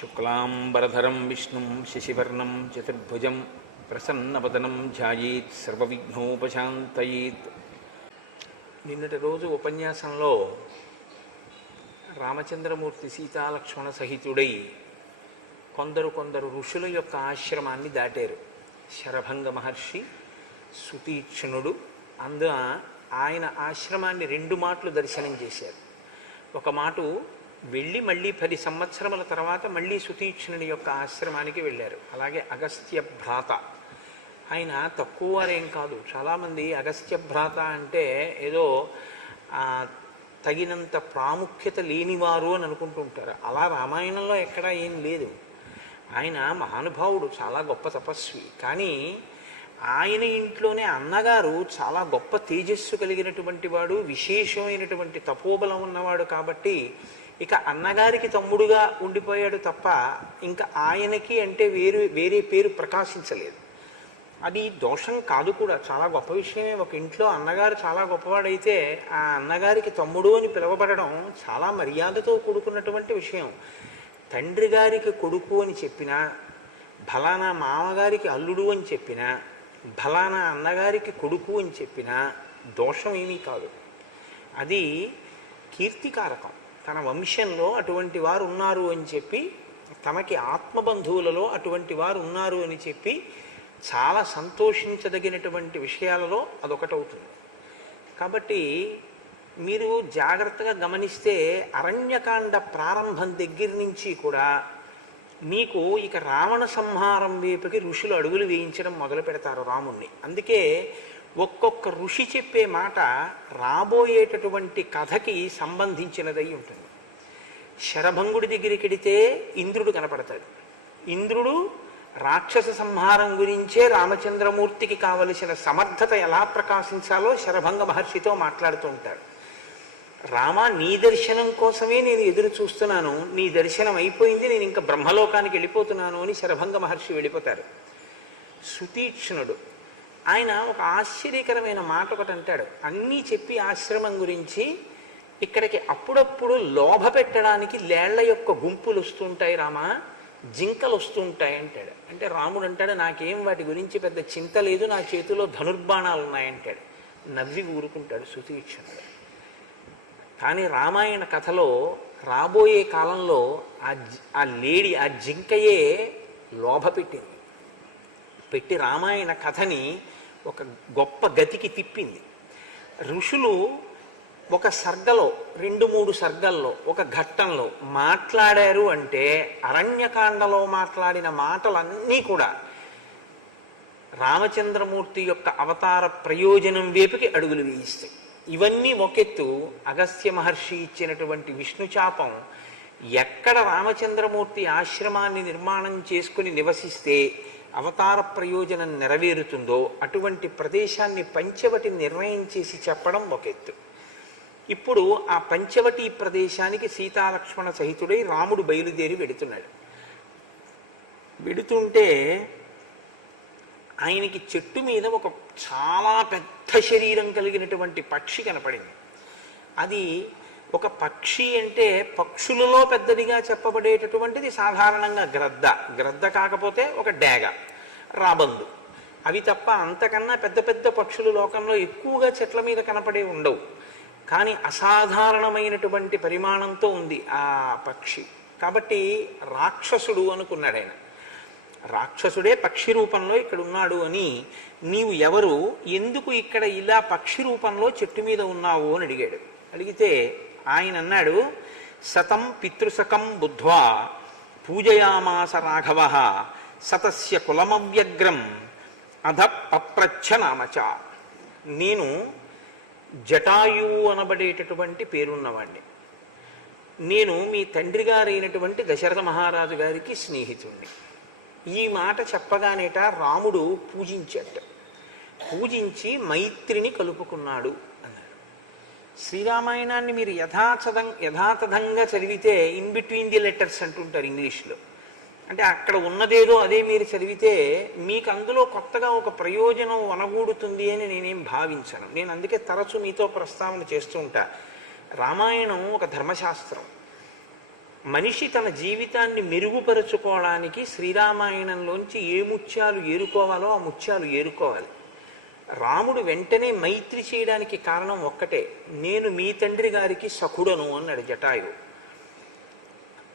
శుక్లాంబరధరం విష్ణుం శశివర్ణం చతుర్భుజం ప్రసన్నవదనం ధ్యాయేత్ సర్వవిఘ్నోపశాంతయేత్. నిన్నటి రోజు ఉపన్యాసంలో రామచంద్రమూర్తి సీతాలక్ష్మణ సహితుడై కొందరు ఋషుల యొక్క ఆశ్రమాన్ని దాటారు. శరభంగ మహర్షి, సుతీక్ష్ణుడు. ఆయన ఆశ్రమాన్ని 2 మాటలు దర్శనం చేశారు. ఒక మాట వెళ్ళి మళ్ళీ 10 సంవత్సరముల తర్వాత మళ్ళీ సుతీక్ష్ణుని యొక్క ఆశ్రమానికి వెళ్ళారు. అలాగే అగస్త్య భ్రాత, ఆయన తక్కువ వారేం కాదు. చాలామంది అగస్త్య భ్రాత అంటే ఏదో తగినంత ప్రాముఖ్యత లేనివారు అని అనుకుంటుంటారు. అలా రామాయణంలో ఎక్కడా ఏం లేదు. ఆయన మహానుభావుడు, చాలా గొప్ప తపస్వి. కానీ ఆయన ఇంట్లోనే అన్నగారు చాలా గొప్ప తేజస్సు కలిగినటువంటి వాడు, విశేషమైనటువంటి తపోబలం ఉన్నవాడు. కాబట్టి ఇక అన్నగారికి తమ్ముడుగా ఉండిపోయాడు తప్ప ఇంకా ఆయనకి అంటే వేరే పేరు ప్రకాశించలేదు. అది దోషం కాదు కూడా, చాలా గొప్ప విషయమే. ఒక ఇంట్లో అన్నగారు చాలా గొప్పవాడైతే ఆ అన్నగారికి తమ్ముడు అని పిలువబడడం చాలా మర్యాదతో కూడుకున్నటువంటి విషయం. తండ్రి గారికి కొడుకు అని చెప్పినా, ఫలానా మామగారికి అల్లుడు అని చెప్పినా, ఫలానా అన్నగారికి కొడుకు అని చెప్పినా దోషం ఏమీ కాదు. అది కీర్తికారకం. తన వంశంలో అటువంటి వారు ఉన్నారు అని చెప్పి, తమకి ఆత్మబంధువులలో అటువంటి వారు ఉన్నారు అని చెప్పి చాలా సంతోషించదగినటువంటి విషయాలలో అదొకటవుతుంది. కాబట్టి మీరు జాగ్రత్తగా గమనిస్తే అరణ్యకాండ ప్రారంభం దగ్గర నుంచి కూడా మీకు ఇక రావణ సంహారం వైపుకి ఋషులు అడుగులు వేయించడం మొదలు పెడతారు రాముణ్ణి. అందుకే ఒక్కొక్క ఋషి చెప్పే మాట రాబోయేటటువంటి కథకి సంబంధించినదై ఉంటుంది. శరభంగుడి దగ్గరికి వెడితే ఇంద్రుడు కనపడతాడు. ఇంద్రుడు రాక్షస సంహారం గురించే రామచంద్రమూర్తికి కావలసిన సమర్థత ఎలా ప్రకాశించాలో శరభంగ మహర్షితో మాట్లాడుతూ ఉంటాడు. రామ, నీ దర్శనం కోసమే నేను ఎదురు చూస్తున్నాను, నీ దర్శనం అయిపోయింది, నేను ఇంకా బ్రహ్మలోకానికి వెళ్ళిపోతున్నాను అని శరభంగ మహర్షి వెళ్ళిపోతారు. సుతీక్ష్ణుడు, ఆయన ఒక ఆశ్చర్యకరమైన మాట ఒకటి అంటాడు. అన్నీ చెప్పి ఆశ్రమం గురించి, ఇక్కడికి అప్పుడప్పుడు లోభ పెట్టడానికి లేళ్ల యొక్క గుంపులు వస్తుంటాయి రామా, జింకలు వస్తుంటాయి అంటాడు. అంటే రాముడు అంటాడు, నాకేం వాటి గురించి పెద్ద చింత లేదు, నా చేతిలో ధనుర్బాణాలు ఉన్నాయంటాడు. నవ్వి ఊరుకుంటాడు సుతీక్ష్ణుడు. కానీ రామాయణ కథలో రాబోయే కాలంలో ఆ జింకయే లోభ పెట్టి రామాయణ కథని ఒక గొప్ప గతికి తిప్పింది. ఋషులు ఒక సర్గలో 2-3 సర్గల్లో ఒక ఘట్టంలో మాట్లాడారు అంటే అరణ్యకాండలో మాట్లాడిన మాటలన్నీ కూడా రామచంద్రమూర్తి యొక్క అవతార ప్రయోజనం వైపుకి అడుగులు వేయిస్తాయి. ఇవన్నీ ఒకెత్తు. అగస్త్య మహర్షి ఇచ్చినటువంటి విష్ణుచాపం ఎక్కడ రామచంద్రమూర్తి ఆశ్రమాన్ని నిర్మాణం చేసుకుని నివసిస్తే అవతార ప్రయోజనం నెరవేరుతుందో అటువంటి ప్రదేశాన్ని పంచవటి నిర్ణయం చేసి చెప్పడం ఒకెత్తు. ఇప్పుడు ఆ పంచవటి ప్రదేశానికి సీతాలక్ష్మణ సహితుడై రాముడు బయలుదేరి వెడుతున్నాడు. వెడుతుంటే ఆయనకి చెట్టు మీద ఒక చాలా పెద్ద శరీరం కలిగినటువంటి పక్షి కనపడింది. అది ఒక పక్షి అంటే పక్షులలో పెద్దదిగా చెప్పబడేటటువంటిది సాధారణంగా గ్రద్ద కాకపోతే ఒక డేగ, రాబందు. అవి తప్ప అంతకన్నా పెద్ద పెద్ద పక్షులు లోకంలో ఎక్కువగా చెట్ల మీద కనపడే ఉండవు. కానీ అసాధారణమైనటువంటి పరిమాణంతో ఉంది ఆ పక్షి. కాబట్టి రాక్షసుడు అనుకున్నాడు ఆయన. రాక్షసుడే పక్షి రూపంలో ఇక్కడ ఉన్నాడు అని, నీవు ఎవరు, ఎందుకు ఇక్కడ ఇలా పక్షి రూపంలో చెట్టు మీద ఉన్నావు అని అడిగాడు. అడిగితే ఆయన అన్నాడు, శతం పితృసకం బుద్ధ్వా పూజయామాస రాఘవ సతస్య కులమవ్యగ్రం అధ పప్రచ్ఛ నామచ. నేను జటాయువు అనబడేటటువంటి పేరున్నవాడిని. నేను మీ తండ్రి గారైనటువంటి దశరథ మహారాజు గారికి స్నేహితుణ్ణి. ఈ మాట చెప్పగానేట రాముడు పూజించి మైత్రిని కలుపుకున్నాడు అన్నాడు. శ్రీరామాయణాన్ని మీరు యథాతథంగా చదివితే ఇన్ బిట్వీన్ ది లెటర్స్ అంటుంటారు ఇంగ్లీష్లో. అంటే అక్కడ ఉన్నదేదో అదే మీరు చదివితే మీకు అందులో కొత్తగా ఒక ప్రయోజనం వనగూడుతుంది అని నేనేం భావించను. నేను అందుకే తరచు మీతో ప్రస్తావన చేస్తూ ఉంటా. రామాయణం ఒక ధర్మశాస్త్రం. మనిషి తన జీవితాన్ని మెరుగుపరుచుకోవడానికి శ్రీరామాయణంలోంచి ఏ ముత్యాలు ఏరుకోవాలో ఆ ముత్యాలు ఏరుకోవాలి. రాముడు వెంటనే మైత్రి చేయడానికి కారణం ఒక్కటే, నేను మీ తండ్రి గారికి సఖుడను అన్నాడు జటాయువు.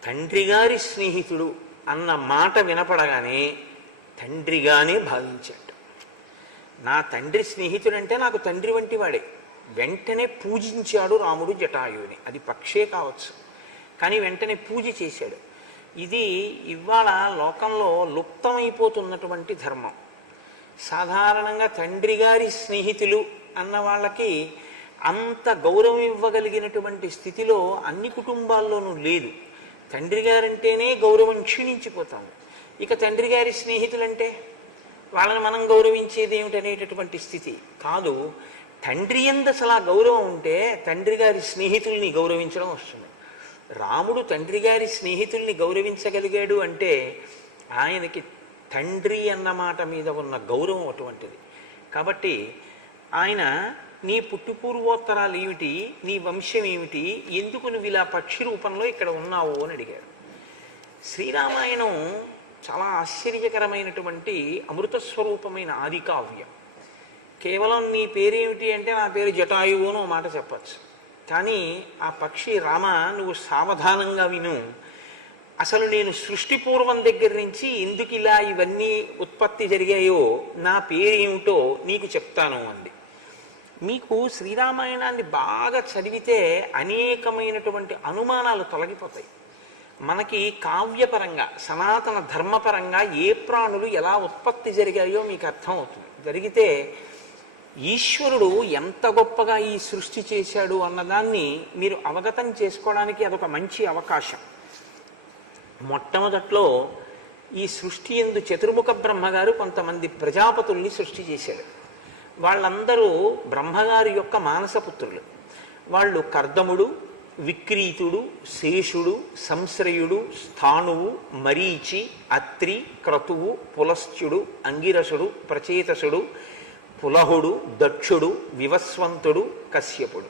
తండ్రి గారి స్నేహితుడు అన్న మాట వినపడగానే తండ్రిగానే భావించాడు. నా తండ్రి స్నేహితుడంటే నాకు తండ్రి వంటి వాడే. వెంటనే పూజించాడు రాముడు జటాయువుని. అది పక్షే కావచ్చు, కానీ వెంటనే పూజ చేశాడు. ఇది ఇవాళ లోకంలో లుప్తమైపోతున్నటువంటి ధర్మం. సాధారణంగా తండ్రి గారి స్నేహితులు అన్న వాళ్ళకి అంత గౌరవం ఇవ్వగలిగినటువంటి స్థితిలో అన్ని కుటుంబాల్లోనూ లేదు. తండ్రి గారంటేనే గౌరవం క్షీణించిపోతాము. ఇక తండ్రి గారి స్నేహితులంటే వాళ్ళని మనం గౌరవించేది ఏమిటనేటటువంటి స్థితి కాదు. తండ్రి యందు అసలు ఆ గౌరవం ఉంటే తండ్రి గారి స్నేహితుల్ని గౌరవించడం వస్తుంది. రాముడు తండ్రి గారి స్నేహితుల్ని గౌరవించగలిగాడు అంటే ఆయనకి తండ్రి అన్న మాట మీద ఉన్న గౌరవం అటువంటిది. కాబట్టి ఆయన నీ పుట్టుపూర్వోత్తరాలు ఏమిటి, నీ వంశం ఏమిటి, ఎందుకు నువ్వు ఇలా పక్షి రూపంలో ఇక్కడ ఉన్నావు అని అడిగాడు. శ్రీరామాయణం చాలా ఆశ్చర్యకరమైనటువంటి అమృతస్వరూపమైన ఆది కావ్యం. కేవలం నీ పేరేమిటి అంటే నా పేరు జటాయువు అని ఓ మాట చెప్పచ్చు. కానీ ఆ పక్షి రామ నువ్వు సావధానంగా విను, అసలు నేను సృష్టి పూర్వం దగ్గర నుంచి ఎందుకు ఇలా ఇవన్నీ ఉత్పత్తి జరిగాయో నా పేరేమిటో నీకు చెప్తాను అంది. మీకు శ్రీరామాయణాన్ని బాగా చదివితే అనేకమైనటువంటి అనుమానాలు తొలగిపోతాయి. మనకి కావ్యపరంగా సనాతన ధర్మపరంగా ఏ ప్రాణులు ఎలా ఉత్పత్తి జరిగాయో మీకు అర్థమవుతుంది. జరిగితే ఈశ్వరుడు ఎంత గొప్పగా ఈ సృష్టి చేశాడు అన్నదాన్ని మీరు అవగతం చేసుకోవడానికి అదొక మంచి అవకాశం. మొట్టమొదట్లో ఈ సృష్టి యందు చతుర్ముఖ బ్రహ్మగారు కొంతమంది ప్రజాపతుల్ని సృష్టి చేశాడు. వాళ్ళందరూ బ్రహ్మగారి యొక్క మానసపుత్రులు. వాళ్ళు కర్దముడు, విక్రీతుడు, శేషుడు, సంశ్రయుడు, స్థాణువు, మరీచి, అత్రి, క్రతువు, పులశ్చుడు, అంగిరసుడు, ప్రచేతసుడు, పులహుడు, దక్షుడు, వివస్వంతుడు, కశ్యపుడు.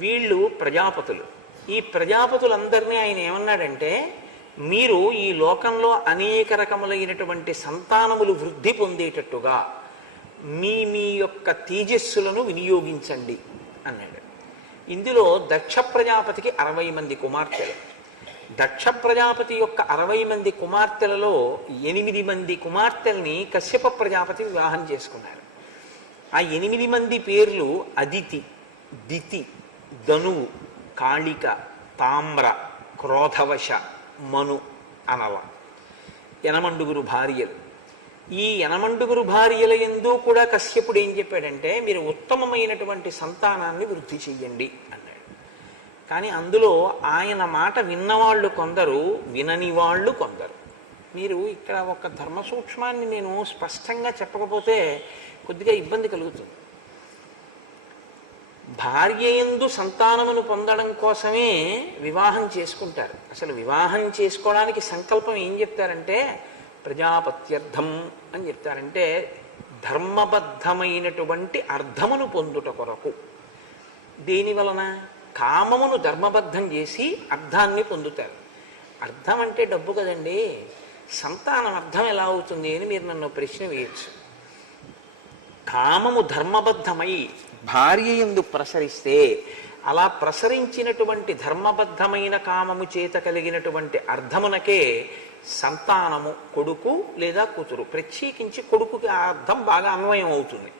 వీళ్ళు ప్రజాపతులు. ఈ ప్రజాపతులందరినీ ఆయన ఏమన్నాడంటే, మీరు ఈ లోకంలో అనేక రకములైనటువంటి సంతానములు వృద్ధి పొందేటట్టుగా మీ మీ యొక్క తేజస్సులను వినియోగించండి అన్నాడు. ఇందులో దక్ష ప్రజాపతికి 60 మంది కుమార్తెలు. దక్ష ప్రజాపతి యొక్క 60 మంది కుమార్తెలలో 8 మంది కుమార్తెల్ని కశ్యప ప్రజాపతి వివాహం చేసుకున్నారు. ఆ 8 మంది పేర్లు అదితి, దితి, ధనువు, కాళిక, తామ్ర, క్రోధవశ, మను, అనవ. 8 భార్యలు. ఈ 8 భార్యల యందు కూడా కశ్యపుడు ఏం చెప్పాడంటే, మీరు ఉత్తమమైనటువంటి సంతానాన్ని వృద్ధి చెయ్యండి అన్నాడు. కానీ అందులో ఆయన మాట విన్నవాళ్ళు కొందరు, వినని వాళ్ళు కొందరు. మీరు ఇక్కడ ఒక ధర్మ సూక్ష్మాన్ని నేను స్పష్టంగా చెప్పకపోతే కొద్దిగా ఇబ్బంది కలుగుతుంది. భార్య యందు సంతానమును పొందడం కోసమే వివాహం చేసుకుంటారు. అసలు వివాహం చేసుకోవడానికి సంకల్పం ఏం చెప్తారంటే ప్రజాపత్యర్థం అని చెప్తారంటే ధర్మబద్ధమైనటువంటి అర్థమును పొందుట కొరకు. దేని వలన? కామమును ధర్మబద్ధం చేసి అర్థాన్ని పొందుతారు. అర్థం అంటే డబ్బు కదండి. సంతానం అర్థం ఎలా అవుతుంది అని మీరు నన్ను ప్రశ్న వేయచ్చు. కామము ధర్మబద్ధమై భార్య యందు ప్రసరిస్తే అలా ప్రసరించినటువంటి ధర్మబద్ధమైన కామము చేత కలిగిన అర్థమునకే సంతానము, కొడుకు లేదా కూతురు. ప్రత్యేకించి కొడుకుకి ఆ అర్థం బాగా అన్వయం అవుతుంది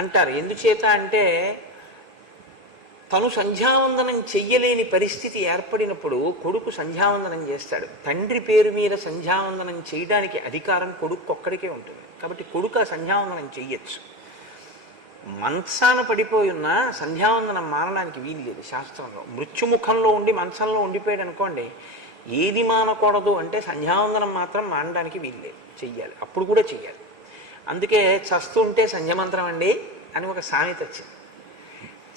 అంటారు. ఎందుచేత అంటే తను సంధ్యావందనం చెయ్యలేని పరిస్థితి ఏర్పడినప్పుడు కొడుకు సంధ్యావందనం చేస్తాడు. తండ్రి పేరు మీద సంధ్యావందనం చేయడానికి అధికారం కొడుకు ఒక్కడికే ఉంటుంది. కాబట్టి కొడుకు ఆ సంధ్యావందనం చెయ్యొచ్చు. మంచాన పడిపోయి ఉన్న సంధ్యావందనం మానడానికి వీలు లేదు శాస్త్రంలో. మృత్యుముఖంలో ఉండి మంచంలో ఉండిపోయాడు అనుకోండి, ఏది మానకూడదు అంటే సంధ్యావందనం మాత్రం మానడానికి వీలు లేదు, చెయ్యాలి. అప్పుడు కూడా చెయ్యాలి. అందుకే చస్తుంటే సంధ్యమంత్రం అండి అని ఒక సామెత వచ్చింది.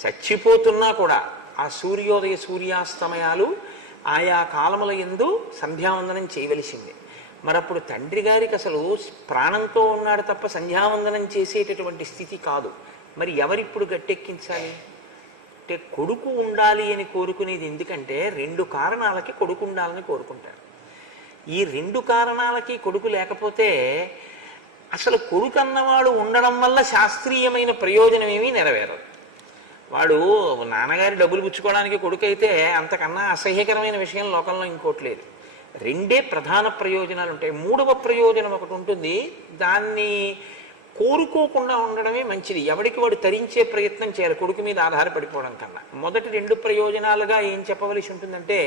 చచ్చిపోతున్నా కూడా ఆ సూర్యోదయ సూర్యాస్తమయాలు ఆయా కాలముల యందు సంధ్యావందనం చేయవలసిందే. మరప్పుడు తండ్రి గారికి అసలు ప్రాణంతో ఉన్నాడు తప్ప సంధ్యావందనం చేసేటటువంటి స్థితి కాదు. మరి ఎవరిప్పుడు గట్టెక్కించాలి? అంటే కొడుకు ఉండాలి అని కోరుకునేది ఎందుకంటే 2 కారణాలకి కొడుకు ఉండాలని కోరుకుంటారు. ఈ 2 కారణాలకి కొడుకు లేకపోతే అసలు కొడుకు అన్నవాడు ఉండడం వల్ల శాస్త్రీయమైన ప్రయోజనం ఏమీ నెరవేరదు. వాడు నాన్నగారి డబ్బులు పుచ్చుకోవడానికి కొడుకు అయితే అంతకన్నా అసహ్యకరమైన విషయం లోకంలో ఇంకోటి లేదు. 2 ప్రధాన ప్రయోజనాలు ఉంటాయి. 3వ ప్రయోజనం ఒకటి ఉంటుంది, దాన్ని కోరుకోకుండా ఉండడమే మంచిది. ఎవడికి వాడు తరించే ప్రయత్నం చేయాలి కొడుకు మీద ఆధారపడిపోవడం కన్నా. మొదటి 2 ప్రయోజనాలుగా ఏం చెప్పవలసి ఉంటుందంటే,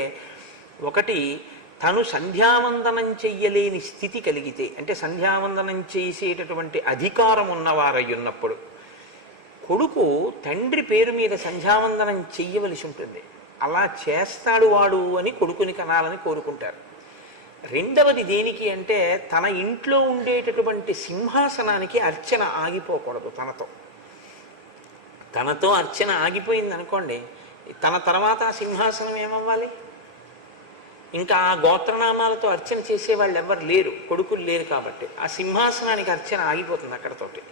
ఒకటి తను సంధ్యావందనం చెయ్యలేని స్థితి కలిగితే, అంటే సంధ్యావందనం చేసేటటువంటి అధికారం ఉన్నవారై ఉన్నప్పుడు కొడుకు తండ్రి పేరు మీద సంధ్యావందనం చెయ్యవలసి ఉంటుంది. అలా చేస్తాడు వాడు అని కొడుకుని కనాలని కోరుకుంటారు. రెండవది దేనికి అంటే, తన ఇంట్లో ఉండేటటువంటి సింహాసనానికి అర్చన ఆగిపోకూడదు. తనతో అర్చన ఆగిపోయింది అనుకోండి, తన తర్వాత ఆ సింహాసనం ఏమవ్వాలి? ఇంకా ఆ గోత్రనామాలతో అర్చన చేసేవాళ్ళు ఎవరు లేరు, కొడుకులు లేరు. కాబట్టి ఆ సింహాసనానికి అర్చన ఆగిపోతుంది అక్కడతోటి.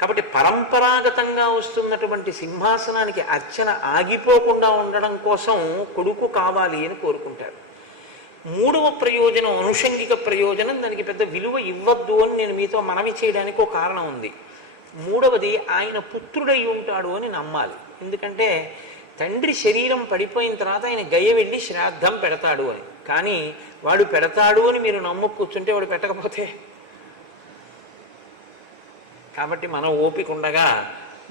కాబట్టి పరంపరాగతంగా వస్తున్నటువంటి సింహాసనానికి అర్చన ఆగిపోకుండా ఉండడం కోసం కొడుకు కావాలి అని కోరుకుంటారు. 3వ ప్రయోజనం అనుషంగిక ప్రయోజనం, దానికి పెద్ద విలువ ఇవ్వద్దు అని నేను మీతో మనవి చేయడానికి ఒక కారణం ఉంది. 3వది ఆయన పుత్రుడై ఉంటాడు అని నమ్మాలి. ఎందుకంటే తండ్రి శరీరం పడిపోయిన తర్వాత ఆయన గయ వెళ్ళి శ్రాద్ధం పెడతాడు అని. కానీ వాడు పెడతాడు అని మీరు నమ్ము కూర్చుంటే వాడు పెట్టకపోతే, కాబట్టి మనం ఓపిక ఉండగా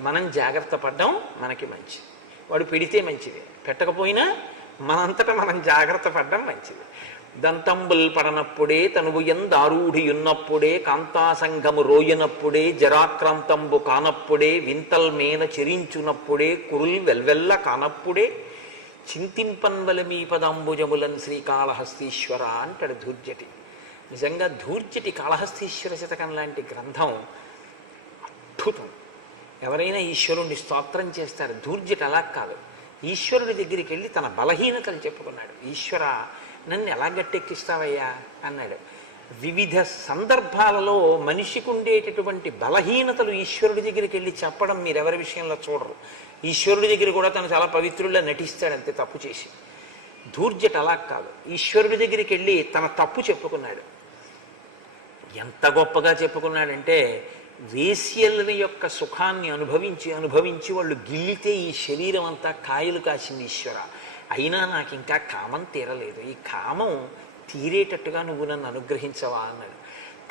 మనం జాగ్రత్త పడ్డం మనకి మంచిది. వాడు పెడితే మంచిది, పెట్టకపోయినా మనంతటా మనం జాగ్రత్త పడ్డం మంచిది. దంతంబుల్ పడనప్పుడే తనువుయందారూఢియున్నప్పుడే కాంతాసంగము రోయనప్పుడే జరాక్రాంతంబు కానప్పుడే వింతల్ మేన చెరించునప్పుడే కురుల్ వెల్వెల్ల కానప్పుడే చింతింపన్వల మీ పదాంబుజములన్ శ్రీకాళహస్తీశ్వర అంటాడు ధూర్జటి. నిజంగా ధూర్జటి కాళహస్తీశ్వర శతకం లాంటి గ్రంథం అద్భుతం. ఎవరైనా ఈశ్వరుణ్ణి స్తోత్రం చేస్తారు, ధూర్జటి అలా కాదు. ఈశ్వరుడి దగ్గరికి వెళ్ళి తన బలహీనతలు చెప్పుకున్నాడు. ఈశ్వర, నన్ను ఎలా గట్టెక్కిస్తావయ్యా అన్నాడు. వివిధ సందర్భాలలో మనిషికి ఉండేటటువంటి బలహీనతలు ఈశ్వరుడి దగ్గరికి వెళ్ళి చెప్పడం మీరు ఎవరి విషయంలో చూడరు. ఈశ్వరుడి దగ్గర కూడా తను చాలా పవిత్రుల్లా నటిస్తాడంతే తప్పు చేసి. ధూర్జట అలా కాదు, ఈశ్వరుడి దగ్గరికి వెళ్ళి తన తప్పు చెప్పుకున్నాడు. ఎంత గొప్పగా చెప్పుకున్నాడంటే, వేశ్యల యొక్క సుఖాన్ని అనుభవించి అనుభవించి వాళ్ళు గిల్లితే ఈ శరీరం అంతా కాయలు కాసింది ఈశ్వర, అయినా నాకు ఇంకా కామం తీరలేదు, ఈ కామం తీరేటట్టుగా నువ్వు నన్ను అనుగ్రహించవా అన్నాడు.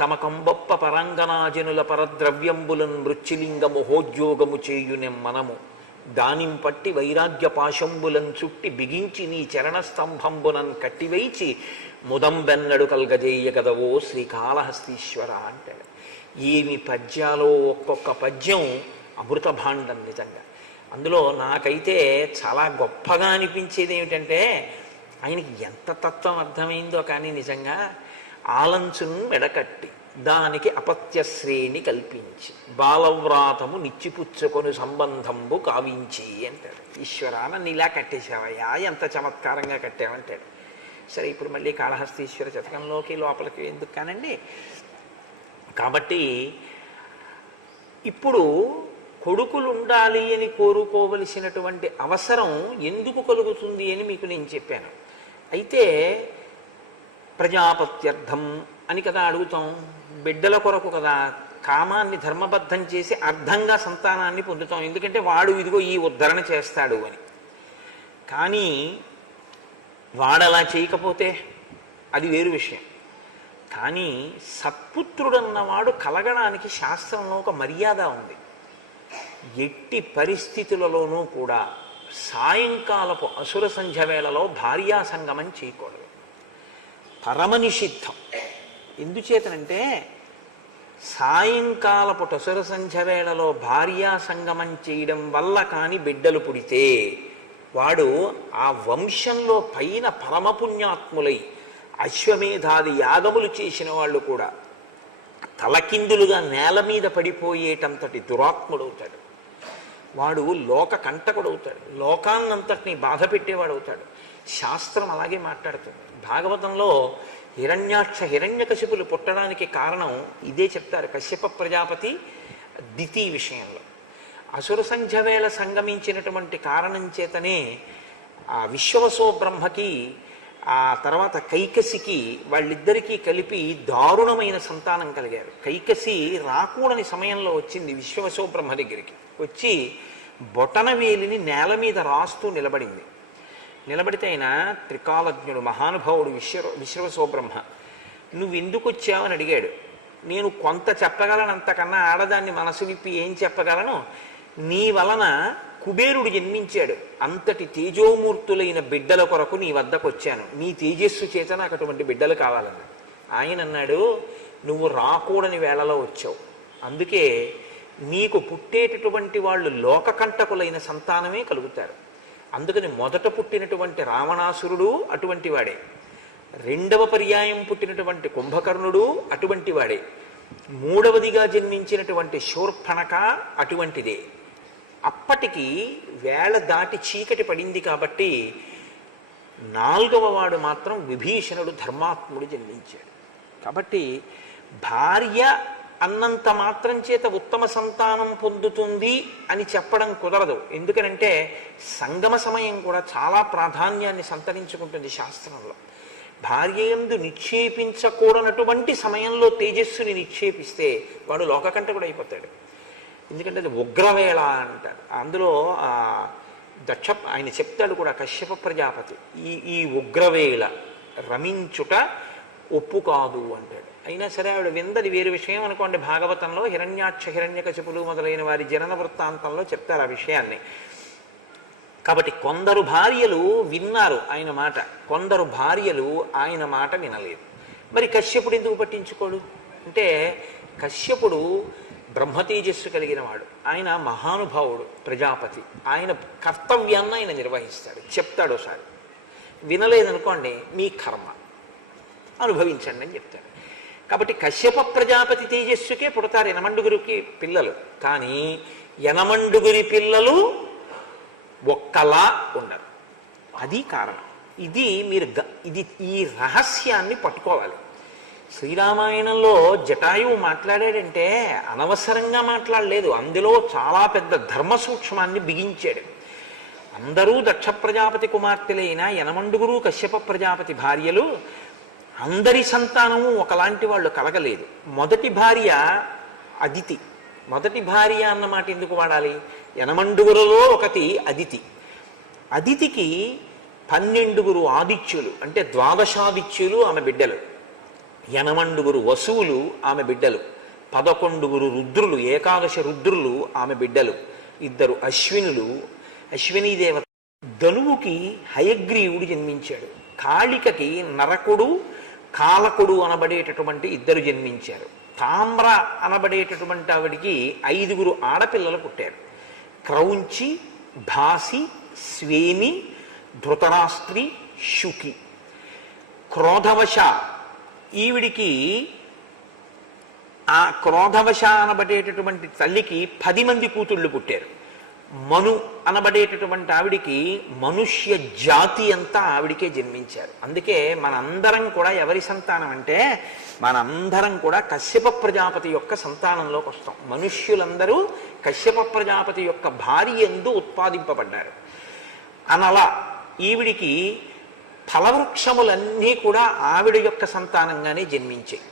తమ కంబొప్ప పరంగనాజనుల పరద్రవ్యంబులను మృత్యులింగ మహోద్యోగము చేయునెం మనము దానింపట్టి వైరాగ్య పాశంబులను చుట్టి బిగించి నీ చరణస్తంభంబునన్ కట్టివైచి ముదంబెన్నడు కల్గజేయ కదవో శ్రీకాళహస్తీశ్వర అంటాడు. ఏమి పద్యాలో, ఒక్కొక్క పద్యం అమృత భాండం నిజంగా. అందులో నాకైతే చాలా గొప్పగా అనిపించేది ఏమిటంటే, ఆయనకి ఎంత తత్వం అర్థమైందో కానీ నిజంగా, ఆలంచును మెడకట్టి దానికి అపత్యశ్రేణి కల్పించి బాలవ్రాతము నిచ్చిపుచ్చుకొని సంబంధంబు కావించి అంటాడు. ఈశ్వర, నన్ను ఇలా కట్టేశావయ్యా, ఎంత చమత్కారంగా కట్టావంటాడు. సరే, ఇప్పుడు మళ్ళీ కాళహస్తీశ్వర శతకంలోకి లోపలికి ఎందుకు కానండి. కాబట్టి ఇప్పుడు కొడుకులు ఉండాలి అని కోరుకోవలసినటువంటి అవసరం ఎందుకు కలుగుతుంది అని మీకు నేను చెప్పాను. అయితే ప్రజాపత్యర్థం అని కదా అడుగుతాం, బిడ్డల కొరకు కదా, కామాన్ని ధర్మబద్ధం చేసి అర్థంగా సంతానాన్ని పొందుతాం. ఎందుకంటే వాడు ఇదిగో ఈ ఉద్ధరణ చేస్తాడు అని. కానీ వాడలా చేయకపోతే అది వేరు విషయం. కానీ సత్పుత్రుడన్నవాడు కలగడానికి శాస్త్రంలో ఒక మర్యాద ఉంది. ఎట్టి పరిస్థితులలోనూ కూడా సాయంకాలపు అసుర సంధ్య వేళలో భార్యా సంగమం చేయకూడదు, పరమనిషిద్ధం. ఎందుచేతనంటే సాయంకాలపు అసుర సంధ్య వేళలో భార్యా సంగమం చేయడం వల్ల కానీ బిడ్డలు పుడితే వాడు ఆ వంశంలో పైన పరమపుణ్యాత్ములై అశ్వమేధాది యాగములు చేసిన వాళ్ళు కూడా తలకిందులుగా నేల మీద పడిపోయేటంతటి దురాత్ముడవుతాడు. వాడు లోక కంటకుడవుతాడు, లోకాన్నంతటినీ బాధ పెట్టేవాడవుతాడు. శాస్త్రం అలాగే మాట్లాడుతుంది. భాగవతంలో హిరణ్యాక్ష హిరణ్యకశిపులు పుట్టడానికి కారణం ఇదే చెప్తారు కశ్యప ప్రజాపతి దితి విషయంలో. అసుర సంధ్య వేళ సంగమించినటువంటి కారణం చేతనే ఆ విశ్వవసో బ్రహ్మకి ఆ తర్వాత కైకసికి వాళ్ళిద్దరికీ కలిపి దారుణమైన సంతానం కలిగారు. కైకసి రాకూడని సమయంలో వచ్చింది విశ్వవసో బ్రహ్మ దగ్గరికి. వచ్చి బొటనవేలిని నేల మీద రాస్తూ నిలబడింది. నిలబడితే ఆయన త్రికాలజ్ఞుడు మహానుభావుడు విశ్వవసో బ్రహ్మ. నువ్వు ఎందుకు వచ్చావని అడిగాడు. నేను కొంత చెప్పగలను, అంతకన్నా ఆడదాన్ని మనసు విప్పి ఏం చెప్పగలను, నీ వలన కుబేరుడు జన్మించాడు, అంతటి తేజోమూర్తులైన బిడ్డల కొరకు నీ వద్దకు వచ్చాను, నీ తేజస్సు చేత నాకు అటువంటి బిడ్డలు కావాలన్నాడు. ఆయన అన్నాడు, నువ్వు రాకూడని వేళలో వచ్చావు, అందుకే నీకు పుట్టేటటువంటి వాళ్ళు లోకకంటకులైన సంతానమే కలుగుతారు. అందుకని మొదట పుట్టినటువంటి రావణాసురుడు అటువంటి వాడే, రెండవ పర్యాయం పుట్టినటువంటి కుంభకర్ణుడు అటువంటి వాడే, మూడవదిగా జన్మించినటువంటి శూర్పణక అటువంటిదే. అప్పటికి వేళ దాటి చీకటి పడింది కాబట్టి నాలుగవ వాడు మాత్రం విభీషణుడు ధర్మాత్ముడు జన్మించాడు. కాబట్టి భార్య అన్నంత మాత్రం చేత ఉత్తమ సంతానం పొందుతుంది అని చెప్పడం కుదరదు. ఎందుకనంటే సంగమ సమయం కూడా చాలా ప్రాధాన్యాన్ని సంతరించుకుంటుంది శాస్త్రంలో. భార్య యందు నిక్షేపించకూడనటువంటి సమయంలో తేజస్సుని నిక్షేపిస్తే వాడు లోకకంటకుడు అయిపోతాడు. ఎందుకంటే అది ఉగ్రవేళ అంటారు. అందులో ఆయన చెప్తాడు కూడా కశ్యప ప్రజాపతి, ఈ ఉగ్రవేళ రమించుట ఒప్పు కాదు అంటాడు. అయినా సరే ఆవిడ విందది వేరు విషయం అనుకోండి. భాగవతంలో హిరణ్యాక్ష హిరణ్యకశిపులు మొదలైన వారి జనన వృత్తాంతంలో చెప్తారు ఆ విషయాన్ని. కాబట్టి కొందరు భార్యలు విన్నారు ఆయన మాట, కొందరు భార్యలు ఆయన మాట వినలేదు. మరి కశ్యపుడు ఎందుకు పట్టించుకోడు అంటే, కశ్యపుడు బ్రహ్మతేజస్సు కలిగిన వాడు, ఆయన మహానుభావుడు ప్రజాపతి, ఆయన కర్తవ్యాన్ని ఆయన నిర్వహిస్తాడు. చెప్తాడు ఒకసారి, వినలేదనుకోండి మీ కర్మ అనుభవించండి అని చెప్తాడు. కాబట్టి కశ్యప ప్రజాపతి తేజస్సుకే పుడతారు యనమండుగురికి పిల్లలు, కానీ యనమండుగురి పిల్లలు ఒక్కలా ఉండరు. అది కారణం. ఇది మీరు ఈ రహస్యాన్ని పట్టుకోవాలి. శ్రీరామాయణంలో జటాయువు మాట్లాడాడంటే అనవసరంగా మాట్లాడలేదు, అందులో చాలా పెద్ద ధర్మ సూక్ష్మాన్ని బిగించాడు. అందరూ దక్ష ప్రజాపతి కుమార్తెలైన యనమండుగురు కశ్యప ప్రజాపతి భార్యలు, అందరి సంతానము ఒకలాంటి వాళ్ళు కలగలేదు. మొదటి భార్య అదితి. మొదటి భార్య అన్నమాట ఎందుకు వాడాలి? యనమండుగురులో ఒకటి అదితి. అదితికి 12 ఆదిత్యులు అంటే ద్వాదశాదిత్యులు ఆమె బిడ్డలు, యనమండుగురు వసువులు ఆమె బిడ్డలు, 11 రుద్రులు ఏకాదశ రుద్రులు ఆమె బిడ్డలు, 2 అశ్వినులు అశ్వినీ దేవత. ధనువుకి హయగ్రీవుడు జన్మించాడు, కాళికకి నరకుడు కాలకుడు అనబడేటటువంటి 2 జన్మించారు, తామ్ర అనబడేటటువంటి ఆవిడికి 5 ఆడపిల్లలు పుట్టారు. క్రౌంచి, భాసి, స్వేని, ధృతరాస్త్రి, శుకి. క్రోధవశ ఈవిడికి ఆ క్రోధవశ అనబడేటటువంటి తల్లికి 10 మంది కూతుళ్ళు పుట్టారు. మను అనబడేటటువంటి ఆవిడికి మనుష్య జాతి అంతా ఆవిడికే జన్మించారు. అందుకే మనందరం కూడా ఎవరి సంతానం అంటే, మనందరం కూడా కశ్యప ప్రజాపతి యొక్క సంతానంలోకి వస్తాం. మనుష్యులందరూ కశ్యప ప్రజాపతి యొక్క భార్య యందు ఉత్పాదింపబడ్డారు. అనలా ఈవిడికి ఫలవృక్షములన్నీ కూడా ఆవిడ యొక్క సంతానంగానే జన్మించాయి.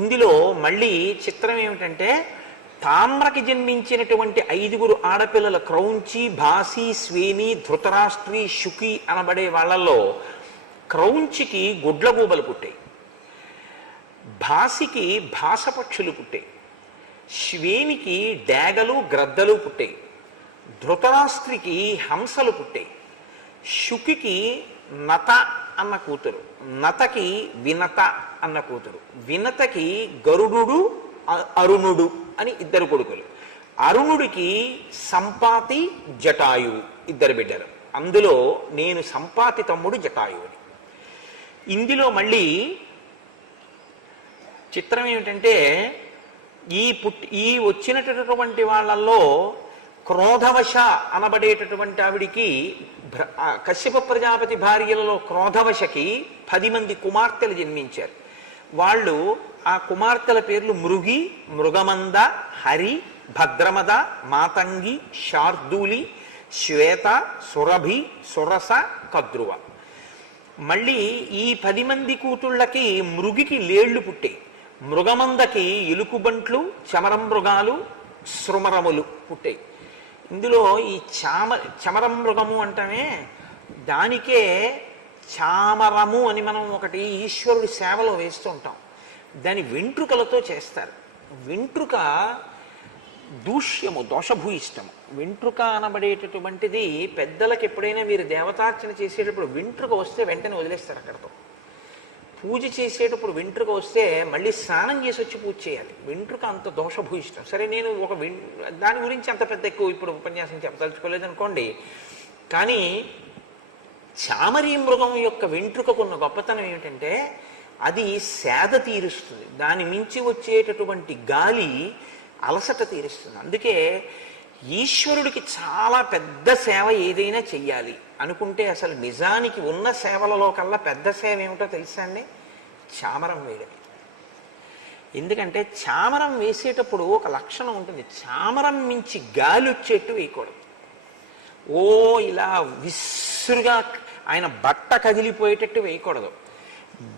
ఇందులో మళ్ళీ చిత్రం ఏమిటంటే, తామ్రకి జన్మించినటువంటి 5 ఆడపిల్లల క్రౌంచి, భాసి, స్వేని, ధృతరాష్ట్రి, శుకి అనబడే వాళ్ళల్లో క్రౌంచికి గుడ్లగూబలు పుట్టాయి, భాసికి భాసపక్షులు పుట్టాయి, శ్వేనికి డేగలు గ్రద్దలు పుట్టాయి, ధృతరాష్ట్రికి హంసలు పుట్టాయి, శుకికి నత అన్న కూతురు, నతకి వినత అన్న కూతురు, వినతకి గరుడు అరుణుడు అని 2 కొడుకులు, అరుణుడికి సంపాతి జటాయువు 2 బిడ్డలు. అందులో నేను సంపాతి తమ్ముడు జటాయువుని. ఇందులో మళ్ళీ చిత్రం ఏమిటంటే, ఈ వచ్చినటువంటి వాళ్ళల్లో క్రోధవశ అనబడేటటువంటి ఆవిడికి కశ్యప ప్రజాపతి భార్యలలో క్రోధవశకి 10 మంది కుమార్తెలు జన్మించారు. వాళ్ళు ఆ కుమార్తెల పేర్లు మృగి, మృగమంద, హరి, భద్రమద, మాతంగి, శార్దూలి, శ్వేత, సురభి, సురస, కద్రువ. మళ్ళీ ఈ 10 మంది కూతుళ్ళకి మృగికి లేళ్లు పుట్టాయి. మృగమందకి ఎలుకుబంట్లు, చమరం మృగాలు, శృమరములు పుట్టాయి. ఇందులో ఈ చమరం మృగము అంటమే, దానికే చామరము అని మనం ఒకటి ఈశ్వరుడి సేవలో వేస్తూ ఉంటాం. దాని వెంట్రుకలతో చేస్తారు. వెంట్రుక దూష్యము, దోషభూయిష్టము. వెంట్రుక అనబడేటటువంటిది పెద్దలకు ఎప్పుడైనా మీరు దేవతార్చన చేసేటప్పుడు వెంట్రుక వస్తే వెంటనే వదిలేస్తారు అక్కడతో. పూజ చేసేటప్పుడు వెంట్రుక వస్తే మళ్ళీ స్నానం చేసి వచ్చి పూజ చేయాలి. వెంట్రుక అంత దోషభూయిష్టం. సరే, నేను దాని గురించి అంత పెద్ద ఎక్కువ ఇప్పుడు ఉపన్యాసం చెప్పదలుచుకోలేదు అనుకోండి. కానీ చామరీ మృగం యొక్క వెంట్రుకకున్న గొప్పతనం ఏమిటంటే అది సేద తీరుస్తుంది. దాని మించి వచ్చేటటువంటి గాలి అలసట తీరుస్తుంది. అందుకే ఈశ్వరుడికి చాలా పెద్ద సేవ ఏదైనా చెయ్యాలి అనుకుంటే అసలు నిజానికి ఉన్న సేవలలో కల్లా పెద్ద సేవ ఏమిటో తెలుసా అండి? చామరం వేయడం. ఎందుకంటే చామరం వేసేటప్పుడు ఒక లక్షణం ఉంటుంది. చామరం మించి గాలి వచ్చేట్టు వేయకూడదు. ఓ ఇలా విసురుగా ఆయన బట్ట కదిలిపోయేటట్టు వేయకూడదు.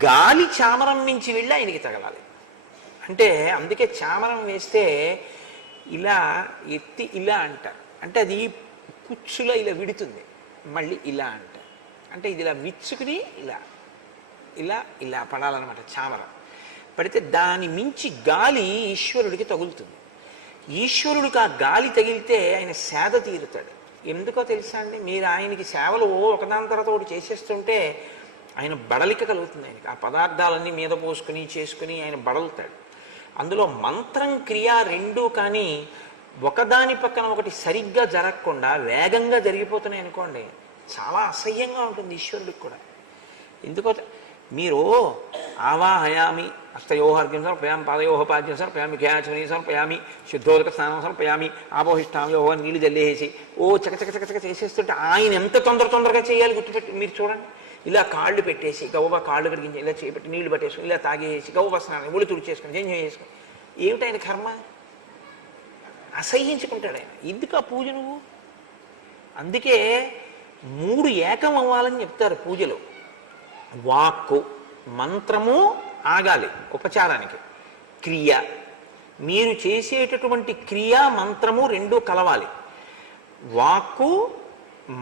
గాలి చామరం మించి వెళ్ళి ఆయనకి తగలాలి. అంటే అందుకే చామరం వేస్తే ఇలా ఎత్తి ఇలా అంటారు. అంటే అది కుచ్చులో ఇలా విడుతుంది. మళ్ళీ ఇలా అంటారు. అంటే ఇది ఇలా విచ్చుకుని ఇలా ఇలా ఇలా పడాలన్నమాట. చామరం పడితే దాని మించి గాలి ఈశ్వరుడికి తగులుతుంది. ఈశ్వరుడికి ఆ గాలి తగిలితే ఆయన సేద తీరుతాడు. ఎందుకో తెలుసా అండి? మీరు ఆయనకి సేవలు ఒకదాని తర్వాత ఒకటి చేసేస్తుంటే ఆయన బడలిక కలుగుతుంది. ఆయనకి ఆ పదార్థాలన్నీ మీద పోసుకుని చేసుకుని ఆయన బడలుతాడు. అందులో మంత్రం క్రియ రెండూ కానీ ఒకదాని పక్కన ఒకటి సరిగ్గా జరగకుండా వేగంగా జరిగిపోతున్నాయి అనుకోండి, చాలా అసహ్యంగా ఉంటుంది ఈశ్వరుడికి కూడా. ఎందుకో మీరు ఆవాహయామి హస్తయోహర్ఘ్యం సమర్పయామి, పాదయోహపాద్యం సమర్పయామి, ఖ్యాచమనీ సమర్పయామి, శుద్ధోదక స్నానం సమర్పయామి, ఆపోహిష్టామయోహ నీళ్లు జల్లేసి చకచకచకచక చేసేస్తుంటే ఆయన ఎంత తొందరగా చేయాలి గుర్తుపెట్టి మీరు చూడండి. ఇలా కాళ్ళు పెట్టేసి గవ్వ కాళ్ళు కడిగించి ఇలా చేపెట్టి నీళ్లు పట్టేసుకుని ఇలా తాగేసి గవ్వ స్నానం ఒళ్ళు తుడిచేసుకుని జంజం చేసుకుని ఏమిటి ఆయన కర్మ? అసహ్యించుకుంటాడు ఆయన. ఎందుకు ఆ పూజ నువ్వు? అందుకే 3 ఏకం అవ్వాలని చెప్తారు పూజలో. వాక్కు, మంత్రము ఆగాలి ఉపచారానికి, క్రియ మీరు చేసేటటువంటి క్రియ మంత్రము రెండూ కలవాలి. వాక్కు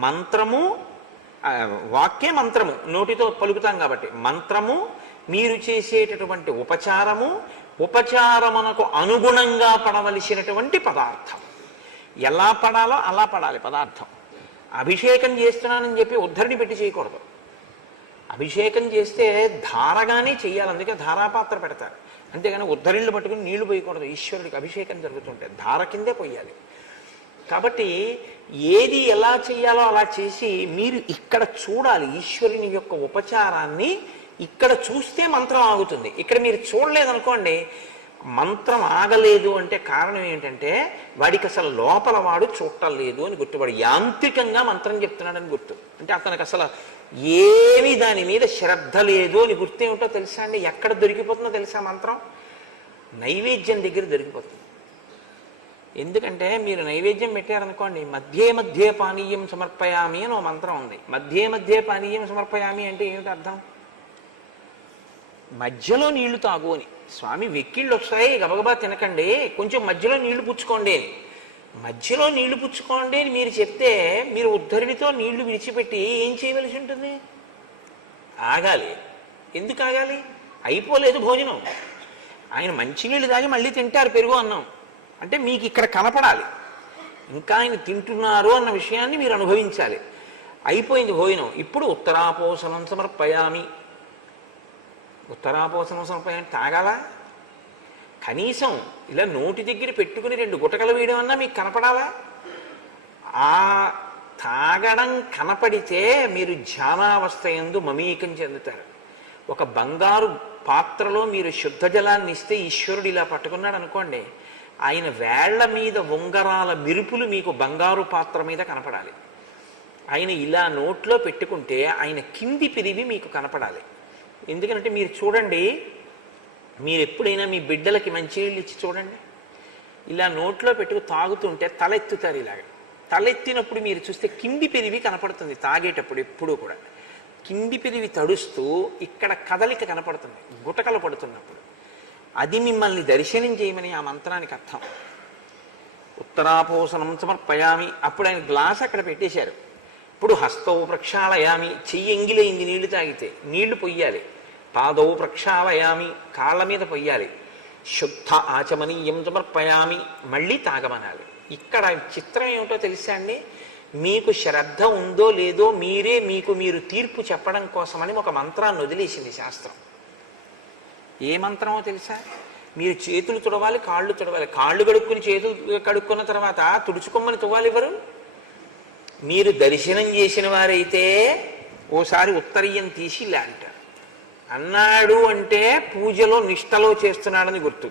మంత్రము, వాక్యే మంత్రము నోటితో పలుకుతాం కాబట్టి మంత్రము, మీరు చేసేటటువంటి ఉపచారము, ఉపచారమునకు అనుగుణంగా పడవలసినటువంటి పదార్థం. ఎలా పడాలో అలా పడాలి పదార్థం. అభిషేకం చేస్తున్నానని చెప్పి ఉద్ధరిని పెట్టి చేయకూడదు. అభిషేకం చేస్తే ధారగానే చెయ్యాలి. అందుకే ధారాపాత్ర పెడతారు. అంతేగాని ఉద్ధరిళ్ళు పట్టుకుని నీళ్లు పోయకూడదు. ఈశ్వరుడికి అభిషేకం జరుగుతుంటే ధార కిందే పోయాలి. కాబట్టి ఏది ఎలా చెయ్యాలో అలా చేసి మీరు ఇక్కడ చూడాలి. ఈశ్వరుని యొక్క ఉపచారాన్ని ఇక్కడ చూస్తే మంత్రం ఆగుతుంది. ఇక్కడ మీరు చూడలేదనుకోండి, మంత్రం ఆగలేదు అంటే కారణం ఏంటంటే వాడికి అసలు లోపల వాడు చూడటం లేదు అని గుర్తు. వాడు యాంత్రికంగా మంత్రం చెప్తున్నాడని గుర్తు. అంటే అతనికి అసలు ఏమీ దాని మీద శ్రద్ధ లేదు అని గుర్తు. ఏమిటో తెలుసా అండి? ఎక్కడ దొరికిపోతుందో తెలుసా మంత్రం? నైవేద్యం దగ్గర దొరికిపోతుంది. ఎందుకంటే మీరు నైవేద్యం పెట్టారనుకోండి, మధ్యే మధ్యే పానీయం సమర్పయామి అని ఒక మంత్రం ఉంది. మధ్యే మధ్యే పానీయం సమర్పయామి అంటే ఏమిటి అర్థం? మధ్యలో నీళ్లు తాగు అని. స్వామి వెక్కిళ్ళు వస్తాయి గబగబా తినకండి, కొంచెం మధ్యలో నీళ్లు పుచ్చుకోండి అని. మధ్యలో నీళ్లు పుచ్చుకోండి అని మీరు చెప్తే మీరు ఉద్ధరిడితో నీళ్లు విడిచిపెట్టి ఏం చేయవలసి ఉంటుంది? ఆగాలి. ఎందుకు ఆగాలి? అయిపోలేదు భోజనం. ఆయన మంచినీళ్ళు తాగి మళ్ళీ తింటారు పెరుగు అన్నం అంటే మీకు ఇక్కడ కనపడాలి. ఇంకా ఆయన తింటున్నారు అన్న విషయాన్ని మీరు అనుభవించాలి. అయిపోయింది భోజనం. ఇప్పుడు ఉత్తరాపోసనం సమర్పయామి. ఉత్తరాపోసనం సమర్పయామి తాగాలా? కనీసం ఇలా నోటి దగ్గర పెట్టుకుని 2 గుటకలు వేయడం అన్నా మీకు కనపడాలా? ఆ తాగడం కనపడితే మీరు ధ్యానావస్థ యందు మమేకం చెందుతారు. ఒక బంగారు పాత్రలో మీరు శుద్ధ జలాన్ని ఇస్తే ఈశ్వరుడు ఇలా పట్టుకున్నాడు అనుకోండి, ఆయన వేళ్ల మీద ఉంగరాల మెరుపులు మీకు బంగారు పాత్ర మీద కనపడాలి. ఆయన ఇలా నోట్లో పెట్టుకుంటే ఆయన కింది పిరివి మీకు కనపడాలి. ఎందుకంటే మీరు చూడండి, మీరు ఎప్పుడైనా మీ బిడ్డలకి మంచినీళ్ళు ఇచ్చి చూడండి. ఇలా నోట్లో పెట్టుకు తాగుతుంటే తలెత్తుతారు ఇలాగ. తలెత్తినప్పుడు మీరు చూస్తే కింది పెదివి కనపడుతుంది తాగేటప్పుడు ఎప్పుడూ కూడా. కింది పెదివి తడుస్తూ ఇక్కడ కదలిక కనపడుతుంది గుటకలు పడుతున్నప్పుడు. అది మిమ్మల్ని దర్శనం చేయమని ఆ మంత్రానికి అర్థం. ఉత్తరాపోసనం సమర్పయామి, అప్పుడు ఆయన గ్లాస్ అక్కడ పెట్టేశారు. ఇప్పుడు హస్తవు ప్రక్షాళయామి, చెయ్యి ఎంగిలైంది నీళ్లు తాగితే నీళ్లు పొయ్యాలి. పాదవు ప్రక్షాళయామి, కాళ్ళ మీద పొయ్యాలి. శుద్ధ ఆచమనీయం సమర్పయామి, మళ్ళీ తాగమనాలి. ఇక్కడ చిత్రం ఏమిటో తెలుసా అండి? మీకు శ్రద్ధ ఉందో లేదో మీరే మీకు మీరు తీర్పు చెప్పడం కోసమని ఒక మంత్రాన్ని వదిలేసింది శాస్త్రం. ఏ మంత్రమో తెలుసా? మీరు చేతులు తుడవాలి, కాళ్ళు తుడవాలి. కాళ్ళు కడుక్కుని చేతులు కడుక్కున్న తర్వాత తుడుచుకోమని తువ్వాలి ఎవరు? మీరు దర్శనం చేసిన వారైతే ఓసారి ఉత్తరీయం తీసి ఇలా అంటారు. అన్నాడు అంటే పూజలో నిష్టలో చేస్తున్నాడని గుర్తు.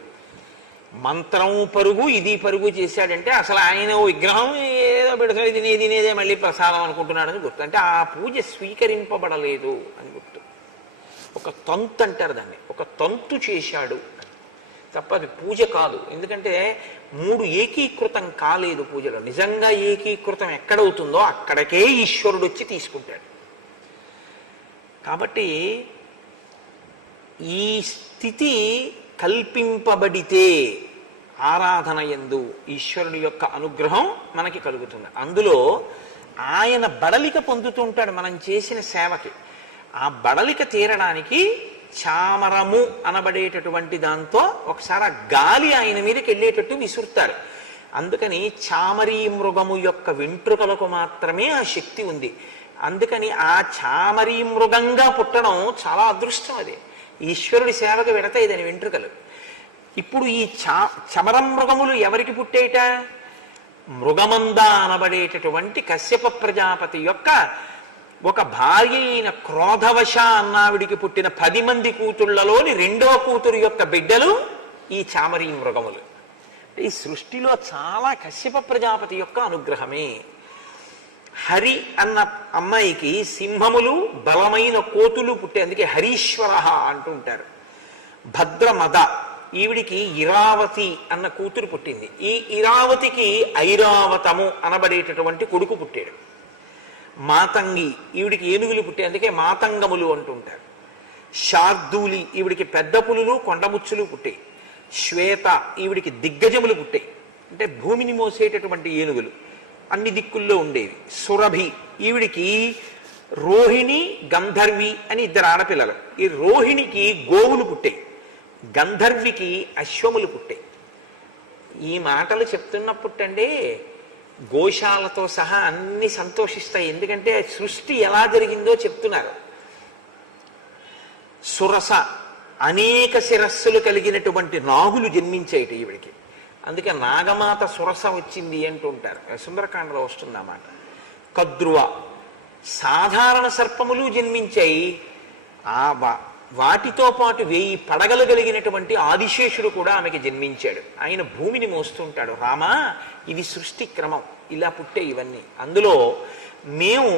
మంత్రం పరుగు ఇది పరుగు చేశాడంటే అసలు ఆయన ఓ విగ్రహం ఏదో పెడతాడు, తినేదే మళ్ళీ ప్రసాదం అనుకుంటున్నాడని గుర్తు. అంటే ఆ పూజ స్వీకరింపబడలేదు అని గుర్తు. ఒక తంతు అంటారు దాన్ని, ఒక తంతు చేశాడు తప్ప అది పూజ కాదు. ఎందుకంటే మూడు ఏకీకృతం కాలేదు పూజలో. నిజంగా ఏకీకృతం ఎక్కడవుతుందో అక్కడికే ఈశ్వరుడు వచ్చి తీసుకుంటాడు. కాబట్టి ఈ స్థితి కల్పింపబడితే ఆరాధన యందు ఈశ్వరుడి యొక్క అనుగ్రహం మనకి కలుగుతుంది. అందులో ఆయన బడలిక పొందుతుంటాడు మనం చేసిన సేవకి. ఆ బడలిక తీరడానికి చామరము అనబడేటటువంటి దాంతో ఒకసారి ఆ గాలి ఆయన మీదకి వెళ్ళేటట్టు విసురుతారు. అందుకని చామరీ మృగము యొక్క వెంట్రుకలకు మాత్రమే ఆ శక్తి ఉంది. అందుకని ఆ చామరీ మృగంగా పుట్టడం చాలా అదృష్టం. అది ఈశ్వరుడి సేవకు వెడతాయి దాని వెంట్రుకలు. ఇప్పుడు ఈ చమరం మృగములు ఎవరికి పుట్టేట? మృగమంద అనబడేటటువంటి కశ్యప ప్రజాపతి యొక్క ఒక భార్య అయిన క్రోధవశ అన్నావిడికి పుట్టిన 10 మంది కూతుళ్లలోని 2వ కూతురు యొక్క బిడ్డలు ఈ చామరీ మృగములు. ఈ సృష్టిలో చాలా కశ్యప ప్రజాపతి యొక్క అనుగ్రహమే. హరి అన్న అమ్మాయికి సింహములు బలమైన కోతులు పుట్టే, అందుకే హరీశ్వర అంటుంటారు. భద్రమద, ఈవిడికి ఇరావతి అన్న కూతురు పుట్టింది. ఈ ఇరావతికి ఐరావతము అనబడేటటువంటి కొడుకు పుట్టాడు. మాతంగి, ఈవిడికి ఏనుగులు పుట్టాయి, అందుకే మాతంగములు అంటుంటారు. శార్దూలి, ఈవిడికి పెద్ద పులులు కొండముచ్చులు పుట్టాయి. శ్వేత, ఈవిడికి దిగ్గజములు పుట్టాయి, అంటే భూమిని మోసేటటువంటి ఏనుగులు అన్ని దిక్కుల్లో ఉండేవి. సురభి, ఈవిడికి రోహిణి గంధర్వి అని 2 ఆడపిల్లలు. ఈ రోహిణికి గోవులు పుట్టాయి, గంధర్వికి అశ్వములు పుట్టాయి. ఈ మాటలు చెప్తున్నప్పుడండి గోశాలతో సహా అన్ని సంతోషిస్తాయి. ఎందుకంటే సృష్టి ఎలా జరిగిందో చెప్తున్నారు. సురస, అనేక శిరస్సులు కలిగినటువంటి నాగులు జన్మించేటి ఈవిడికి. అందుకే నాగమాత సురస వచ్చింది అంటుంటారు. సుందరకాండలో వస్తుందన్నమాట. కద్రువ, సాధారణ సర్పములు జన్మించాయి. ఆ వాటితో పాటు 1000 పడగలు కలిగినటువంటి ఆదిశేషుడు కూడా ఆమెకి జన్మించాడు. ఆయన భూమిని మోస్తుంటాడు. రామా, ఇది సృష్టి క్రమం, ఇలా పుట్టే ఇవన్నీ. అందులో మేము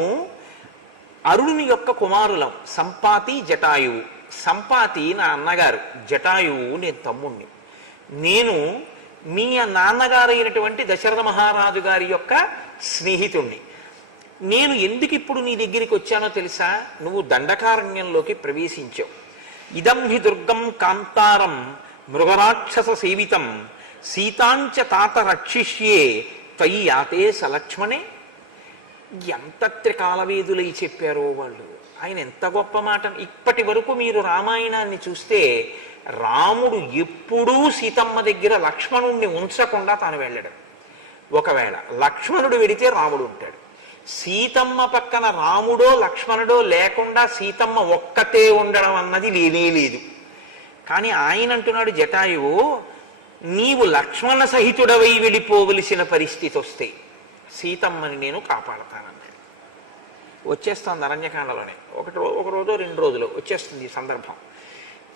అరుణుని యొక్క కుమారులం, సంపాతి జటాయువు. సంపాతి నా అన్నగారు, జటాయువు నేను తమ్ముణ్ణి. నేను మీ నాన్నగారు అయినటువంటి దశరథ మహారాజు గారి యొక్క స్నేహితుణ్ణి. నేను ఎందుకు ఇప్పుడు నీ దగ్గరికి వచ్చానో తెలుసా? నువ్వు దండకారణ్యంలోకి ప్రవేశించావు. ఇదం హి దుర్గం కాంతారం మృగరాక్షస సేవితం సీతాంచ తాత రక్షిష్యే త్వయి యాతే సలక్ష్మణే. ఎంత త్రికాలవేదులై చెప్పారో వాళ్ళు. ఆయన ఎంత గొప్ప మాట. ఇప్పటి వరకు మీరు రామాయణాన్ని చూస్తే రాముడు ఎప్పుడూ సీతమ్మ దగ్గర లక్ష్మణుణ్ణి ఉంచకుండా తాను వెళ్ళడం. ఒకవేళ లక్ష్మణుడు వెడితే రాముడు ఉంటాడు. సీతమ్మ పక్కన రాముడో లక్ష్మణుడో లేకుండా సీతమ్మ ఒక్కతే ఉండడం అన్నది లేనే లేదు. కానీ ఆయన అంటున్నాడు, జటాయువు నీవు లక్ష్మణ సహితుడవై వెళ్ళిపోవలసిన పరిస్థితి వస్తే సీతమ్మని నేను కాపాడతానన్నాడు. వచ్చేస్తుంది అరణ్యకాండలోనే. ఒక రోజు 2 రోజులు వచ్చేస్తుంది ఈ సందర్భం.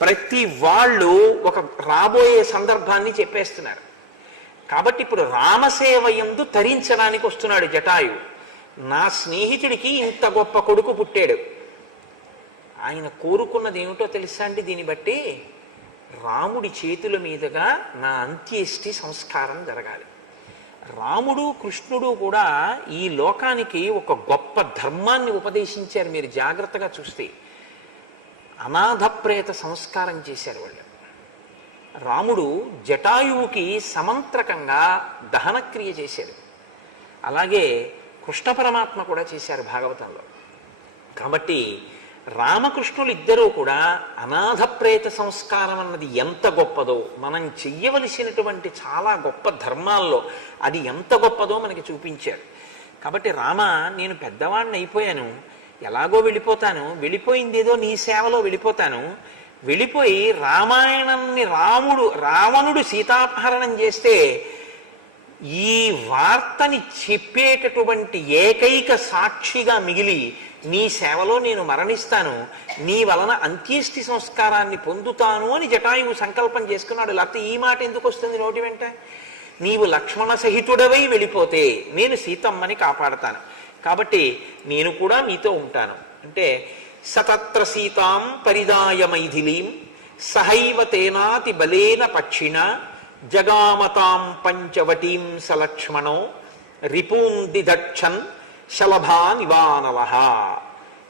ప్రతి వాళ్ళు ఒక రాబోయే సందర్భాన్ని చెప్పేస్తున్నారు. కాబట్టి ఇప్పుడు రామసేవ యందు తరించడానికి వస్తున్నాడు జటాయువు. నా స్నేహితుడికి ఇంత గొప్ప కొడుకు పుట్టాడు. ఆయన కోరుకున్నది ఏమిటో తెలుసా అండి? దీన్ని బట్టి రాముడి చేతుల మీదుగా నా అంత్యేష్టి సంస్కారం జరగాలి. రాముడు కృష్ణుడు కూడా ఈ లోకానికి ఒక గొప్ప ధర్మాన్ని ఉపదేశించారు. మీరు జాగ్రత్తగా చూస్తే అనాథ ప్రేత సంస్కారం చేశారు వాళ్ళు. రాముడు జటాయువుకి సమంత్రకంగా దహనక్రియ చేశాడు. అలాగే కృష్ణ పరమాత్మ కూడా చేశారు భాగవతంలో. కాబట్టి రామకృష్ణులు ఇద్దరూ కూడా అనాథ ప్రేత సంస్కారం అన్నది ఎంత గొప్పదో, మనం చెయ్యవలసినటువంటి చాలా గొప్ప ధర్మాల్లో అది ఎంత గొప్పదో మనకి చూపించారు. కాబట్టి రామ, నేను పెద్దవాడిని అయిపోయాను, ఎలాగో వెళ్ళిపోతాను, వెళ్ళిపోయింది ఏదో నీ సేవలో వెళ్ళిపోతాను, వెళ్ళిపోయి రామాయణాన్ని రావణుడు సీతాపహరణం చేస్తే ఈ వార్తని చెప్పేటటువంటి ఏకైక సాక్షిగా మిగిలి నీ సేవలో నేను మరణిస్తాను, నీ వలన అంత్యేష్టి సంస్కారాన్ని పొందుతాను అని జటాయువు సంకల్పం చేసుకున్నాడు. లేకపోతే ఈ మాట ఎందుకు వస్తుంది నోటి వెంట? నీవు లక్ష్మణ సహితుడవై వెళ్ళిపోతే నేను సీతమ్మని కాపాడతాను, కాబట్టి నేను కూడా మీతో ఉంటాను అంటే సతత్ర సీతాం పరిదాయ మైథిలీం సహైవ తేనాతి బలేన పక్షిణ జగామతాం పంచవటీం సలక్ష్మణో రిపూన్ దిదక్షన్ శలభా నివానవ.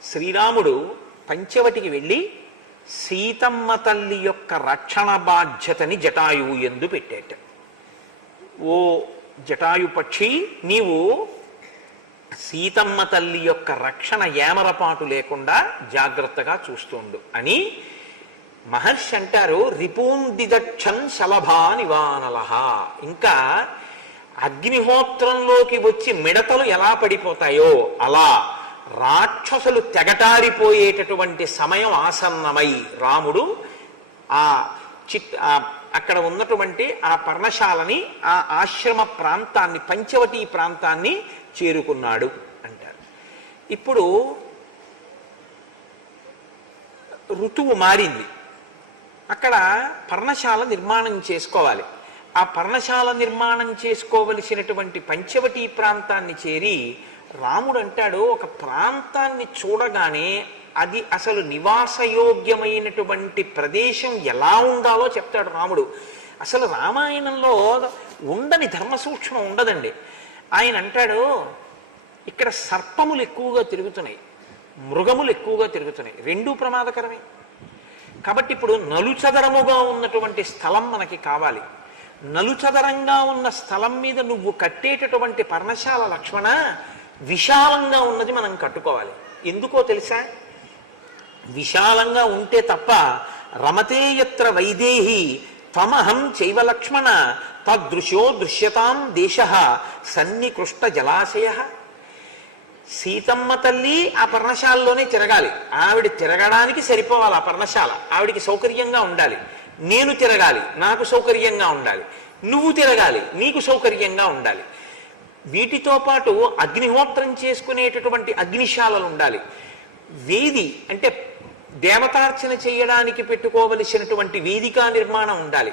శ్రీరాముడు పంచవటికి వెళ్ళి సీతమ్మ తల్లి యొక్క రక్షణ బాధ్యతని జటాయువు యందు పెట్టేట. ఓ జటాయు పక్షి, నీవు సీతమ్మ తల్లి యొక్క రక్షణ ఏమరపాటు లేకుండా జాగ్రత్తగా చూస్తుండు అని మహర్షి అంటారు. రిపూన్ దిదక్షన్ శలభా నివానలహ. ఇంకా అగ్నిహోత్రంలోకి వచ్చి మిడతలు ఎలా పడిపోతాయో అలా రాక్షసులు తెగటారిపోయేటటువంటి సమయం ఆసన్నమై రాముడు అక్కడ ఉన్నటువంటి ఆ పర్ణశాలని, ఆ ఆశ్రమ ప్రాంతాన్ని, పంచవటీ ప్రాంతాన్ని చేరుకున్నాడు అంటారు. ఇప్పుడు ఋతువు మారింది, అక్కడ పర్ణశాల నిర్మాణం చేసుకోవాలి. ఆ పర్ణశాల నిర్మాణం చేసుకోవలసినటువంటి పంచవటీ ప్రాంతాన్ని చేరి రాముడు అంటాడు, ఒక ప్రాంతాన్ని చూడగానే అది అసలు నివాసయోగ్యమైనటువంటి ప్రదేశం ఎలా ఉండాలో చెప్తాడు రాముడు. అసలు రామాయణంలో ఉండని ధర్మ సూక్ష్మం ఉండదండి. ఆయన అంటాడు, ఇక్కడ సర్పములు ఎక్కువగా తిరుగుతున్నాయి, మృగములు ఎక్కువగా తిరుగుతున్నాయి, రెండూ ప్రమాదకరమే. కాబట్టి ఇప్పుడు నలుచదరముగా ఉన్నటువంటి స్థలం మనకి కావాలి. నలుచదరంగా ఉన్న స్థలం మీద నువ్వు కట్టేటటువంటి పర్ణశాల లక్ష్మణ విశాలంగా ఉన్నది మనం కట్టుకోవాలి. ఎందుకో తెలుసా? విశాలంగా ఉంటే తప్ప రమతే యత్ర వైదేహి త్వమహం చైవ లక్ష్మణ తదృశో దృశ్యతాం దేశ సన్నికృష్ట జలాశయ. సీతమ్మ తల్లి ఆ పర్ణశాలలోనే తిరగాలి, ఆవిడ తిరగడానికి సరిపోవాలి ఆ పర్ణశాల, ఆవిడికి సౌకర్యంగా ఉండాలి. నేను తిరగాలి, నాకు సౌకర్యంగా ఉండాలి. నువ్వు తిరగాలి, నీకు సౌకర్యంగా ఉండాలి. వీటితో పాటు అగ్నిహోత్రం చేసుకునేటటువంటి అగ్నిశాలలు ఉండాలి. వేది అంటే దేవతార్చన చేయడానికి పెట్టుకోవలసినటువంటి వేదికా నిర్మాణం ఉండాలి.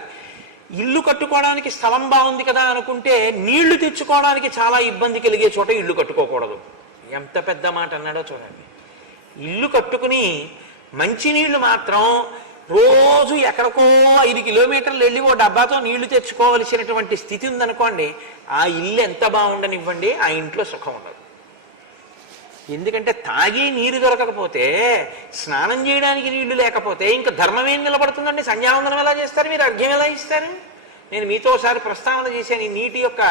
ఇల్లు కట్టుకోవడానికి స్థలం బాగుంది కదా అనుకుంటే నీళ్లు తెచ్చుకోవడానికి చాలా ఇబ్బంది కలిగే చోట ఇల్లు కట్టుకోకూడదు. ఎంత పెద్ద మాట అన్నాడో చూడండి. ఇల్లు కట్టుకుని మంచినీళ్లు మాత్రం రోజు ఎక్కడికో 5 కిలోమీటర్లు వెళ్ళి ఓ డబ్బాతో నీళ్లు తెచ్చుకోవలసినటువంటి స్థితి ఉందనుకోండి, ఆ ఇల్లు ఎంత బాగుండనివ్వండి, ఆ ఇంట్లో సుఖం ఉండదు. ఎందుకంటే తాగి నీరు దొరకకపోతే, స్నానం చేయడానికి నీళ్లు లేకపోతే ఇంకా ధర్మం ఏం నిలబడుతుందండి? సంధ్యావందనం ఎలా చేస్తారు మీరు? అర్ఘ్యం ఎలా ఇస్తారు? నేను మీతో ఒకసారి ప్రస్తావన చేశాను, ఈ నీటి యొక్క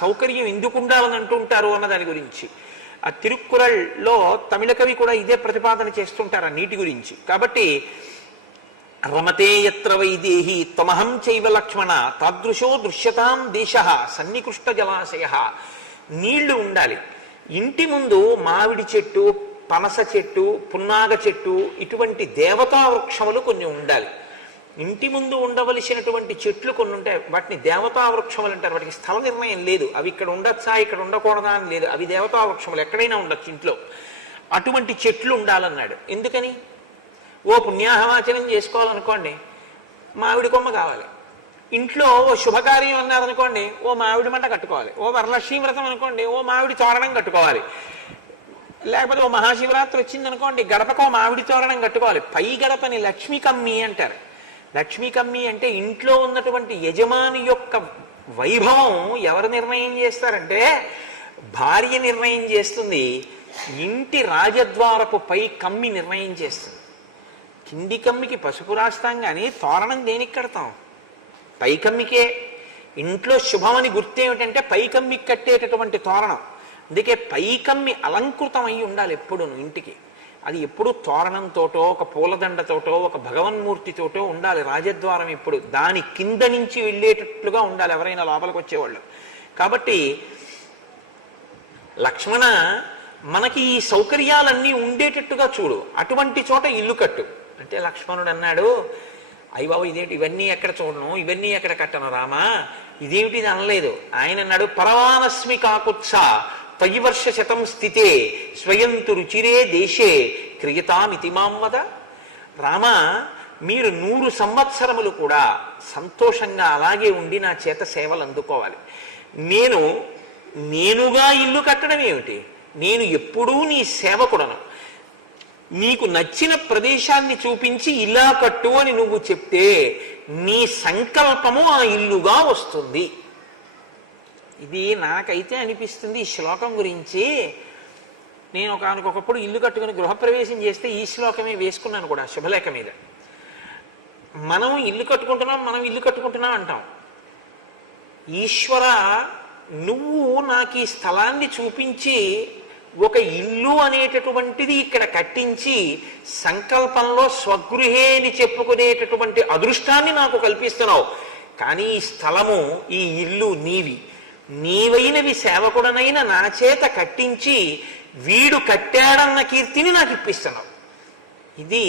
సౌకర్యం ఎందుకు ఉండాలని అంటుంటారు అన్న దాని గురించి. ఆ తిరుక్కురల్లో తమిళ కవి కూడా ఇదే ప్రతిపాదన చేస్తుంటారు ఆ నీటి గురించి. కాబట్టి రమతే యత్ర వైదేహి త్వమహం చైవ లక్ష్మణ తాదృశో దృశ్యతాం దేశ సన్నికృష్ట జలాశయ. నీళ్లు ఉండాలి. ఇంటి ముందు మామిడి చెట్టు, పనస చెట్టు, పున్నాగ చెట్టు, ఇటువంటి దేవతా వృక్షములు కొన్ని ఉండాలి. ఇంటి ముందు ఉండవలసినటువంటి చెట్లు కొన్ని ఉంటాయి, వాటిని దేవతా వృక్షములు అంటారు. వాటికి స్థల నిర్ణయం లేదు, అవి ఇక్కడ ఉండొచ్చా ఇక్కడ ఉండకూడదా అని లేదు, అవి దేవతా వృక్షములు, ఎక్కడైనా ఉండొచ్చు ఇంట్లో. అటువంటి చెట్లు ఉండాలన్నాడు. ఎందుకని? ఓ పుణ్యాహవాచనం చేసుకోవాలనుకోండి, మామిడి కొమ్మ కావాలి. ఇంట్లో ఓ శుభకార్యం అన్నారనుకోండి, ఓ మామిడి మంట కట్టుకోవాలి. ఓ వరలక్ష్మీ వ్రతం అనుకోండి, ఓ మామిడి తోరణం కట్టుకోవాలి. లేకపోతే ఓ మహాశివరాత్రి వచ్చిందనుకోండి, గడపకో మామిడి తోరణం కట్టుకోవాలి. పై గడపని లక్ష్మీ కమ్మి అంటారు. లక్ష్మీ కమ్మి అంటే ఇంట్లో ఉన్నటువంటి యజమాని యొక్క వైభవం ఎవరు నిర్ణయం చేస్తారంటే భార్య నిర్ణయం చేస్తుంది. ఇంటి రాజద్వారపు పై కమ్మి నిర్ణయం చేస్తుంది. కింది కమ్మికి పసుపు రాస్తాం కానీ తోరణం దేనికి కడతాం? పై కమ్మికే. ఇంట్లో శుభమని గుర్తేమిటంటే పై కమ్మికి కట్టేటటువంటి తోరణం. అందుకే పై కమ్మి అలంకృతం అయి ఉండాలి ఎప్పుడు ఇంటికి. అది ఎప్పుడు తోరణంతోటో ఒక పూలదండతోటో ఒక భగవన్మూర్తితోటో ఉండాలి రాజద్వారం. ఎప్పుడు దాని కింద నుంచి వెళ్ళేటట్లుగా ఉండాలి ఎవరైనా లోపలికి వచ్చేవాళ్ళు. కాబట్టి లక్ష్మణ మనకి ఈ సౌకర్యాలన్నీ ఉండేటట్టుగా చూడు, అటువంటి చోట ఇల్లు కట్టు అంటే లక్ష్మణుడు అన్నాడు, అయ్య బాబు ఇదేంటి, ఇవన్నీ ఎక్కడ చూడను, ఇవన్నీ ఎక్కడ కట్టను రామా, ఇదేమిటి ఇది అనలేదు. ఆయన అన్నాడు, పరవానస్మి కాకుత్స త్వయివర్ష శతం స్థితే స్వయంతు రుచిరే దేశే క్రియతామితి మాంవద. రామ మీరు 100 సంవత్సరములు కూడా సంతోషంగా అలాగే ఉండి నా చేత సేవలు అందుకోవాలి. నేనుగా ఇల్లు కట్టడం ఏమిటి, నేను ఎప్పుడూ నీ సేవకుడను. నీకు నచ్చిన ప్రదేశాన్ని చూపించి ఇలా కట్టు అని నువ్వు చెప్తే నీ సంకల్పము ఆ ఇల్లుగా వస్తుంది. ఇది నాకైతే అనిపిస్తుంది ఈ శ్లోకం గురించి. నేను ఒకనకొకప్పుడు ఇల్లు కట్టుకుని గృహప్రవేశం చేస్తే ఈ శ్లోకమే వేసుకున్నాను కూడా శుభలేఖ మీద. మనం ఇల్లు కట్టుకుంటున్నాం అంటాం. ఈశ్వర నువ్వు నాకు ఈ స్థలాన్ని చూపించి ఒక ఇల్లు అనేటటువంటిది ఇక్కడ కట్టించి సంకల్పంలో స్వగృహే అని చెప్పుకునేటటువంటి అదృష్టాన్ని నాకు కల్పిస్తున్నావు. కానీ ఈ స్థలము ఈ ఇల్లు నీవైనవి సేవకుడనైన నా చేత కట్టించి వీడు కట్టాడన్న కీర్తిని నాకు ఇప్పిస్తున్నావు. ఇది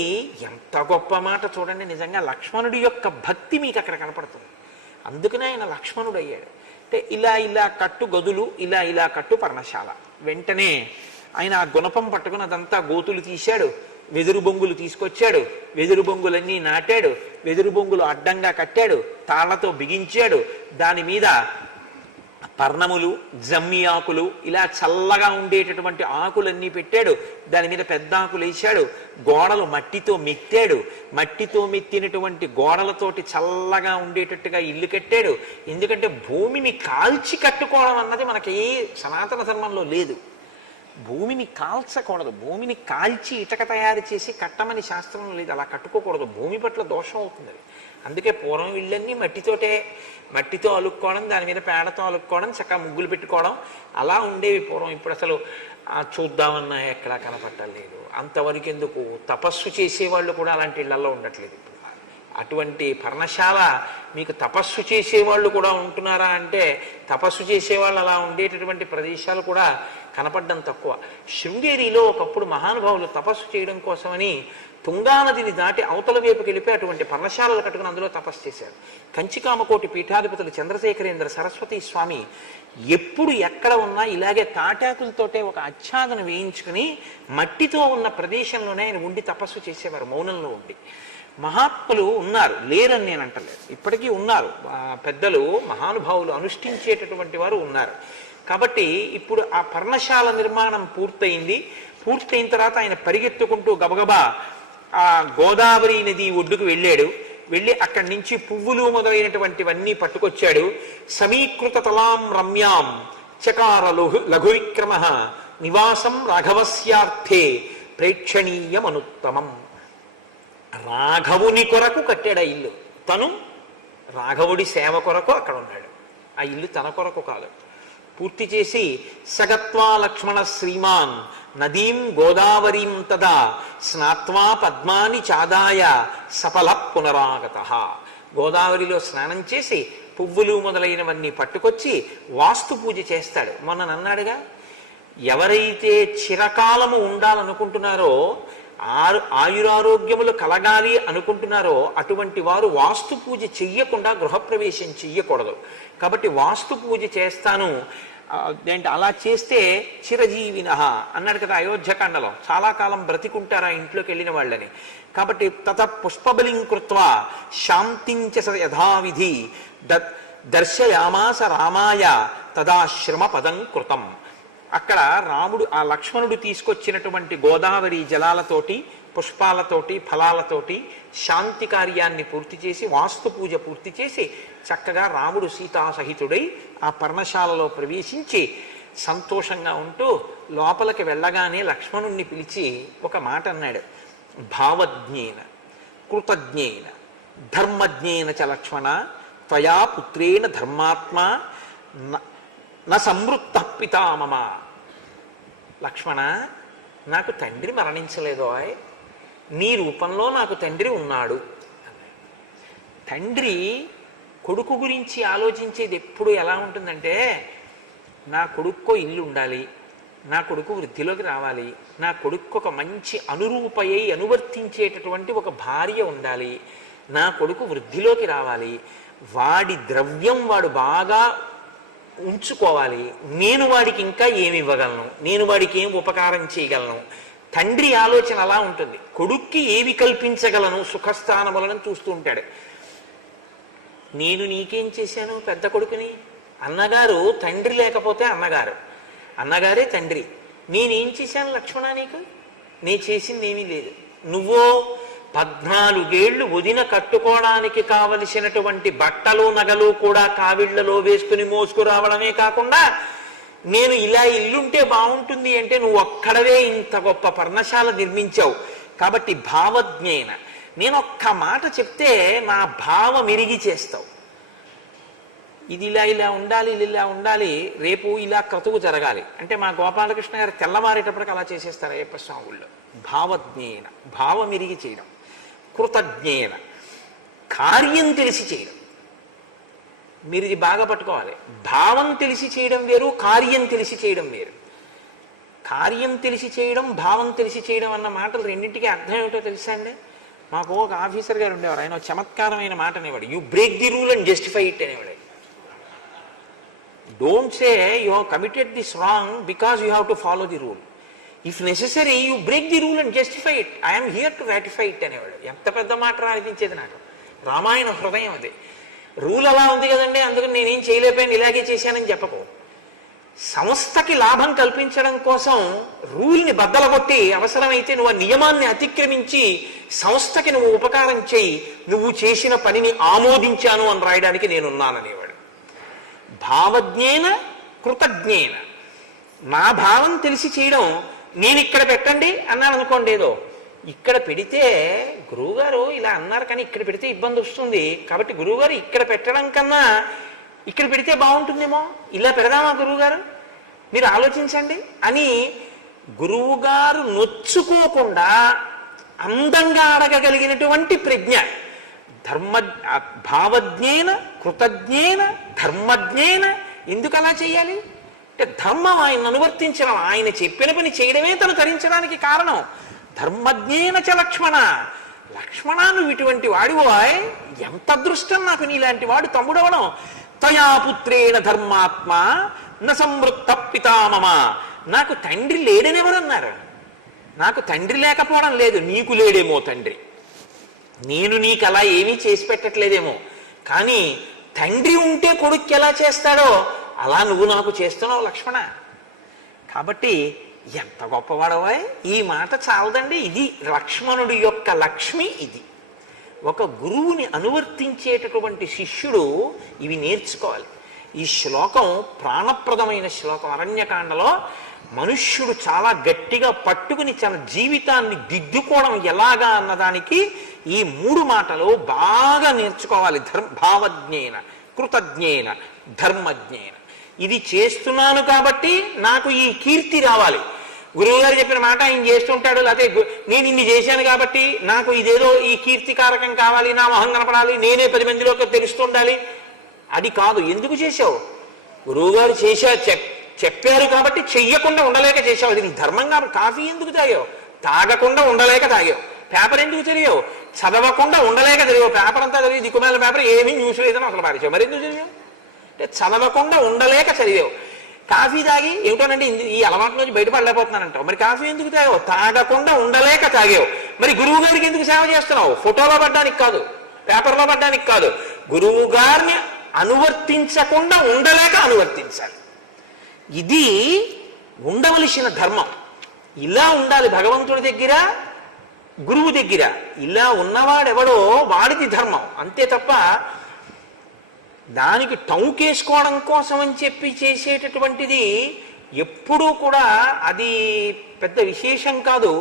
ఎంత గొప్ప మాట చూడండి. నిజంగా లక్ష్మణుడి యొక్క భక్తి మీకు అక్కడ కనపడుతుంది. అందుకనే ఆయన లక్ష్మణుడు అయ్యాడు. అంటే ఇలా కట్టు గదులు, ఇలా కట్టు పర్ణశాల. వెంటనే ఆయన ఆ గుణపం పట్టుకుని అదంతా గోతులు తీశాడు, వెదురు బొంగులు తీసుకొచ్చాడు, వెదురు బొంగులన్నీ నాటాడు, వెదురు బొంగులు అడ్డంగా కట్టాడు, తాళ్లతో బిగించాడు, దాని మీద పర్ణములు, జమ్మి ఆకులు, ఇలా చల్లగా ఉండేటటువంటి ఆకులన్నీ పెట్టాడు, దాని మీద పెద్ద ఆకులు వేశాడు, గోడలు మట్టితో మెత్తాడు, మట్టితో మెత్తినటువంటి గోడలతోటి చల్లగా ఉండేటట్టుగా ఇల్లు కట్టాడు. ఎందుకంటే భూమిని కాల్చి కట్టుకోవడం అన్నది మనకి సనాతన ధర్మంలో లేదు. భూమిని కాల్చకూడదు, భూమిని కాల్చి ఇటక తయారు చేసి కట్టమని శాస్త్రంలో లేదు. అలా కట్టుకోకూడదు, భూమి పట్ల దోషం అవుతుంది. అందుకే పూర్వం ఇళ్ళన్నీ మట్టితో అలుక్కోవడం, దాని మీద పేడతో అలుక్కోవడం, చక్కగా ముగ్గులు పెట్టుకోవడం అలా ఉండేవి పూర్వం. ఇప్పుడు అసలు చూద్దామన్నా ఎక్కడా కనపట్టలేదు. అంతవరకు ఎందుకు, తపస్సు చేసేవాళ్ళు కూడా అలాంటి ఇళ్లలో ఉండట్లేదు ఇప్పుడు. అటువంటి పర్ణశాల మీకు తపస్సు చేసేవాళ్ళు కూడా ఉంటున్నారా అంటే తపస్సు చేసేవాళ్ళు అలా ఉండేటటువంటి ప్రదేశాలు కూడా కనపడడం తక్కువ. శృంగేరిలో ఒకప్పుడు మహానుభావులు తపస్సు చేయడం కోసమని తుంగానదిని దాటి అవతల వైపుకి వెళ్ళిపోయి అటువంటి పర్ణశాలలు కట్టుకుని అందులో తపస్సు చేశారు. కంచికామకోటి పీఠాధిపతులు చంద్రశేఖరేంద్ర సరస్వతి స్వామి ఎప్పుడు ఎక్కడ ఉన్నా ఇలాగే తాటాకులతోటే ఒక ఆచ్ఛాదన వేయించుకుని మట్టితో ఉన్న ప్రదేశంలోనే ఆయన ఉండి తపస్సు చేసేవారు, మౌనంలో ఉండి. మహాత్ములు ఉన్నారు, లేరని నేను అంటలేదు, ఇప్పటికీ ఉన్నారు. పెద్దలు మహానుభావులు అనుష్ఠించేటటువంటి వారు ఉన్నారు. కాబట్టి ఇప్పుడు ఆ పర్ణశాల నిర్మాణం పూర్తయింది. పూర్తయిన తర్వాత ఆయన పరిగెత్తుకుంటూ గబగబా ఆ గోదావరి నది ఒడ్డుకు వెళ్ళాడు. వెళ్ళి అక్కడి నుంచి పువ్వులు మొదలైనటువంటివన్నీ పట్టుకొచ్చాడు. సమీకృత తలాం రమ్యాం చకార లఘు విక్రమ నివాసం రాఘవస్యార్థే ప్రేక్షణీయమనుత్తమం. రాఘవుని కొరకు కట్టాడు ఆ ఇల్లు. తను రాఘవుడి సేవ కొరకు అక్కడ ఉన్నాడు. ఆ ఇల్లు తన కొరకు కాదు. పూర్తి చేసి సగత్వా లక్ష్మణ శ్రీమాన్ నదీం గోదావరీం తదా స్నాత్వా పద్మాని చాదాయ సఫల పునరాగత. గోదావరిలో స్నానం చేసి పువ్వులు మొదలైనవన్నీ పట్టుకొచ్చి వాస్తు పూజ చేస్తాడు. మొన్న అన్నాడుగా, ఎవరైతే చిరకాలము ఉండాలనుకుంటున్నారో, ఆయురారోగ్యములు కలగాలి అనుకుంటున్నారో అటువంటి వారు వాస్తు పూజ చెయ్యకుండా గృహప్రవేశం చెయ్యకూడదు. కాబట్టి వాస్తు పూజ చేస్తాను ఏంటి, అలా చేస్తే చిరజీవిన అన్నాడు కదా అయోధ్యకాండలో, చాలా కాలం బ్రతికుంటారా ఇంట్లోకి వెళ్ళిన వాళ్ళని. కాబట్టి తత పుష్పబలిం కృత్వా శాంతించ యథావిధి దర్శయామాస రామాయ తదాశ్రమ పదం కృతం. అక్కడ రాముడు ఆ లక్ష్మణుడు తీసుకొచ్చినటువంటి గోదావరి జలాలతోటి పుష్పాలతోటి ఫలాలతోటి శాంతి కార్యాన్ని పూర్తి చేసి వాస్తు పూజ పూర్తి చేసి చక్కగా రాముడు సీతాసహితుడై ఆ పర్ణశాలలో ప్రవేశించి సంతోషంగా ఉంటూ లోపలికి వెళ్ళగానే లక్ష్మణుణ్ణి పిలిచి ఒక మాట అన్నాడు. భావజ్ఞేన కృతజ్ఞేన ధర్మజ్ఞేన చ లక్ష్మణ త్వయా పుత్రేణ ధర్మాత్మ న సంవృత్త పితామమ. లక్ష్మణ, నాకు తండ్రి మరణించలేదో, నీ రూపంలో నాకు తండ్రి ఉన్నాడు. తండ్రి కొడుకు గురించి ఆలోచించేది ఎప్పుడు ఎలా ఉంటుందంటే, నా కొడుక్కో ఇల్లు ఉండాలి, నా కొడుకు వృద్ధిలోకి రావాలి, నా కొడుకు ఒక మంచి అనురూపయ్యి అనువర్తించేటటువంటి ఒక భార్య ఉండాలి, నా కొడుకు వృద్ధిలోకి రావాలి, వాడి ద్రవ్యం వాడు బాగా ఉంచుకోవాలి, నేను వాడికి ఇంకా ఏమి ఇవ్వగలను, నేను వాడికి ఏం ఉపకారం చేయగలను. తండ్రి ఆలోచన అలా ఉంటుంది. కొడుక్కి ఏవి కల్పించగలను సుఖస్థానములను చూస్తూ ఉంటాడు. నేను నీకేం చేశాను పెద్ద కొడుకుని? అన్నగారు తండ్రి లేకపోతే అన్నగారు, అన్నగారే తండ్రి. నేనేం చేశాను లక్ష్మణ నీకు? నేను చేసింది ఏమీ లేదు. నువ్వో 14 ఏళ్ళు వదిన కట్టుకోవడానికి కావలసినటువంటి బట్టలు నగలు కూడా కావిళ్లలో వేసుకుని మోసుకురావడమే కాకుండా, నేను ఇలా ఇల్లుంటే బాగుంటుంది అంటే నువ్వు ఒక్కడవే ఇంత గొప్ప పర్ణశాల నిర్మించావు. కాబట్టి భావజ్ఞేన, నేను ఒక్క మాట చెప్తే నా భావం ఎరిగి చేస్తావు. ఇది ఇలా ఇలా ఉండాలి, ఇలా ఉండాలి, రేపు ఇలా క్రతువు జరగాలి అంటే మా గోపాలకృష్ణ గారు తెల్లవారేటప్పటికి అలా చేసేస్తారు అయ్యప్ప స్వామి గుళ్ళో. భావజ్ఞేన, భావం ఎరిగి చేయడం. కృతజ్ఞేన, కార్యం తెలిసి చేయడం. మీరు ఇది బాగా పట్టుకోవాలి. భావం తెలిసి చేయడం వేరు, కార్యం తెలిసి చేయడం వేరు. కార్యం తెలిసి చేయడం, భావం తెలిసి చేయడం అన్న మాటలు రెండింటికి అర్థం ఏమిటో తెలుసా అండి? మాకు ఒక ఆఫీసర్ గారు ఉండేవారు, ఆయన చమత్కారమైన మాట అనేవాడు. You break the rule and justify it అనేవాడు. Don't say you have committed this wrong because you have to follow the rule. If necessary you break the rule and justify it. I'm here to ratify it అనేవాడు. ఎంత పెద్ద మాట అనిపించేది నాకు. రామాయణ హృదయం అది. Rule అలా ఉంది కదండి, అందుకని నేనేం చేయలేకపోయాను, ఇలాగే చేశానని చెప్పకు. సంస్థకి లాభం కల్పించడం కోసం రూల్ని బద్దలగొట్టి అవసరమైతే నువ్వు ఆ నియమాన్ని అతిక్రమించి సంస్థకి నువ్వు ఉపకారం చేయి, నువ్వు చేసిన పనిని ఆమోదించాను అని రాయడానికి నేనున్నాననేవాడు. భావజ్ఞేన కృతజ్ఞేన, నా భావం తెలిసి చేయడం. నేను ఇక్కడ పెట్టండి అన్నాను అనుకోండి, ఏదో ఇక్కడ పెడితే గురువుగారు ఇలా అన్నారు కానీ ఇక్కడ పెడితే ఇబ్బంది వస్తుంది, కాబట్టి గురువుగారు ఇక్కడ పెట్టడం కన్నా ఇక్కడ పెడితే బాగుంటుందేమో, ఇలా పెడదామా గురువుగారు, మీరు ఆలోచించండి అని గురువుగారు నొచ్చుకోకుండా అందంగా అడగగలిగినటువంటి ప్రజ్ఞ. భావజ్ఞేన కృతజ్ఞేన ధర్మజ్ఞేన. ఎందుకు అలా చేయాలి అంటే ధర్మం ఆయన అనువర్తించడం, ఆయన చెప్పిన పని చేయడమే తను తరించడానికి కారణం. ధర్మజ్ఞేన చ లక్ష్మణ, లక్ష్మణ నువ్వు ఇటువంటి వాడివోయ్, ఎంత అదృష్టం నాకు నీలాంటి వాడు తమ్ముడవడం. తయా పుత్రేణ ధర్మాత్మ న సంవృత్త పితామమ. నాకు తండ్రి లేడని ఎవరన్నారు? నాకు తండ్రి లేకపోవడం లేదు, నీకు లేడేమో తండ్రి. నేను నీకు అలా ఏమీ చేసి పెట్టట్లేదేమో, కానీ తండ్రి ఉంటే కొడుక్కి ఎలా చేస్తాడో అలా నువ్వు నాకు చేస్తున్నావు లక్ష్మణ. కాబట్టి ఎంత గొప్పవాడవా. ఈ మాట చాలదండి. ఇది లక్ష్మణుడి యొక్క లక్ష్మి. ఇది ఒక గురువుని అనువర్తించేటటువంటి శిష్యుడు ఇవి నేర్చుకోవాలి. ఈ శ్లోకం ప్రాణప్రదమైన శ్లోకం. అరణ్యకాండలో మనుష్యుడు చాలా గట్టిగా పట్టుకుని తన జీవితాన్ని దిద్దుకోవడం ఎలాగా అన్నదానికి ఈ 3 మాటలు బాగా నేర్చుకోవాలి. భావజ్ఞేన కృతజ్ఞేన ధర్మజ్ఞేన. ఇది చేస్తున్నాను కాబట్టి నాకు ఈ కీర్తి రావాలి. గురువు గారు చెప్పిన మాట ఆయన చేస్తుంటాడు, లేకపోతే నేను ఇన్ని చేశాను కాబట్టి నాకు ఇదేదో ఈ కీర్తికారకం కావాలి, నా మొహం కనపడాలి, నేనే 10 మందిలోకి తెలుస్తుండాలి, అది కాదు. ఎందుకు చేశావు? గురువుగారు చెప్పారు కాబట్టి చెయ్యకుండా ఉండలేక చేసావు. అది నీ ధర్మం కాబట్టి. కాఫీ ఎందుకు తాగావు? తాగకుండా ఉండలేక తాగావు. పేపర్ ఎందుకు చదివావు? చదవకుండా ఉండలేక చదివావు. పేపర్ అంతా చదివి దిక్కుమాల పేపర్ ఏమీ న్యూస్ లేదని అసలు పారేసావు. మరి ఎందుకు చదివావు? అంటే చదవకుండా ఉండలేక చదివావు. కాఫీ తాగి ఏమిటోనండి ఈ అలవాటు నుంచి బయటపడలేకపోతున్నానంటావు. మరి కాఫీ ఎందుకు తాగావు? తాగకుండా ఉండలేక తాగావు. మరి గురువు గారికి ఎందుకు సేవ చేస్తున్నావు? ఫోటోలో పడ్డానికి కాదు, పేపర్లో పడ్డానికి కాదు. గురువు గారిని అనువర్తించకుండా ఉండలేక అనువర్తించాలి. ఇది ఉండవలసిన ధర్మం. ఇలా ఉండాలి భగవంతుడి దగ్గర. గురువు దగ్గర. ఇలా ఉన్నవాడెవడో వాడిది ధర్మం అంతే తప్ప దానికి టౌకేసుకోవడం కోసం అని చెప్పి చేసేటటువంటిది ఎప్పుడూ కూడా అది పెద్ద విశేషం కాదు.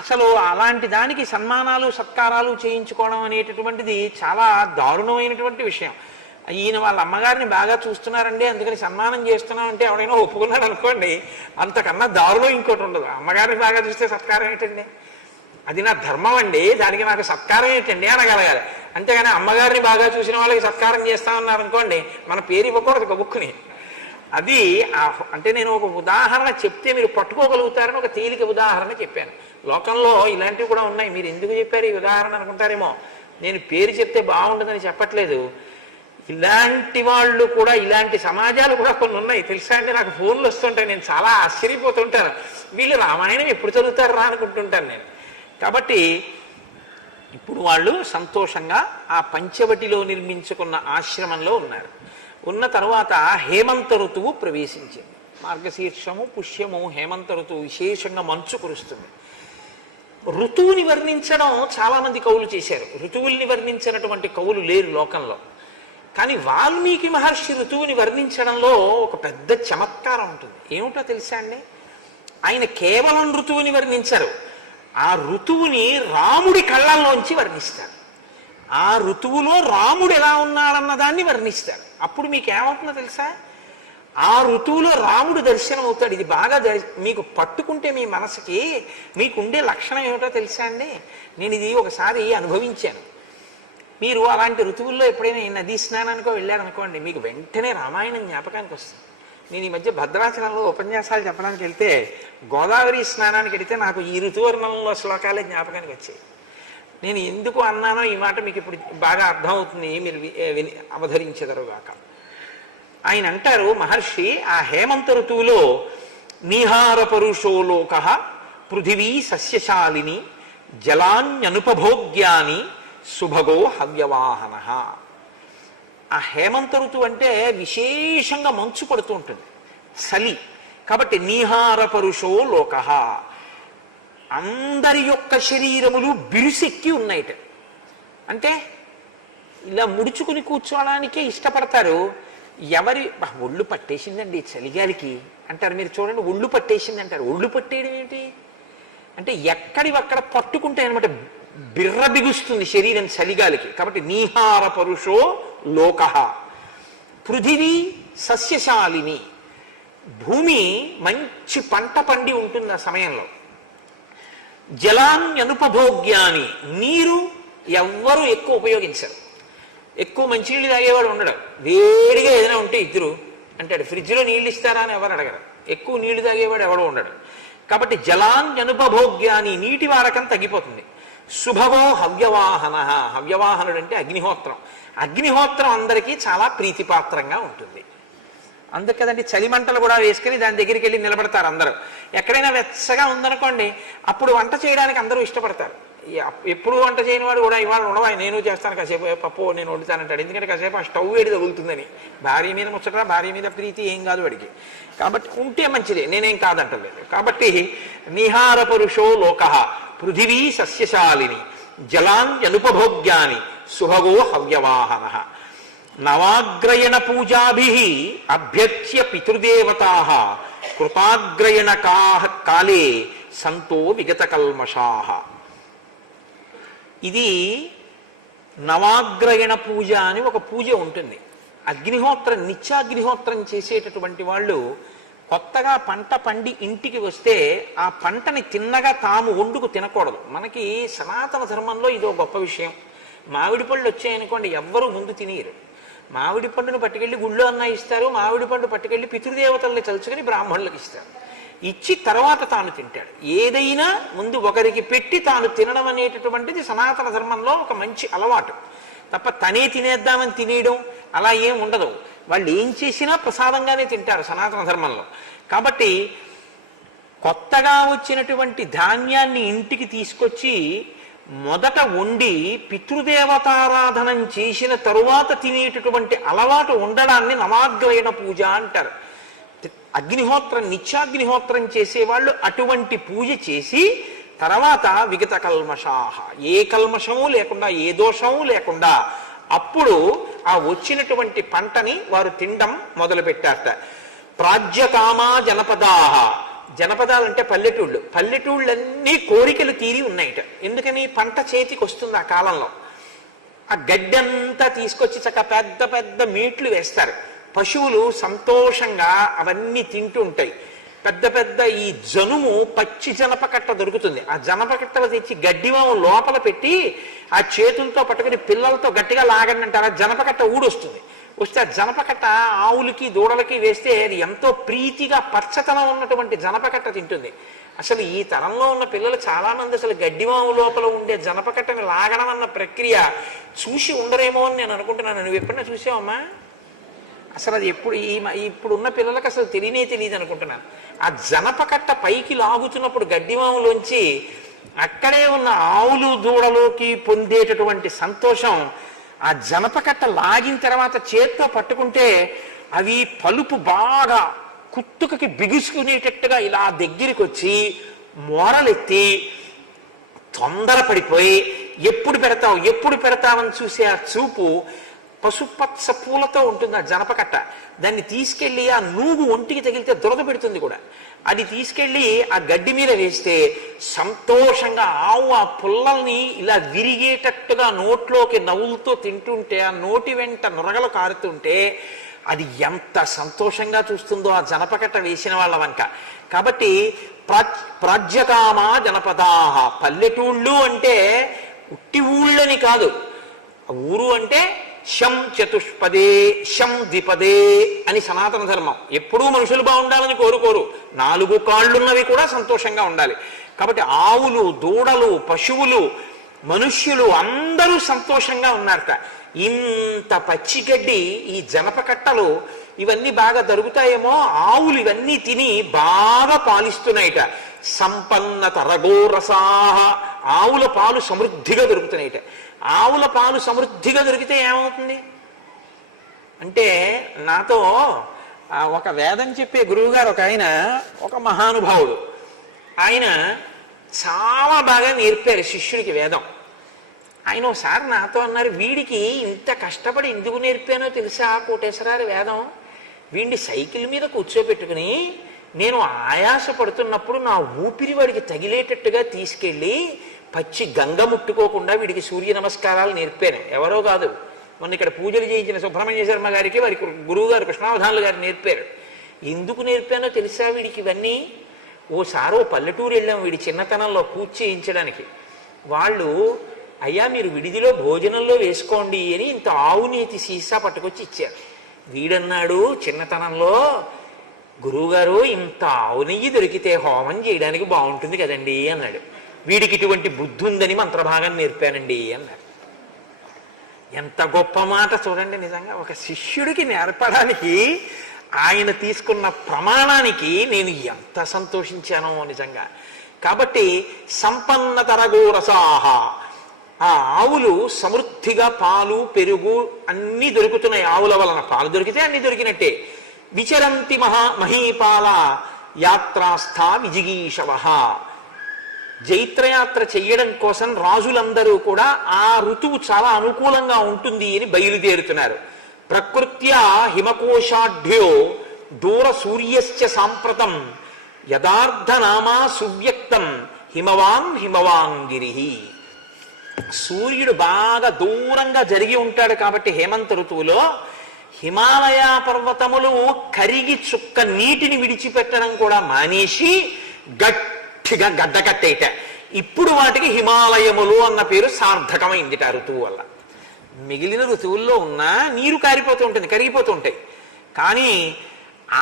అసలు అలాంటి దానికి సన్మానాలు సత్కారాలు చేయించుకోవడం అనేటటువంటిది చాలా దారుణమైనటువంటి విషయం. ఈయన వాళ్ళ అమ్మగారిని బాగా చూస్తున్నారండి అందుకని సన్మానం చేస్తున్నాం అంటే ఎవడైనా ఒప్పుకున్నాడు అనుకోండి, అంతకన్నా దారుణం ఇంకోటి ఉండదు. అమ్మగారిని బాగా చూస్తే సత్కారం ఏంటండి, అది నా ధర్మం అండి, దానికి నాకు సత్కారం ఏంటండి అనగలగాలి. అంతేగాని అమ్మగారిని బాగా చూసిన వాళ్ళకి సత్కారం చేస్తామన్నారు అనుకోండి, మన పేరు ఇవ్వకూడదు ఒక బుక్ని. అది అంటే నేను ఒక ఉదాహరణ చెప్తే మీరు పట్టుకోగలుగుతారని ఒక తేలిక ఉదాహరణ చెప్పాను. లోకంలో ఇలాంటివి కూడా ఉన్నాయి. మీరు ఎందుకు చెప్పారు ఈ ఉదాహరణ అనుకుంటారేమో, నేను పేరు చెప్తే బాగుండదని చెప్పట్లేదు. ఇలాంటి వాళ్ళు కూడా, ఇలాంటి సమాజాలు కూడా కొన్ని ఉన్నాయి తెలుసా అండి. నాకు ఫోన్లు వస్తుంటాయి, నేను చాలా ఆశ్చర్యపోతుంటాను. వీళ్ళు రామాయణం ఎప్పుడు చదువుతారా అనుకుంటుంటాను నేను. కాబట్టి ఇప్పుడు వాళ్ళు సంతోషంగా ఆ పంచవటిలో నిర్మించుకున్న ఆశ్రమంలో ఉన్నారు. ఉన్న తర్వాత హేమంత ఋతువు ప్రవేశించింది. మార్గశీర్షము పుష్యము హేమంత ఋతువు విశేషంగా మంచు కురుస్తుంది. ఋతువుని వర్ణించడం చాలామంది కవులు చేశారు. ఋతువుల్ని వర్ణించినటువంటి కవులు లేరు లోకంలో. కానీ వాల్మీకి మహర్షి ఋతువుని వర్ణించడంలో ఒక పెద్ద చమత్కారం ఉంటుంది. ఏమిటో తెలుసా అండి, ఆయన కేవలం ఋతువుని వర్ణించరు, ఆ ఋతువుని రాముడి కళ్ళల్లోంచి వర్ణిస్తారు. ఆ ఋతువులో రాముడు ఎలా ఉన్నాడన్న దాన్ని వర్ణిస్తారు. అప్పుడు మీకు ఏమవుతుందో తెలుసా, ఆ ఋతువులో రాముడు దర్శనం అవుతాడు. ఇది బాగా మీకు పట్టుకుంటే మీ మనసుకి మీకుండే లక్షణం ఏమిటో తెలుసా అండి. నేను ఇది ఒకసారి అనుభవించాను. మీరు అలాంటి ఋతువుల్లో ఎప్పుడైనా నదీ స్నానానికో వెళ్ళారనుకోండి, మీకు వెంటనే రామాయణం జ్ఞాపకానికి వస్తుంది. నేను ఈ మధ్య భద్రాచలంలో ఉపన్యాసాలు చెప్పడానికి వెళ్తే గోదావరి స్నానానికి వెళితే నాకు ఈ ఋతువర్ణంలో శ్లోకాలే జ్ఞాపకానికి వచ్చాయి. నేను ఎందుకు అన్నానో ఈ మాట మీకు ఇప్పుడు బాగా అర్థమవుతుంది, మీరు అవధరించెదరుగాక. ఆయన అంటారు మహర్షి, ఆ హేమంత ఋతువులో నీహార పరుషో లోక పృథివీ సస్యశాలిని జలాన్యనుపభోగ్యాని సుభగో హవ్యవాహన. ఆ హేమంత ఋతువు అంటే విశేషంగా మంచు పడుతూ ఉంటుంది, చలి. కాబట్టి నీహార పరుషో లోక, అందరి యొక్క శరీరములు బిరుసెక్కి ఉన్నాయిట. అంటే ఇలా ముడుచుకుని కూర్చోవడానికే ఇష్టపడతారు. ఎవరి ఒళ్ళు పట్టేసిందండి చలిగాలికి అంటారు. మీరు చూడండి, ఒళ్ళు పట్టేసింది అంటారు. ఒళ్ళు పట్టేయడం ఏంటి అంటే ఎక్కడివక్కడ పట్టుకుంటే అనమాట, బిర్ర బిగుస్తుంది శరీరం చలిగాలికి. కాబట్టి నీహార పరుషో లోక. పృథివీ సస్యశాలిని, భూమి మంచి పంట పండి ఉంటుంది ఆ సమయంలో. జలాన్యనుపభోగ్యాని, నీరు ఎవ్వరూ ఎక్కువ ఉపయోగించరు. ఎక్కువ మంచినీళ్ళు తాగేవాడు ఉండడు. వేడిగా ఏదైనా ఉంటే ఇద్దరు అంటాడు, ఫ్రిడ్జ్లో నీళ్ళు ఇస్తారా అని ఎవరు అడగరు. ఎక్కువ నీళ్లు తాగేవాడు ఎవడో ఉండడు. కాబట్టి జలాన్యనుపభోగ్యాని, నీటి వాడకం తగ్గిపోతుంది. శుభగో హవ్యవాహన, హవ్యవాహనుడు అంటే అగ్నిహోత్రం. అగ్నిహోత్రం అందరికీ చాలా ప్రీతిపాత్రంగా ఉంటుంది. అందుకు కదండి చలిమంటలు కూడా వేసుకుని దాని దగ్గరికి వెళ్ళి నిలబడతారు అందరూ. ఎక్కడైనా వెచ్చగా ఉందనుకోండి, అప్పుడు వంట చేయడానికి అందరూ ఇష్టపడతారు. ఎప్పుడు వంట చేయని వాడు కూడా ఇవాళ ఉండవా నేను చేస్తాను కాసేపు పప్పు నేను వండుతానంటాడు. ఎందుకంటే కాసేపు ఆ స్టవ్ వేడి తగులుతుందని. భార్య మీద ముచ్చట, భార్య మీద ప్రీతి ఏం కాదు వాడికి. కాబట్టి ఉంటే మంచిదే, నేనేం కాదంటలేదు. కాబట్టి నిహార పురుషో లోక పృథివీ సస్యశాలిని జలాన్యనుపభోగ్యాని సుభగో హవ్యవాహన. నవాగ్రయణ పూజాభి అభ్యర్చ్య పితృదేవతా కృతాగ్రయణ కాలే సంతో విగత కల్మషా. ఇది నవాగ్రయణ పూజ అని ఒక పూజ ఉంటుంది. అగ్నిహోత్రం, నిత్యాగ్నిహోత్రం చేసేటటువంటి వాళ్ళు కొత్తగా పంట పండి ఇంటికి వస్తే ఆ పంటని తిన్నగా తాము వండుకు తినకూడదు. మనకి సనాతన ధర్మంలో ఇదో గొప్ప విషయం. మామిడి పళ్ళు వచ్చాయనుకోండి, ఎవ్వరూ ముందు తినేయరు. మామిడి పండును పట్టుకెళ్ళి గుళ్ళో అన్న ఇస్తారు, మామిడి పండు పట్టుకెళ్ళి పితృదేవతల్ని తలుచుకొని బ్రాహ్మణులకు ఇస్తారు. ఇచ్చి తర్వాత తాను తింటాడు. ఏదైనా ముందు ఒకరికి పెట్టి తాను తినడం అనేటటువంటిది సనాతన ధర్మంలో ఒక మంచి అలవాటు తప్ప తనే తినేద్దామని తినేయడం అలా ఏం ఉండదు. వాళ్ళు ఏం చేసినా ప్రసాదంగానే తింటారు సనాతన ధర్మంలో. కాబట్టి కొత్తగా వచ్చినటువంటి ధాన్యాన్ని ఇంటికి తీసుకొచ్చి మొదట వండి పితృదేవతారాధనం చేసిన తరువాత తినేటటువంటి అలవాటు ఉండడాన్ని నవాగ్రయణ పూజ అంటారు. అగ్నిహోత్రం, నిత్యాగ్నిహోత్రం చేసేవాళ్ళు అటువంటి పూజ చేసి తర్వాత విగత కల్మషాహ, ఏ కల్మషము లేకుండా ఏ దోషము లేకుండా అప్పుడు ఆ వచ్చినటువంటి పంటని వారు తినడం మొదలుపెట్టారట. ప్రాజ్యకామా జనపదాహ, జనపదాలంటే పల్లెటూళ్ళు, పల్లెటూళ్ళన్నీ కోరికలు తీరి ఉన్నాయిట. ఎందుకని? పంట చేతికి వస్తుంది ఆ కాలంలో. ఆ గడ్డంతా తీసుకొచ్చి చక్క పెద్ద పెద్ద మీట్లు వేస్తారు. పశువులు సంతోషంగా అవన్నీ తింటూ ఉంటాయి. పెద్ద పెద్ద ఈ జనుము పచ్చి జనపకట్ట దొరుకుతుంది. ఆ జనపకట్టలు తెచ్చి గడ్డివాము లోపల పెట్టి ఆ చేతులతో పట్టుకుని పిల్లలతో గట్టిగా లాగండి అంటారు. ఆ జనపకట్ట ఊడొస్తుంది. వస్తే ఆ జనపకట్ట ఆవులకి దూడలకి వేస్తే అది ఎంతో ప్రీతిగా పచ్చతనం ఉన్నటువంటి జనపకట్ట తింటుంది. అసలు ఈ తరంలో ఉన్న పిల్లలు చాలా మంది అసలు గడ్డివాము లోపల ఉండే జనపకట్టని లాగడం అన్న ప్రక్రియ చూసి ఉండరేమో అని నేను అనుకుంటున్నాను. నువ్వు ఎప్పుడైనా చూసావమ్మా? అసలు అది ఇప్పుడున్న పిల్లలకు అసలు తెలియదు అనుకుంటున్నాను. ఆ జనపకట్ట పైకి లాగుతున్నప్పుడు గడ్డివాములోంచి అక్కడే ఉన్న ఆవులు దూడలోకి పొందేటటువంటి సంతోషం, ఆ జనపకట్ట లాగిన తర్వాత చేత్తో పట్టుకుంటే అవి పలుపు బాగా కుత్తుకకి బిగుసుకునేటట్టుగా ఇలా దగ్గరికి వచ్చి మోరలెత్తి తొందరపడిపోయి ఎప్పుడు పెడతామని చూసే ఆ చూపు పసుపచ్చ పూలతో ఉంటుంది ఆ జనపకట్ట. దాన్ని తీసుకెళ్లి ఆ నూగు ఒంటికి తగిలితే దురద పెడుతుంది కూడా. అది తీసుకెళ్లి ఆ గడ్డి మీద వేస్తే సంతోషంగా ఆవు ఆ పుల్లల్ని ఇలా విరిగేటట్టుగా నోట్లోకి నవ్వులతో తింటుంటే, ఆ నోటి వెంట నురగలు కారుతుంటే అది ఎంత సంతోషంగా చూస్తుందో ఆ జనపకట్ట వేసిన వాళ్ళ వంక. కాబట్టి ప్రాజ్యకామా జనపదాహ, పల్లెటూళ్ళు అంటే ఉట్టి ఊళ్ళని కాదు. ఊరు అంటే శం చతుష్పదే శం ద్విపదే అని సనాతన ధర్మం. ఎప్పుడూ మనుషులు బాగుండాలని కోరుకోరు, 4 కాళ్ళున్నవి కూడా సంతోషంగా ఉండాలి. కాబట్టి ఆవులు దూడలు పశువులు మనుష్యులు అందరూ సంతోషంగా ఉన్నారట. ఇంత పచ్చిగడ్డి ఈ జనపకట్టలు ఇవన్నీ బాగా దొరుకుతాయేమో, ఆవులు ఇవన్నీ తిని బాగా పాలిస్తున్నాయిట. సంపన్న తరగోరసాహ, ఆవుల పాలు సమృద్ధిగా దొరుకుతున్నాయిట. ఆవుల పాలు సమృద్ధిగా దొరికితే ఏమవుతుంది అంటే, నాతో ఒక వేదం చెప్పే గురువుగారు ఒక మహానుభావుడు, ఆయన చాలా బాగా నేర్పారు శిష్యుడికి వేదం. ఆయన ఒకసారి నాతో అన్నారు, వీడికి ఇంత కష్టపడి ఎందుకు నేర్పానో తెలుసా కోటేశ్వరారి వేదం? వీడిని సైకిల్ మీద కూర్చోబెట్టుకుని నేను ఆయాస పడుతున్నప్పుడు నా ఊపిరి వాడికి తగిలేటట్టుగా తీసుకెళ్ళి పచ్చి గంగ ముట్టుకోకుండా వీడికి సూర్య నమస్కారాలు నేర్పాను. ఎవరో కాదు, మొన్న ఇక్కడ పూజలు చేయించిన సుబ్రహ్మణ్య శర్మ గారికి వారి గురువు గారు కృష్ణావధానులు గారు నేర్పారు. ఎందుకు నేర్పానో తెలుసా వీడికి ఇవన్నీ? ఓసారి పల్లెటూరు వెళ్ళాం వీడి చిన్నతనంలో పూజ చేయించడానికి. వాళ్ళు, అయ్యా మీరు విడిదిలో భోజనంలో వేసుకోండి అని ఇంత ఆవునేతి సీసా పట్టుకొచ్చి ఇచ్చారు. వీడన్నాడు చిన్నతనంలో, గురువుగారు ఇంత ఆవు నెయ్యి దొరికితే హోమం చేయడానికి బాగుంటుంది కదండి అన్నాడు. వీడికి ఇటువంటి బుద్ధి ఉందని మంత్రభాగం నేర్పానండి అన్నాడు. ఎంత గొప్ప మాట చూడండి. నిజంగా ఒక శిష్యుడికి నేర్పడానికి ఆయన తీసుకున్న ప్రమాణానికి నేను ఎంత సంతోషించానో నిజంగా. కాబట్టి సంపన్న తరగోరసాహ, ఆ ఆవులు సమృద్ధిగా పాలు పెరుగు అన్నీ దొరుకుతున్నాయి. ఆవుల వలన పాలు దొరికితే అన్ని దొరికినట్టే. విచరంతి మహీపాల యాత్రాస్థా విజిగీషవ, జైత్రయాత్ర చెయ్యడం కోసం రాజులందరూ కూడా ఆ ఋతువు చాలా అనుకూలంగా ఉంటుంది అని బయలుదేరుతున్నారు. ప్రకృత్యా హిమకోశాఢ్యో దూర సూర్యశ్చ సాంప్రతం యథార్థనామా సువ్యక్తం హిమవాన్ హిమవాంగిరి. సూర్యుడు బాగా దూరంగా జరిగి ఉంటాడు కాబట్టి హేమంత ఋతువులో హిమాలయ పర్వతములు కరిగి చుక్క నీటిని విడిచిపెట్టడం కూడా మానేసి గట్టిగా గడ్డకట్టేట. ఇప్పుడు వాటికి హిమాలయములు అన్న పేరు సార్థకమైంది ఆ ఋతువు వల్ల. మిగిలిన ఋతువుల్లో ఉన్నా నీరు కారిపోతూ ఉంటుంది, కరిగిపోతూ ఉంటాయి. కానీ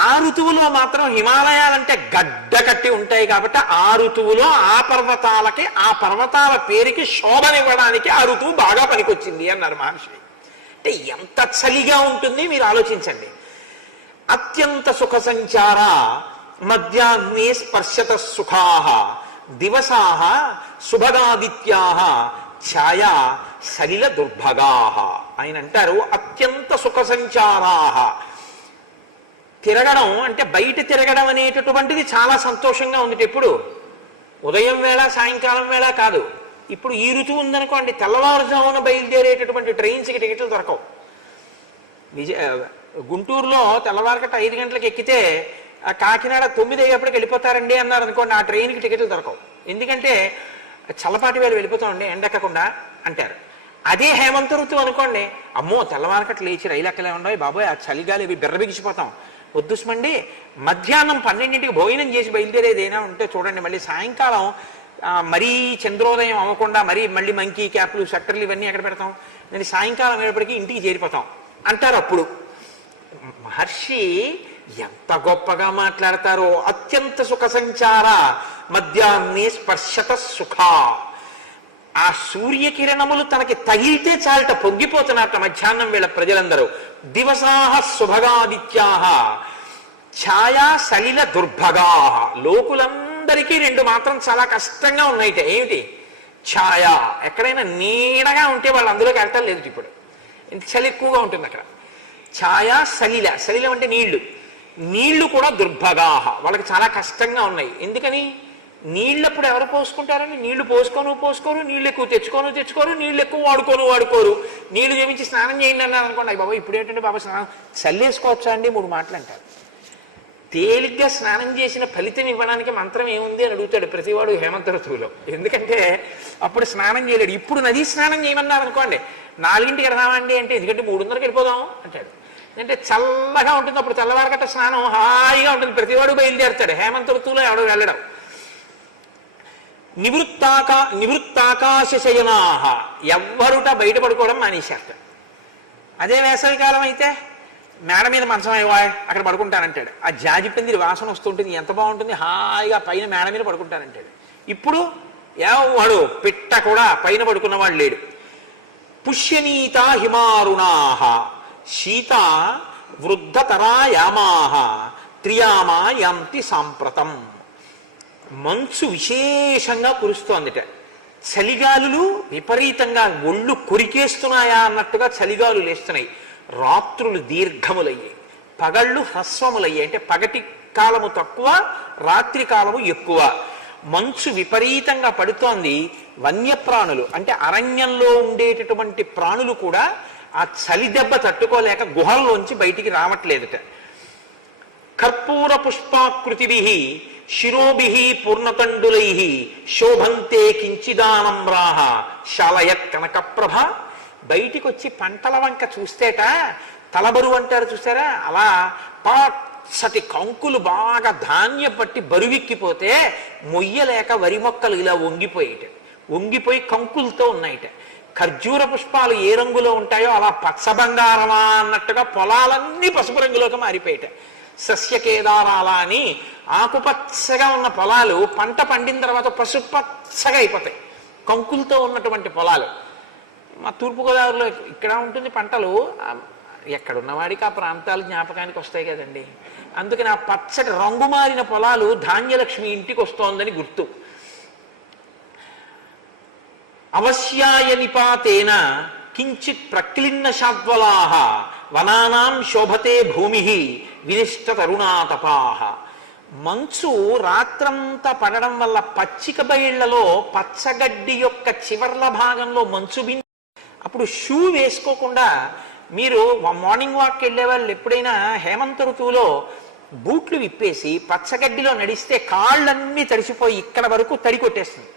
ఆ ఋతువులో మాత్రం హిమాలయాలంటే గడ్డ కట్టి ఉంటాయి కాబట్టి ఆ ఋతువులో ఆ పర్వతాలకి, ఆ పర్వతాల పేరుకి శోభనివ్వడానికి ఆ ఋతువు బాగా పనికొచ్చింది అన్నారు మహర్షి. అంటే ఎంత చలిగా ఉంటుంది మీరు ఆలోచించండి. అత్యంత సుఖ సంచార మధ్యాగ్నే స్పర్శత సుఖాః దివసాః శుభగాదిత్యాః ఛాయా సలిల దుర్భగాః. ఆయన అంటారు అత్యంత సుఖ సంచారాః. తిరగడం అంటే బయట తిరగడం అనేటటువంటిది చాలా సంతోషంగా ఉంది. ఎప్పుడు ఉదయం వేళ సాయంకాలం వేళ కాదు. ఇప్పుడు ఈ ఋతువు ఉందనుకోండి, తెల్లవారుజామున బయలుదేరేటటువంటి ట్రైన్స్కి టికెట్లు దొరకవు. గుంటూరులో తెల్లవారకట్ట 5 గంటలకు ఎక్కితే కాకినాడ 9 అయ్యేప్పటికి వెళ్ళిపోతారండి అన్నారు అనుకోండి, ఆ ట్రైన్కి టికెట్లు దొరకవు. ఎందుకంటే చల్లపాటి వేళ వెళ్ళిపోతామండి ఎండెక్కకుండా అంటారు. అదే హేమంత ఋతువు అనుకోండి, అమ్మో తెల్లవారకట్ట లేచి రైలు ఎక్కలే ఉండవు బాబోయ్, ఆ చలిగాలి బిర్రబిగిసిపోతాం, వద్దుస్మండి మధ్యాహ్నం 12ంటికి భోజనం చేసి బయలుదేరేదైనా ఉంటే చూడండి, మళ్ళీ సాయంకాలం మరీ చంద్రోదయం అవ్వకుండా మళ్ళీ మంకీ క్యాప్లు షట్టర్లు ఇవన్నీ ఎక్కడ పెడతాం, నేను సాయంకాలం అయ్యేప్పటికీ ఇంటికి చేరిపోతాం అంటారు. అప్పుడు మహర్షి ఎంత గొప్పగా మాట్లాడతారో. అత్యంత సుఖ సంచార మధ్యాహ్నే స్పర్శత సుఖ. ఆ సూర్యకిరణములు తనకి తగిలితే చాలట పొంగిపోతున్నట్ట మధ్యాహ్నం వేళ ప్రజలందరూ. దివసాహ శుభగాదిత్యాహ ఛాయా సలిల దుర్భగా. లోకులందరికీ 2 మాత్రం చాలా కష్టంగా ఉన్నాయిట. ఏమిటి? ఛాయ, ఎక్కడైనా నీడగా ఉంటే వాళ్ళు అందులోకి వెళ్తారు లేదు. ఇప్పుడు చలి ఎక్కువగా ఉంటుంది అక్కడ. ఛాయా సలిల, సలిలం అంటే నీళ్లు కూడా దుర్భగాహ, వాళ్ళకి చాలా కష్టంగా ఉన్నాయి. ఎందుకని? నీళ్ళప్పుడు ఎవరు పోసుకుంటారని, నీళ్లు పోసుకోరు, నీళ్ళు ఎక్కువ తెచ్చుకోరు, నీళ్ళు ఎక్కువ వాడుకోరు. నీళ్లు చేయించి స్నానం చేయండి అన్నారు అనుకోండి, అయ్యి బాబా ఇప్పుడు ఏంటంటే బాబా స్నానం చల్లేసుకోవచ్చా అండి 3 మాటలు అంటారు. తేలిగ్గా స్నానం చేసిన ఫలితం ఇవ్వడానికి మంత్రం ఏముంది అని అడుగుతాడు ప్రతివాడు హేమంత ఋతువులో. ఎందుకంటే అప్పుడు స్నానం చేయలేడు. ఇప్పుడు నదీ స్నానం చేయమన్నారు అనుకోండి, 4ంటికి వెళ్దామండి అంటే, ఎందుకంటే 3:30కి వెళ్ళిపోదాం అంటాడు. అంటే చల్లగా ఉంటుంది, అప్పుడు తెల్లవారకట్ట స్నానం హాయిగా ఉంటుంది, ప్రతివాడు బయలుదేరుతాడు. హేమంత ఋతువులో ఎవడు వెళ్ళడం. నివృత్తాకాశ శయనాహ, ఎవ్వరుట బయటపడుకోవడం మానేశారట. అదే వేసవికాలం అయితే మేడ మీద మంచం అయ్యవాయ్ అక్కడ పడుకుంటానంటాడు. ఆ జాజి పందిరి వాసన వస్తుంటుంది, ఎంత బాగుంటుంది, హాయిగా పైన మేడ మీద పడుకుంటానంటాడు. ఇప్పుడు ఎవడు పిట్ట కూడా పైన పడుకున్నవాడు లేడు. పుష్యనీత హిమారుణాహ శీత వృద్ధతరాయామాహ త్రియామా యాంతి సాంప్రతం. మంచు విశేషంగా కురుస్తోందిట. చలిగాలులు విపరీతంగా ఒళ్ళు కొరికేస్తున్నాయా అన్నట్టుగా చలిగాలు లేస్తున్నాయి. రాత్రులు దీర్ఘములయ్యాయి, పగళ్ళు హ్రస్వములయ్యాయి. అంటే పగటి కాలము తక్కువ, రాత్రి కాలము ఎక్కువ. మంచు విపరీతంగా పడుతోంది. వన్యప్రాణులు అంటే అరణ్యంలో ఉండేటటువంటి ప్రాణులు కూడా ఆ చలి దెబ్బ తట్టుకోలేక గుహల్లోంచి బయటికి రావట్లేదుట. కర్పూర పుష్పాకృతిభి శిరోభి పూర్ణతండులై శోభంతే కించిదానమ్రాహ శాలయత్ కనకప్రభ. బయటికి వచ్చి పంటల వంక చూస్తేట తలబరువు అంటారు చూసారా, అలా పచ్చటి కంకులు బాగా ధాన్యం పట్టి బరువెక్కిపోతే మొయ్యలేక వరి మొక్కలు ఇలా వంగిపోయి కంకులతో ఉన్నాయిట. ఖర్జూర పుష్పాలు ఏ రంగులో ఉంటాయో అలా పచ్చబంగారమా అన్నట్టుగా పొలాలన్నీ పసుపు రంగులోకి మారిపోయాట. సస్యకేదారాల అని ఆకుపచ్చగా ఉన్న పొలాలు పంట పండిన తర్వాత పసుపచ్చగా అయిపోతాయి, కంకులతో ఉన్నటువంటి పొలాలు. మా తూర్పుగోదావరిలో ఇక్కడ ఉంటుంది పంటలు, ఎక్కడున్నవాడికి ఆ ప్రాంతాలు జ్ఞాపకానికి వస్తాయి కదండి. అందుకని ఆ పచ్చటి రంగు మారిన పొలాలు ధాన్యలక్ష్మి ఇంటికి వస్తోందని గుర్తు. అవశ్యాయ నిపాతేన కించిత్ ప్రక్లిన్న శాద్వలాహ వనానాం శోభతే భూమి వినిష్ట తరుణాతపాహ. మంచు రాత్రంతా పడడం వల్ల పచ్చిక బయళ్లలో పచ్చగడ్డి యొక్క చివర్ల భాగంలో మంచు బిందు. అప్పుడు షూ వేసుకోకుండా మీరు మార్నింగ్ వాక్ వెళ్ళే వాళ్ళు ఎప్పుడైనా హేమంత ఋతువులో బూట్లు విప్పేసి పచ్చగడ్డిలో నడిస్తే కాళ్ళన్నీ తడిసిపోయి ఇక్కడ వరకు తడి కొట్టేస్తుంది.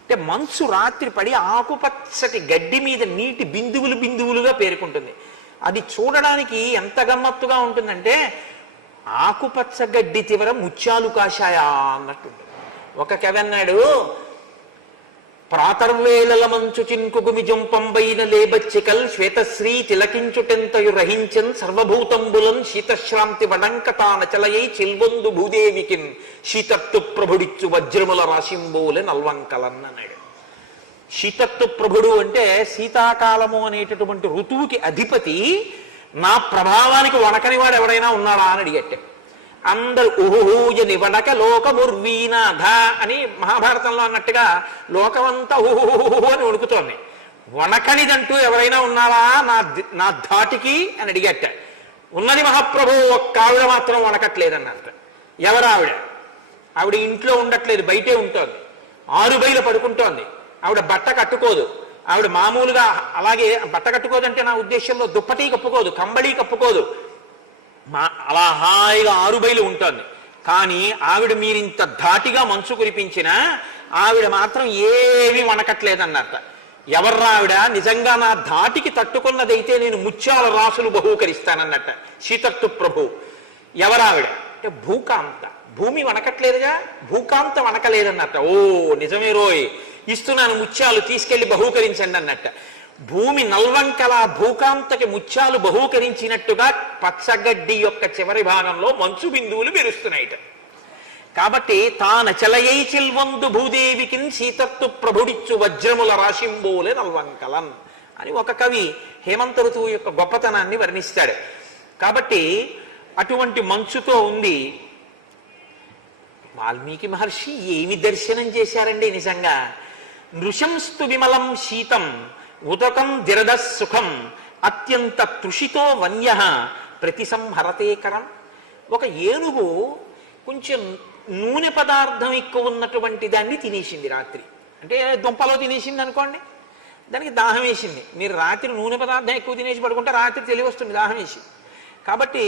అంటే మంచు రాత్రి పడి ఆకుపచ్చటి గడ్డి మీద నీటి బిందువులుగా పేరుకుంటుంది. అది చూడడానికి ఎంత గమ్మత్తుగా ఉంటుందంటే ఆకుపచ్చ గడ్డి తివర ముత్యాలు కాషాయా అన్నట్టుంటుంది. ఒక కవి అన్నాడు, ప్రాతర్వేళల మంచు చిన్కుగుమి జంపంబైన లేబచ్చికల్ శ్వేతశ్రీ తిలకించుటెంతయు రహించన్ సర్వభూతంబులన్ శీతశ్రాంతి వడంకతానచలయై చిల్బొందు భూదేవికిన్ శీతత్తు ప్రభుడిచ్చు వజ్రముల రాశింబోలే నల్వంకలన్ అన్నాడు. శీతత్తు ప్రభుడు అంటే శీతాకాలము అనేటటువంటి ఋతువుకి అధిపతి. నా ప్రభావానికి వణకని వాడు ఎవడైనా ఉన్నాడా అని అడిగట్టే. అందరు ఉహుహూయని వడక లోకముర్వీనాథ అని మహాభారతంలో అన్నట్టుగా లోకమంతా ఉహుహు అని వణుకుతోంది. వణకనిదంటూ ఎవరైనా ఉన్నారా నా ధాటికి అని అడిగట్ట. ఉన్నది మహాప్రభు, ఒక్క ఆవిడ మాత్రం వణకట్లేదన్నట్ట. ఎవరావిడ? ఆవిడ ఇంట్లో ఉండట్లేదు, బయటే ఉంటుంది. ఆరుబయలు పడుకుంటోంది. ఆవిడ బట్ట కట్టుకోదు, ఆవిడ మామూలుగా అలాగే బట్ట కట్టుకోదంటే నా ఉద్దేశంలో దుప్పటి కప్పుకోదు, కంబళి కప్పుకోదు, అలా హాయిగా ఆరుబయలు ఉంటుంది. కానీ ఆవిడ మీరింత ధాటిగా మంచు కురిపించినా ఆవిడ మాత్రం ఏమీ వణకట్లేదన్నట్ట. ఎవర్రా ఆవిడ? నిజంగా నా ధాటికి తట్టుకున్నదైతే నేను ముత్యాల రాసులు బహూకరిస్తానన్నట్ట శీతత్తు ప్రభు. ఎవరావిడ అంటే భూకాంత. భూమి వణకట్లేదుగా, భూకాంత వణకలేదన్నట్ట. ఓ నిజమే రోయ్, ఇస్తున్నాను ముత్యాలు, తీసుకెళ్లి బహూకరించండి అన్నట్ట. భూమి నల్వంకల భూకాంతకి ముత్యాలు బహూకరించినట్టుగా పచ్చగడ్డి యొక్క చివరి భాగంలో మంచు బిందువులు మెరుస్తున్నాయిట. కాబట్టి తానచలయై చిల్వందు భూదేవికిన్ సీతత్తు ప్రభుడిచ్చు వజ్రముల రాశింబోలే నల్వంకలన్ అని ఒక కవి హేమంత ఋతువు యొక్క గొప్పతనాన్ని వర్ణిస్తాడు. కాబట్టి అటువంటి మంచుతో ఉంది. వాల్మీకి మహర్షి ఏమి దర్శనం చేశారండి నిజంగా. నృశంస్తు విమలం శీతం ఉదకం దిరద సుఖం అత్యంత తృషితో వన్య ప్రతిసంహరతేకరం. ఒక ఏనుగు కొంచెం నూనె పదార్థం ఎక్కువ ఉన్నటువంటి దాన్ని తినేసింది రాత్రి. అంటే దుంపలో తినేసింది అనుకోండి, దానికి దాహం వేసింది. మీరు రాత్రి నూనె పదార్థం ఎక్కువ తినేసి పడుకుంటే రాత్రి తెలివి వస్తుంది దాహం వేసి. కాబట్టి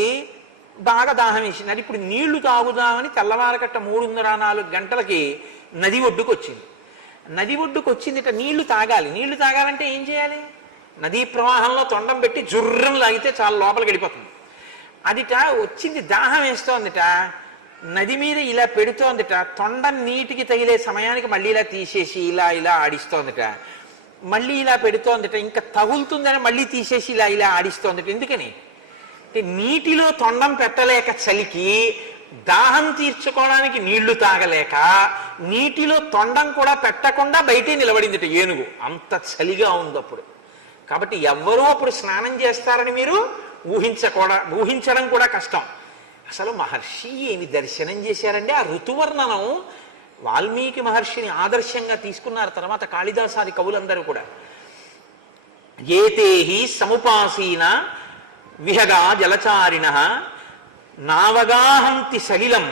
బాగా దాహం వేసింది. అది ఇప్పుడు నీళ్లు తాగుదామని తెల్లవారకట్ట 3:30-4 గంటలకి నది ఒడ్డుకు వచ్చింది. నది ఒడ్డుకు వచ్చిందిట. నీళ్లు తాగాలి. నీళ్లు తాగాలంటే ఏం చేయాలి? నదీ ప్రవాహంలో తొండం పెట్టి జుర్రం లాగితే చాలా లోపలికి వెళ్ళిపోతుంది. అదిట వచ్చింది, దాహం వేస్తోందిట, నది మీద ఇలా పెడుతోందిట. తొండం నీటికి తగిలే సమయానికి మళ్ళీ ఇలా తీసేసి ఇలా ఇలా ఆడిస్తోందిట. మళ్ళీ ఇలా పెడుతోందిట, ఇంకా తగులుతుందని మళ్ళీ తీసేసి ఇలా ఇలా ఆడిస్తోందిట. ఎందుకని అంటే నీటిలో తొండం పెట్టలేక చలికి, దాహం తీర్చుకోవడానికి నీళ్లు తాగలేక నీటిలో తొండం కూడా పెట్టకుండా బయటే నిలబడిందిట ఏనుగు. అంత చలిగా ఉంది అప్పుడు. కాబట్టి ఎవ్వరూ అప్పుడు స్నానం చేస్తారని మీరు ఊహించడం కూడా కష్టం. అసలు మహర్షి ఏమి దర్శనం చేశారండి. ఆ ఋతువర్ణనం వాల్మీకి మహర్షిని ఆదర్శంగా తీసుకున్నారు తర్వాత కాళిదాసాది కవులందరూ కూడా. ఏతేహి సముపాసీన విహగా జలచారిణ నావగాహంతి సలిలం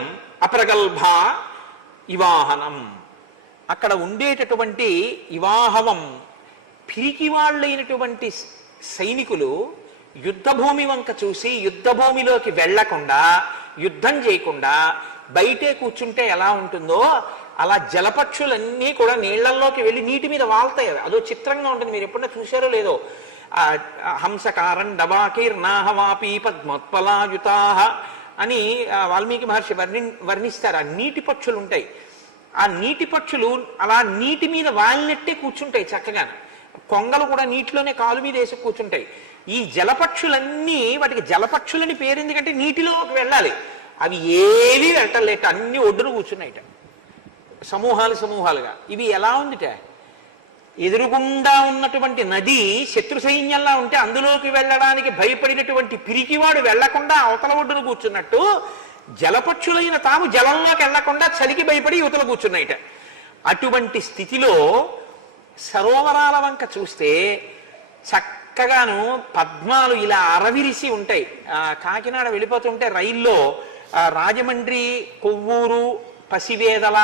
అప్రగల్భ ఇవాహనం. అక్కడ ఉండేటటువంటి ఇవాహవం పిరికి వాళ్ళైనటువంటి సైనికులు యుద్ధభూమి వంక చూసి యుద్ధభూమిలోకి వెళ్లకుండా, యుద్ధం చేయకుండా బయటే కూర్చుంటే ఎలా ఉంటుందో అలా జలపక్షులన్నీ కూడా నీళ్లల్లోకి వెళ్ళి నీటి మీద వాళ్తాయి. అదో చిత్రంగా ఉంటుంది. మీరు ఎప్పుడన్నా చూశారో లేదో. హంసకారం డవాకీర్నాహవాపీ పద్మోత్పలాయుతాహ అని వాల్మీకి మహర్షి వర్ణిస్తారు. ఆ నీటి పక్షులు ఉంటాయి. ఆ నీటి పక్షులు అలా నీటి మీద వాలినట్టే కూర్చుంటాయి చక్కగా. కొంగలు కూడా నీటిలోనే కాలు మీద వేసి కూర్చుంటాయి. ఈ జలపక్షులన్నీ, వాటికి జలపక్షులని పేరు ఎందుకంటే నీటిలోకి వెళ్ళాలి. అవి ఏవి వెళ్ళలేట, అన్ని ఒడ్డును కూర్చున్నాయిట సమూహాలు సమూహాలుగా. ఇవి ఎలా ఉందిట, ఎదురుగుండా ఉన్నటువంటి నది శత్రు సైన్యంలా ఉంటే అందులోకి వెళ్ళడానికి భయపడినటువంటి పిరికివాడు వెళ్లకుండా అవతల ఒడ్డును కూర్చున్నట్టు జలపక్షులైన తాము జలంలోకి వెళ్లకుండా చలికి భయపడి యువతల కూర్చున్నాయిట. అటువంటి స్థితిలో సరోవరాల వంక చూస్తే చక్కగాను పద్మాలు ఇలా అరవిరిసి ఉంటాయి. కాకినాడ వెళ్ళిపోతుంటే రైల్లో రాజమండ్రి, కొవ్వూరు, పసివేదల,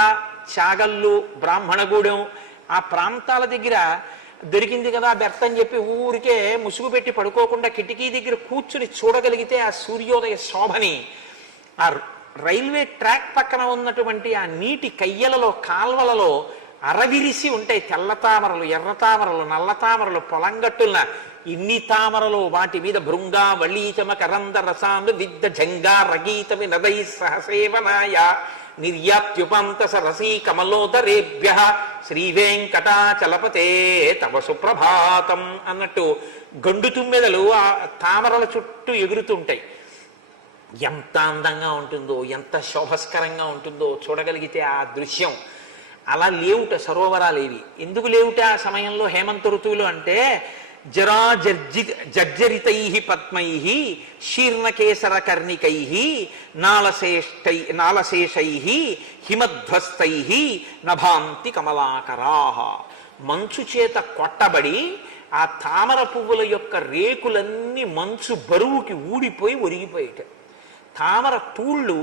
చాగల్లు, బ్రాహ్మణగూడెం ఆ ప్రాంతాల దగ్గర దొరికింది కదా బెర్త్ అని చెప్పి ఊరికే ముసుగు పెట్టి పడుకోకుండా కిటికీ దగ్గర కూర్చుని చూడగలిగితే ఆ సూర్యోదయ శోభని, ఆ రైల్వే ట్రాక్ పక్కన ఉన్నటువంటి ఆ నీటి కయ్యలలో, కాల్వలలో అరవిరిసి ఉంటాయి తెల్ల తామరలు, ఎర్ర తామరలు, నల్ల తామరలు, పొలంగట్టుల ఇన్ని తామరలు. వాటి మీద భృంగా వళీచమ కరంద రసాను విద్ద జంగా రగీత వినదై సహసేవనాయ నిర్యాప్త్యుపంత సరసీ కమలోదరేభ్య శ్రీ వెంకటాచలపతే తవ సుప్రభాతం అన్నట్టు గండు తుమ్మెదలు ఆ తామరల చుట్టూ ఎగురుతుంటాయి. ఎంత అందంగా ఉంటుందో, ఎంత శోభస్కరంగా ఉంటుందో చూడగలిగితే ఆ దృశ్యం. అలా లేవుట సరోవరాలేవి. ఎందుకు లేవుట ఆ సమయంలో హేమంత ఋతువులు అంటే జర్జరితై పద్మై శీర్ణకేసర కర్ణికై నాళశేషై హిమధ్వస్తై నభాంతి కమలాకరా. మంచు చేత కొట్టబడి ఆ తామర పువ్వుల యొక్క రేకులన్నీ మంచు బరువుకి ఊడిపోయి ఒరిగిపోయేట. తామర పూళ్ళు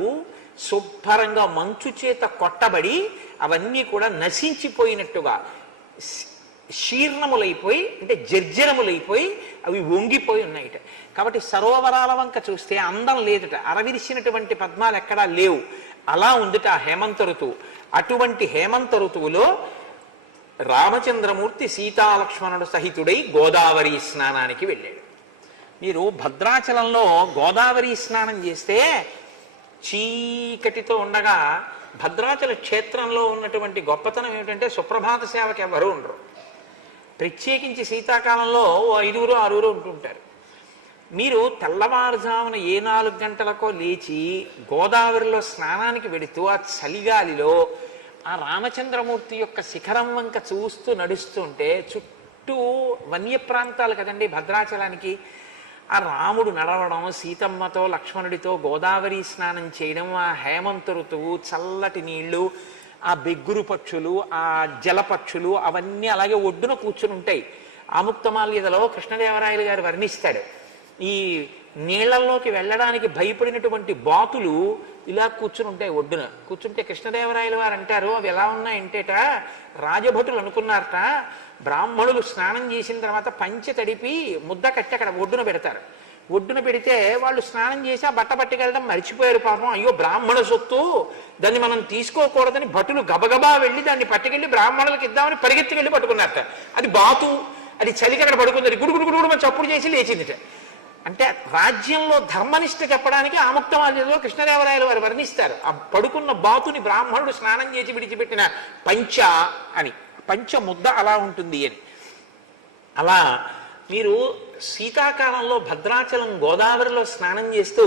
శుభ్రంగా మంచు చేత కొట్టబడి అవన్నీ కూడా నశించిపోయినట్టుగా శీర్ణములైపోయి, అంటే జర్జరములైపోయి అవి వంగిపోయి ఉన్నాయిట. కాబట్టి సరోవరాల వంక చూస్తే అందం లేదుట, అరవిరిసినటువంటి పద్మాలు ఎక్కడా లేవు. అలా ఉందిట హేమంత ఋతువు. అటువంటి హేమంత ఋతువులో రామచంద్రమూర్తి సీతాలక్ష్మణుడు సహితుడై గోదావరి స్నానానికి వెళ్ళాడు. మీరు భద్రాచలంలో గోదావరి స్నానం చేస్తే చీకటితో ఉండగా భద్రాచల క్షేత్రంలో ఉన్నటువంటి గొప్పతనం ఏమిటంటే సుప్రభాత సేవకి ఎవరు ఉండరు. ప్రత్యేకించి శీతాకాలంలో 5 6 ఉంటుంటారు. మీరు తెల్లవారుజామున 4 గంటలకో లేచి గోదావరిలో స్నానానికి వెడుతూ ఆ చలిగాలిలో ఆ రామచంద్రమూర్తి యొక్క శిఖరం వంక చూస్తూ నడుస్తుంటే చుట్టూ వన్య ప్రాంతాలు కదండి భద్రాచలానికి. ఆ రాముడు నడవడం, సీతమ్మతో లక్ష్మణుడితో గోదావరి స్నానం చేయడం, ఆ హేమంత ఋతువు, చల్లటి నీళ్లు, ఆ బెగ్గురు పక్షులు, ఆ జల పక్షులు అవన్నీ అలాగే ఒడ్డున కూర్చుని ఉంటాయి. ఆముక్తమాల్యదలో కృష్ణదేవరాయలు గారు వర్ణిస్తాడు, ఈ నీళ్లలోకి వెళ్ళడానికి భయపడినటువంటి బాతులు ఇలా కూర్చుని ఉంటాయి. ఒడ్డున కూర్చుంటే కృష్ణదేవరాయలు వారు అంటారు, అవి ఎలా ఉన్నాయంటేట రాజభటులు అనుకున్నారట, బ్రాహ్మణులు స్నానం చేసిన తర్వాత పంచె తడిపి ముద్ద కట్టి అక్కడ ఒడ్డున పెడతారు. ఒడ్డున పెడితే వాళ్ళు స్నానం చేసి ఆ బట్ట పట్టుకెళ్ళడం మర్చిపోయారు పాపం. అయ్యో బ్రాహ్మణ సొత్తు, దాన్ని మనం తీసుకోకూడదని భటులు గబగబా వెళ్ళి దాన్ని పట్టుకెళ్ళి బ్రాహ్మణులకు ఇద్దామని పరిగెత్తుకెళ్ళి పట్టుకున్నారట. అది బాతు, అది చలికి అక్కడ పడుకుంది, గుడుగుడు చప్పుడు చేసి లేచిందిట. అంటే రాజ్యంలో ధర్మనిష్ట చెప్పడానికి ఆముక్తమాల్యదలో కృష్ణదేవరాయలు వారు వర్ణిస్తారు. ఆ పడుకున్న బాతుని బ్రాహ్మణుడు స్నానం చేసి విడిచిపెట్టిన పంచ అని, పంచ ముద్ద అలా ఉంటుంది అని. అలా మీరు శీతాకాలంలో భద్రాచలం గోదావరిలో స్నానం చేస్తూ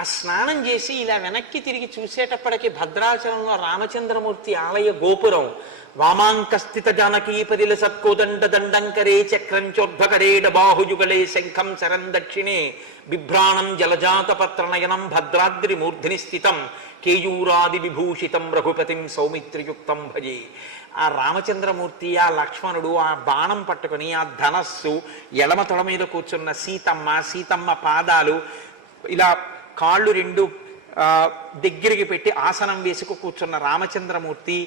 ఆ స్నానం చేసి ఇలా వెనక్కి తిరిగి చూసేటప్పటికి భద్రాచలంలో రామచంద్రమూర్తి ఆలయ గోపురం వామాంకస్థిత జానకీ పరిల సత్కోదండ దండంకరే చక్రంచోద్భకరేడ బాహుయుగలే శంఖం శరం దక్షిణే బిభ్రాణం జలజాత పత్రనయనం భద్రాద్రి మూర్ధిని స్థితం కేయూరాది విభూషితం రఘుపతిం సౌమిత్రియుక్తం భజే. ఆ రామచంద్రమూర్తి, ఆ లక్ష్మణుడు ఆ బాణం పట్టుకుని, ఆ ధనస్సు, ఎడమ తొడ మీద కూర్చున్న సీతమ్మ, సీతమ్మ పాదాలు ఇలా కాళ్ళు 2 దగ్గరికి పెట్టి ఆసనం వేసుకు కూర్చున్న రామచంద్రమూర్తి,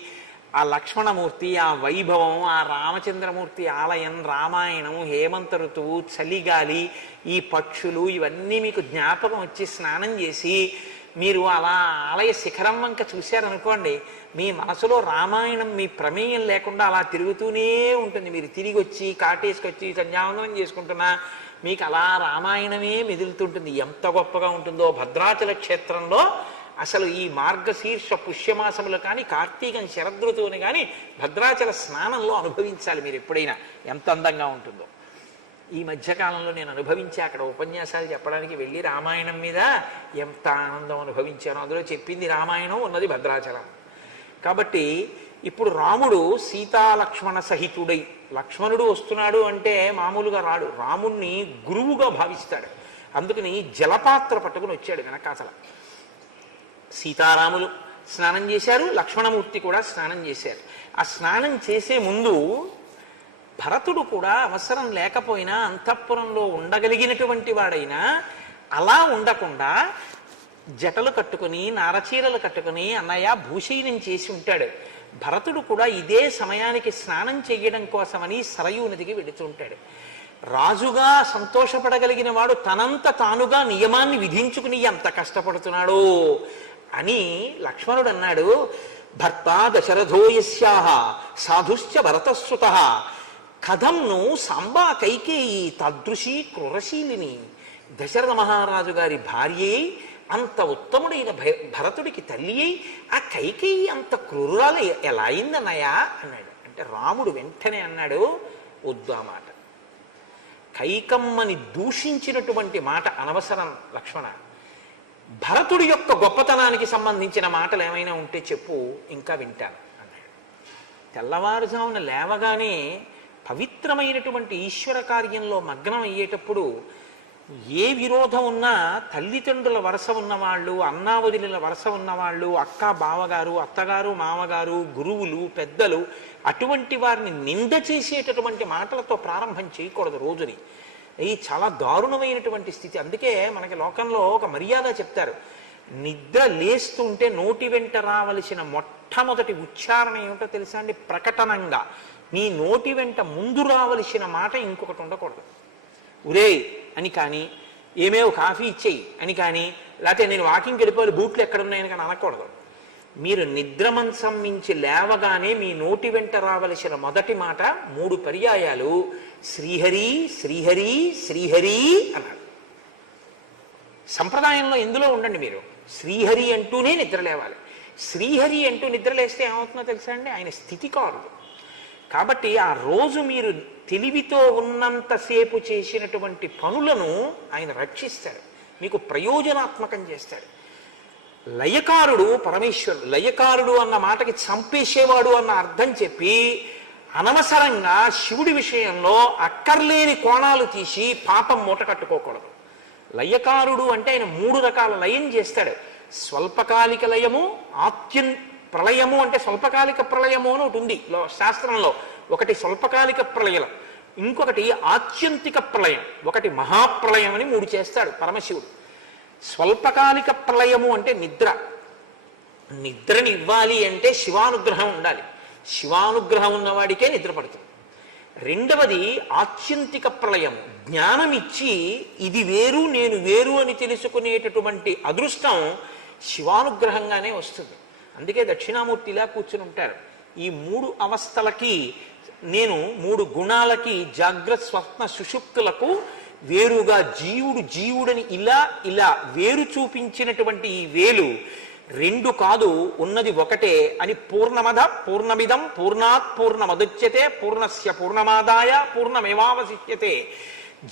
ఆ లక్ష్మణమూర్తి, ఆ వైభవం, ఆ రామచంద్రమూర్తి ఆలయం, రామాయణం, హేమంత ఋతువు, చలిగాలి, ఈ పక్షులు ఇవన్నీ మీకు జ్ఞాపకం వచ్చి స్నానం చేసి మీరు అలా ఆలయ శిఖరం వంక చూశారనుకోండి, మీ మనసులో రామాయణం మీ ప్రమేయం లేకుండా అలా తిరుగుతూనే ఉంటుంది. మీరు తిరిగి వచ్చి కాటేసుకొచ్చి సంధ్యావందనం చేసుకుంటున్నా మీకు అలా రామాయణమే మెదులుతుంటుంది. ఎంత గొప్పగా ఉంటుందో భద్రాచల క్షేత్రంలో. అసలు ఈ మార్గశీర్ష పుష్యమాసములు కానీ కార్తీకం శరదృతువుని కానీ భద్రాచల స్నానంలో అనుభవించాలి మీరు ఎప్పుడైనా, ఎంత అందంగా ఉంటుందో. ఈ మధ్యకాలంలో నేను అనుభవించి అక్కడ ఉపన్యాసాలు చెప్పడానికి వెళ్ళి రామాయణం మీద ఎంత ఆనందం అనుభవించానో. అందులో చెప్పింది రామాయణం, ఉన్నది భద్రాచలం. కాబట్టి ఇప్పుడు రాముడు సీతాలక్ష్మణ సహితుడై, లక్ష్మణుడు వస్తున్నాడు అంటే మామూలుగా రాడు, రాముణ్ణి గురువుగా భావిస్తాడు. అందుకని జలపాత్ర పట్టుకుని వచ్చాడు వెనకాతల. సీతారాములు స్నానం చేశారు, లక్ష్మణమూర్తి కూడా స్నానం చేశారు. ఆ స్నానం చేసే ముందు భరతుడు కూడా అవసరం లేకపోయినా అంతఃపురంలో ఉండగలిగినటువంటి వాడైనా అలా ఉండకుండా జటలు కట్టుకుని, నారచీరలు కట్టుకుని అన్నయ్య భూషయనం చేసి ఉంటాడు. భరతుడు కూడా ఇదే సమయానికి స్నానం చెయ్యడం కోసమని సరయూ నదికి వెళుతుంటాడు. రాజుగా సంతోషపడగలిగిన వాడు తనంత తానుగా నియమాన్ని విధించుకుని ఎంత కష్టపడుతున్నాడో అని లక్ష్మణుడు అన్నాడు. భర్త దశరథో యస్యాః సాధుశ్చ భరతశ్రుతః కథంను సాంబా కైకేయి తాదృశీ క్రూరశీలిని. దశరథ మహారాజు గారి భార్యే అంత ఉత్తముడైన భరతుడికి తల్లి అయి ఆ కైకేయి అంత క్రూరాలు ఎలా అయిందన్నయ్యా అన్నాడు. అంటే రాముడు వెంటనే అన్నాడు, వద్దు ఆ మాట, కైకమ్మని దూషించినటువంటి మాట అనవసరం లక్ష్మణ. భరతుడి యొక్క గొప్పతనానికి సంబంధించిన మాటలు ఏమైనా ఉంటే చెప్పు, ఇంకా వింటాను అన్నాడు. తెల్లవారుజామున లేవగానే పవిత్రమైనటువంటి ఈశ్వర కార్యంలో మగ్నం అయ్యేటప్పుడు ఏ విరోధం ఉన్నా తల్లిదండ్రుల వరస ఉన్నవాళ్ళు, అన్నావదిల వరస ఉన్నవాళ్ళు, అక్క బావగారు, అత్తగారు మామగారు, గురువులు, పెద్దలు, అటువంటి వారిని నింద చేసేటటువంటి మాటలతో ప్రారంభం చేయకూడదు రోజుని. ఇది చాలా దారుణమైనటువంటి స్థితి. అందుకే మనకి లోకంలో ఒక మర్యాద చెప్తారు, నిద్ర లేస్తుంటే నోటి వెంట రావలసిన మొట్టమొదటి ఉచ్చారణ ఏమిటో తెలుసా అండి? ప్రకటనంగా నీ నోటి వెంట ముందు రావలసిన మాట ఇంకొకటి ఉండకూడదు. ఉరే అని కానీ, ఏమేవో కాఫీ ఇచ్చేయి అని కానీ, లేకపోతే నేను వాకింగ్కి వెళ్ళిపోవాలి బూట్లు ఎక్కడున్నాయని కానీ అనకూడదు. మీరు నిద్రమంచం మించి లేవగానే మీ నోటి వెంట రావలసిన మొదటి మాట 3 పర్యాయాలు శ్రీహరి శ్రీహరి శ్రీహరి అన్నాడు. సంప్రదాయంలో ఎందులో ఉండండి, మీరు శ్రీహరి అంటూనే నిద్ర లేవాలి. శ్రీహరి అంటూ నిద్రలేస్తే ఏమవుతుందో తెలుసా అండి? ఆయన స్థితికారుడు. కాబట్టి ఆ రోజు మీరు తెలివితో ఉన్నంతసేపు చేసినటువంటి పనులను ఆయన రక్షిస్తాడు, మీకు ప్రయోజనాత్మకం చేస్తాడు. లయకారుడు పరమేశ్వరుడు. లయకారుడు అన్న మాటకి చంపేసేవాడు అన్న అర్థం చెప్పి అనవసరంగా శివుడి విషయంలో అక్కర్లేని కోణాలు తీసి పాపం మూట కట్టుకోకూడదు. లయకారుడు అంటే ఆయన 3 రకాల లయం చేస్తాడు. స్వల్పకాలిక లయము, ప్రళయము అంటే స్వల్పకాలిక ప్రళయము అని ఒకటి ఉంది శాస్త్రంలో. ఒకటి స్వల్పకాలిక ప్రళయం, ఇంకొకటి ఆత్యంతిక ప్రళయం, ఒకటి మహాప్రళయం అని 3 చేస్తాడు పరమశివుడు. స్వల్పకాలిక ప్రళయము అంటే నిద్ర. నిద్రని ఇవ్వాలి అంటే శివానుగ్రహం ఉండాలి. శివానుగ్రహం ఉన్నవాడికే నిద్ర పడుతుంది. రెండవది ఆత్యంతిక ప్రళయం, జ్ఞానం ఇచ్చి ఇది వేరు నేను వేరు అని తెలుసుకునేటటువంటి అదృష్టం శివానుగ్రహంగానే వస్తుంది. అందుకే దక్షిణామూర్తి ఇలా కూర్చుని ఉంటారు. ఈ 3 అవస్థలకి నేను 3 గుణాలకి జాగ్రత్త స్వప్న సుషుప్తులకు వేరుగా జీవుడని ఇలా ఇలా వేరు చూపించినటువంటి ఈ వేలు 2 కాదు, ఉన్నది ఒకటే అని పూర్ణమద పూర్ణమిదం పూర్ణాత్ పూర్ణమదుచ్యతే పూర్ణస్య పూర్ణమాదాయ పూర్ణమేవావశిష్యతే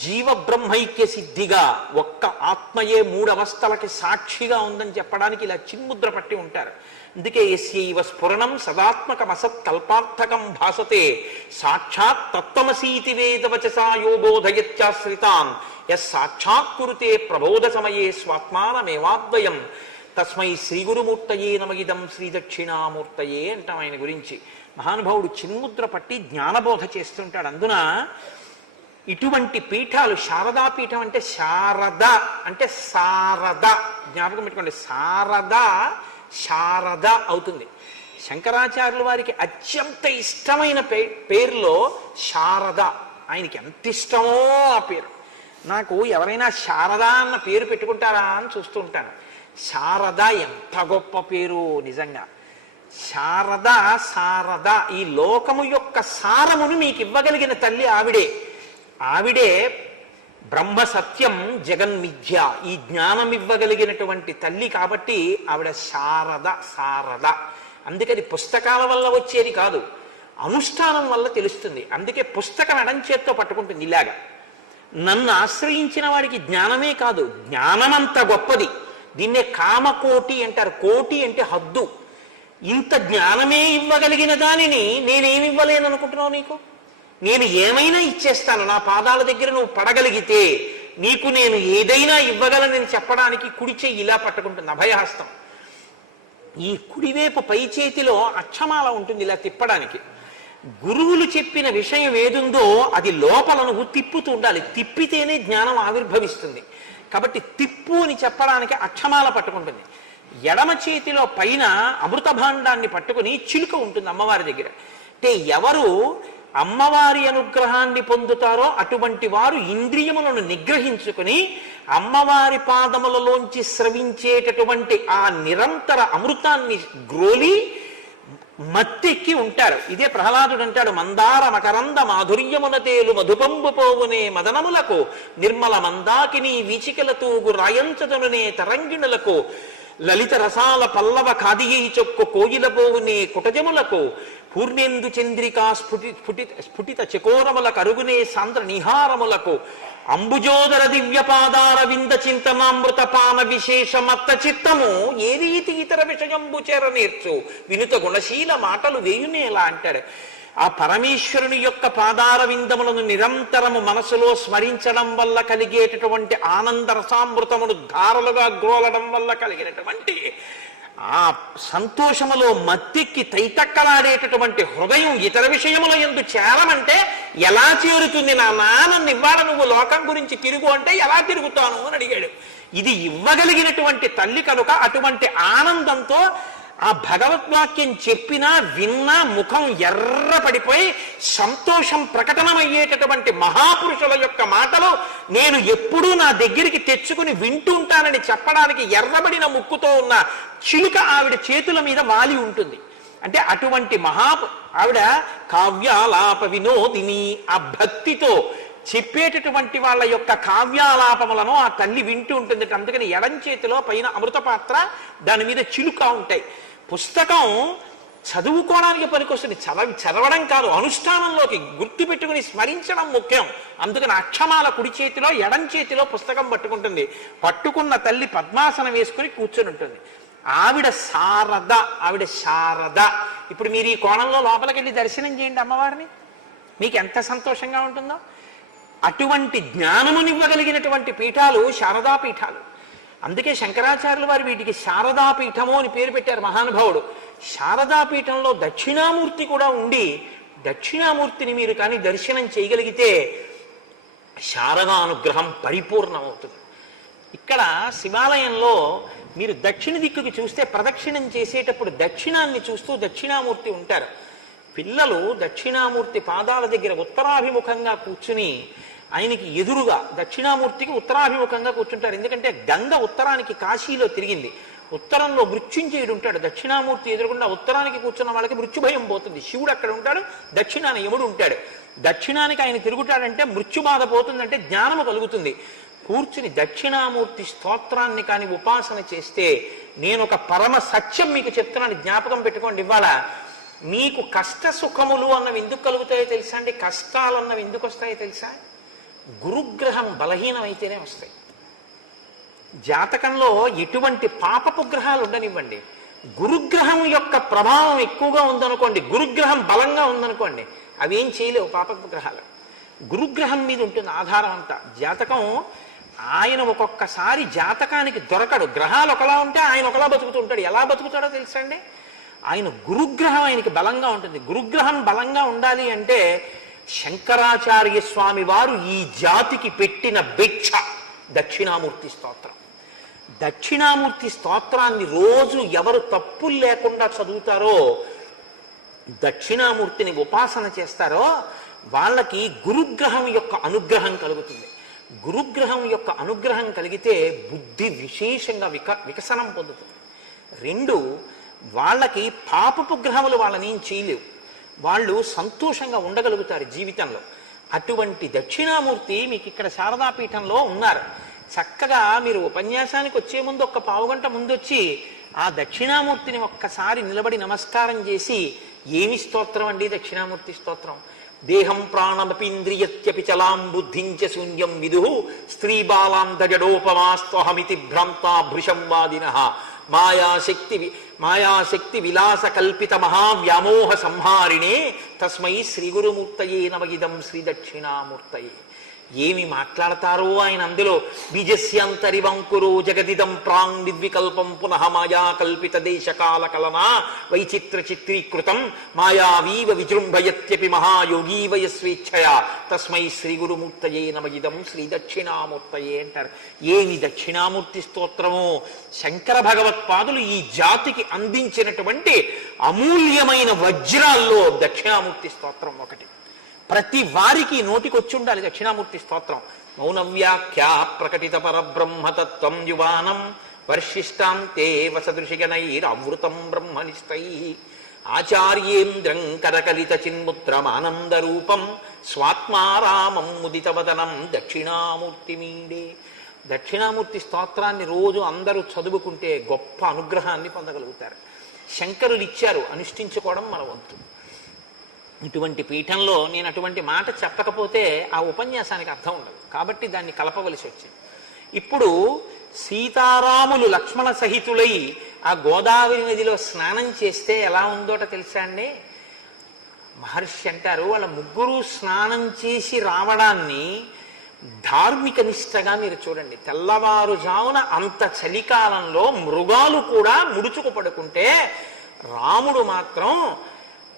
జీవ బ్రహ్మైక్య సిద్ధిగా ఒక్క ఆత్మయే 3 అవస్థలకి సాక్షిగా ఉందని చెప్పడానికి ఇలా చిన్ముద్ర పట్టి ఉంటారు. అందుకే యస్యైవ స్ఫురణం సదాత్మకమసత్ కల్పార్థకం భాసతే సాక్షాత్ తత్వమసీతి వేదవచసా యోబోధయత్యాశ్రితాన్ యస్ సాక్షాత్ కురుతే ప్రబోధ సమయే స్వాత్మానమేవాద్వయం తస్మై శ్రీగురుమూర్తయే నమగిదం శ్రీ దక్షిణామూర్తయే అంటాం ఆయన గురించి. మహానుభావుడు చిన్ముద్ర పట్టి జ్ఞానబోధ చేస్తుంటాడు. అందున ఇటువంటి పీఠాలు, శారదా పీఠం అంటే శారద అంటే శారద, జ్ఞాపకం పెట్టుకోండి, శారద అవుతుంది. శంకరాచార్యుల వారికి అత్యంత ఇష్టమైన పేరులో శారద. ఆయనకి ఎంత ఇష్టమో ఆ పేరు. నాకు ఎవరైనా శారద అన్న పేరు పెట్టుకుంటారా అని చూస్తూ ఉంటాను. శారద ఎంత గొప్ప పేరు నిజంగా. శారద ఈ లోకము యొక్క సారమును మీకు ఇవ్వగలిగిన తల్లి ఆవిడే బ్రహ్మ సత్యం జగన్మిథ్య, ఈ జ్ఞానం ఇవ్వగలిగినటువంటి తల్లి. కాబట్టి ఆవిడ శారద. అందుకని పుస్తకాల వల్ల వచ్చేది కాదు, అనుష్ఠానం వల్ల తెలుస్తుంది. అందుకే పుస్తకం ఎడంచేత్తో పట్టుకుంటుంది ఇలాగా. నన్ను ఆశ్రయించిన వాడికి జ్ఞానమే కాదు, జ్ఞానమంత గొప్పది. దీన్నే కామకోటి అంటారు. కోటి అంటే హద్దు. ఇంత జ్ఞానమే ఇవ్వగలిగిన దానిని నేనేమి ఇవ్వలేను అనుకుంటున్నావు? నీకు నేను ఏమైనా ఇచ్చేస్తాను. నా పాదాల దగ్గర నువ్వు పడగలిగితే నీకు నేను ఏదైనా ఇవ్వగలనని చెప్పడానికి కుడి చెయ్యి ఇలా పట్టుకుంటుంది, అభయహస్తం. ఈ కుడివైపు పై చేతిలో అక్షమాల ఉంటుంది ఇలా తిప్పడానికి. గురువులు చెప్పిన విషయం ఏదుందో అది లోపల నువ్వు తిప్పుతూ ఉండాలి. తిప్పితేనే జ్ఞానం ఆవిర్భవిస్తుంది. కాబట్టి తిప్పు అని చెప్పడానికి అక్షమాల పట్టుకుంటుంది. ఎడమ చేతిలో పైన అమృత భాండాన్ని పట్టుకుని చిలుక ఉంటుంది అమ్మవారి దగ్గర. అంటే ఎవరు అమ్మవారి అనుగ్రహాన్ని పొందుతారో అటువంటి వారు ఇంద్రియములను నిగ్రహించుకుని అమ్మవారి పాదములలోంచి స్రవించేటటువంటి ఆ నిరంతర అమృతాన్ని గ్రోలి మత్తెక్కి ఉంటారు. ఇదే ప్రహ్లాదుడు అంటాడు, మందార మకరంద మాధుర్యమున తేలు మధుపంబు పోవునే మదనములకు నిర్మల మందాకిని వీచికల తూగు రాయంచదనునే తరంగిణులకు లలిత రసాల పల్లవ కాదియై చొక్కు కోయిల పోవునే కుటజములకు పూర్ణేందు చంద్రికా స్ఫుటిత చకోరముల కరుగునే సాంద్ర నిహారములకు అంబుజోదర దివ్యపాదార వింద చింతనామృత పాన విశేష మత్త చిత్తము ఏ రీతి ఇతర విషయంబు చేర నేర్చు వినుత గుణశీల మాటలు వేయునేలా అంటాడు. ఆ పరమేశ్వరుని యొక్క పాదార విందములను నిరంతరము మనసులో స్మరించడం వల్ల కలిగేటటువంటి ఆనంద రసామృతమును ధారలుగా గ్రోలడం వల్ల కలిగినటువంటి ఆ సంతోషములో మత్తెక్కి తైతక్కలాడేటటువంటి హృదయం ఇతర విషయముల యందు చేరమంటే ఎలా చేరుతుంది నాన్న, నన్ను ఇవాళ నువ్వు లోకం గురించి తిరుగు అంటే ఎలా తిరుగుతాను అని అడిగాడు. ఇది ఇవ్వగలిగినటువంటి తల్లి కనుక అటువంటి ఆనందంతో ఆ భగవద్వాక్యం చెప్పినా విన్నా ముఖం ఎర్ర పడిపోయి సంతోషం ప్రకటనమయ్యేటటువంటి మహాపురుషుల యొక్క మాటలు నేను ఎప్పుడూ నా దగ్గరికి తెచ్చుకుని వింటూ ఉంటానని చెప్పడానికి ఎర్రబడిన ముక్కుతో ఉన్న చిలుక ఆవిడ చేతుల మీద వాలి ఉంటుంది. అంటే అటువంటి ఆవిడ కావ్యాలాప వినోదిని, ఆ భక్తితో చెప్పేటటువంటి వాళ్ళ యొక్క కావ్యాలాపములను ఆ తల్లి వింటూ ఉంటుంది. అందుకని ఎడం చేతిలో పైన అమృత పాత్ర, దాని మీద చిలుక ఉంటాయి. పుస్తకం చదువుకోవడానికి పనికొస్తుంది, చదవడం కాదు, అనుష్ఠానంలోకి గుర్తు పెట్టుకుని స్మరించడం ముఖ్యం. అందుకని అక్షమాల కుడి చేతిలో ఎడం చేతిలో పుస్తకం పట్టుకుంటుంది. పట్టుకున్న తల్లి పద్మాసనం వేసుకుని కూర్చొని ఉంటుంది. ఆవిడ శారద. ఇప్పుడు మీరు ఈ కోణంలో లోపలికి వెళ్ళి దర్శనం చేయండి అమ్మవారిని, మీకు ఎంత సంతోషంగా ఉంటుందో. అటువంటి జ్ఞానమునివ్వగలిగినటువంటి పీఠాలు శారదా పీఠాలు. అందుకే శంకరాచార్యులు వారు వీటికి శారదాపీఠము అని పేరు పెట్టారు మహానుభావుడు. శారదాపీఠంలో దక్షిణామూర్తి కూడా ఉండి, దక్షిణామూర్తిని మీరు కానీ దర్శనం చేయగలిగితే శారదా అనుగ్రహం పరిపూర్ణమవుతుంది. ఇక్కడ శివాలయంలో మీరు దక్షిణ దిక్కుకి చూస్తే ప్రదక్షిణం చేసేటప్పుడు దక్షిణాన్ని చూస్తూ దక్షిణామూర్తి ఉంటారు. పిల్లలు దక్షిణామూర్తి పాదాల దగ్గర ఉత్తరాభిముఖంగా కూర్చుని ఆయనకి ఎదురుగా దక్షిణామూర్తికి ఉత్తరాభిముఖంగా కూర్చుంటారు. ఎందుకంటే గంగ ఉత్తరానికి కాశీలో తిరిగింది. ఉత్తరంలో మృత్యుంజయుడు ఉంటాడు. దక్షిణామూర్తి ఎదురుకుండా ఉత్తరానికి కూర్చున్న వాళ్ళకి మృత్యుభయం పోతుంది. శివుడు అక్కడ ఉంటాడు, దక్షిణాన యముడు ఉంటాడు. దక్షిణానికి ఆయన తిరుగుతాడంటే మృత్యుబాధ పోతుందంటే జ్ఞానము కలుగుతుంది. కూర్చుని దక్షిణామూర్తి స్తోత్రాన్ని కానీ ఉపాసన చేస్తే, నేను ఒక పరమ సత్యం మీకు చెప్తున్నాను, జ్ఞాపకం పెట్టుకోండి. ఇవాళ మీకు కష్ట సుఖములు అన్నవి ఎందుకు కలుగుతాయో తెలుసా అండి? కష్టాలు అన్నవి ఎందుకు వస్తాయో తెలుసా? గురుగ్రహం బలహీనమైతేనే వస్తాయి. జాతకంలో ఎటువంటి పాపపు గ్రహాలు ఉండనివ్వండి, గురుగ్రహం యొక్క ప్రభావం ఎక్కువగా ఉందనుకోండి, గురుగ్రహం బలంగా ఉందనుకోండి, అవి ఏం చేయలేవు పాపపు గ్రహాలు. గురుగ్రహం మీద ఉంటుంది ఆధారం అంతా. జాతకం ఆయన ఒక్కొక్కసారి జాతకానికి దొరకడు. గ్రహాలు ఒకలా ఉంటే ఆయన ఒకలా బతుకుతుంటాడు. ఎలా బతుకుతాడో తెలుసా అండి? ఆయన గురుగ్రహం ఆయనకి బలంగా ఉంటుంది. గురుగ్రహం బలంగా ఉండాలి అంటే శంకరాచార్య స్వామి వారు ఈ జాతికి పెట్టిన భిక్ష దక్షిణామూర్తి స్తోత్రం. దక్షిణామూర్తి స్తోత్రాన్ని రోజు ఎవరు తప్పులు లేకుండా చదువుతారో, దక్షిణామూర్తిని ఉపాసన చేస్తారో వాళ్ళకి గురుగ్రహం యొక్క అనుగ్రహం కలుగుతుంది. గురుగ్రహం యొక్క అనుగ్రహం కలిగితే బుద్ధి విశేషంగా వికసనం పొందుతుంది. రెండు, వాళ్ళకి పాపపు గ్రహములు వాళ్ళని ఏం చేయలేవు. వాళ్ళు సంతోషంగా ఉండగలుగుతారు జీవితంలో. అటువంటి దక్షిణామూర్తి మీకు ఇక్కడ శారదాపీఠంలో ఉన్నారు. చక్కగా మీరు ఉపన్యాసానికి వచ్చే ముందు ఒక్క పావుగంట ముందు వచ్చి ఆ దక్షిణామూర్తిని ఒక్కసారి నిలబడి నమస్కారం చేసి, ఏమి స్తోత్రం అండి దక్షిణామూర్తి స్తోత్రం? దేహం ప్రాణమపీంద్రియత్యపి చలాం బుద్ధించ శూన్యం విదు స్త్రీ బాలాంధజడోపమాస్త్వహమితి భ్రాంతా భృశం వాదినః మాయాశక్తి విలాస కల్పిత మహావ్యామోహ సంహారిణే తస్మై శ్రీ గురుమూర్తయే నమగిదం శ్రీ దక్షిణామూర్తయే. ఏమి మాట్లాడతారో ఆయన అందులో. బీజస్యంతరివంకురో జగదిదం ప్రాంగ్ నిర్వికల్పం పునః మాయా కల్పిత దేశకాల కలనా వైచిత్ర చిత్రీకృతం మాయావీవ విజృంభయత్యపి మహాయోగీవ యస్వేచ్ఛయా తస్మై శ్రీ గురుమూర్తయే నమగిదం శ్రీ దక్షిణామూర్తయే అంటారు. ఏమి దక్షిణామూర్తి స్తోత్రమో! శంకర భగవత్పాదులు ఈ జాతికి అందించినటువంటి అమూల్యమైన వజ్రాల్లో దక్షిణామూర్తి స్తోత్రం ఒకటి. ప్రతి వారికి నోటికొచ్చి ఉండాలి దక్షిణామూర్తి స్తోత్రం. మౌనవ్యాఖ్యా ప్రకటిత పరబ్రహ్మతత్వం యువానం వర్షిష్టాం తే వసదృశిగణైరవృతం బ్రహ్మనిష్టై ఆచార్యేంద్రం కరకలిత చిన్ముద్రమానంద రూపం స్వాత్మారామం ముదితవదనం దక్షిణామూర్తి మీడే. దక్షిణామూర్తి స్తోత్రాన్ని రోజు అందరూ చదువుకుంటే గొప్ప అనుగ్రహాన్ని పొందగలుగుతారు. శంకరులు ఇచ్చారు, అనుష్ఠించుకోవడం మన వంతు. ఇటువంటి పీఠంలో నేను అటువంటి మాట చెప్పకపోతే ఆ ఉపన్యాసానికి అర్థం ఉండదు. కాబట్టి దాన్ని కలపవలసి వచ్చింది. ఇప్పుడు సీతారాములు లక్ష్మణ సహితులై ఆ గోదావరి నదిలో స్నానం చేస్తే ఎలా ఉందోట తెలుసా అండి? మహర్షి అంటారు, వాళ్ళ ముగ్గురు స్నానం చేసి రావడాన్ని ధార్మిక నిష్టగా మీరు చూడండి. తెల్లవారుజామున అంత చలికాలంలో మృగాలు కూడా ముడుచుకు పడుకుంటే రాముడు మాత్రం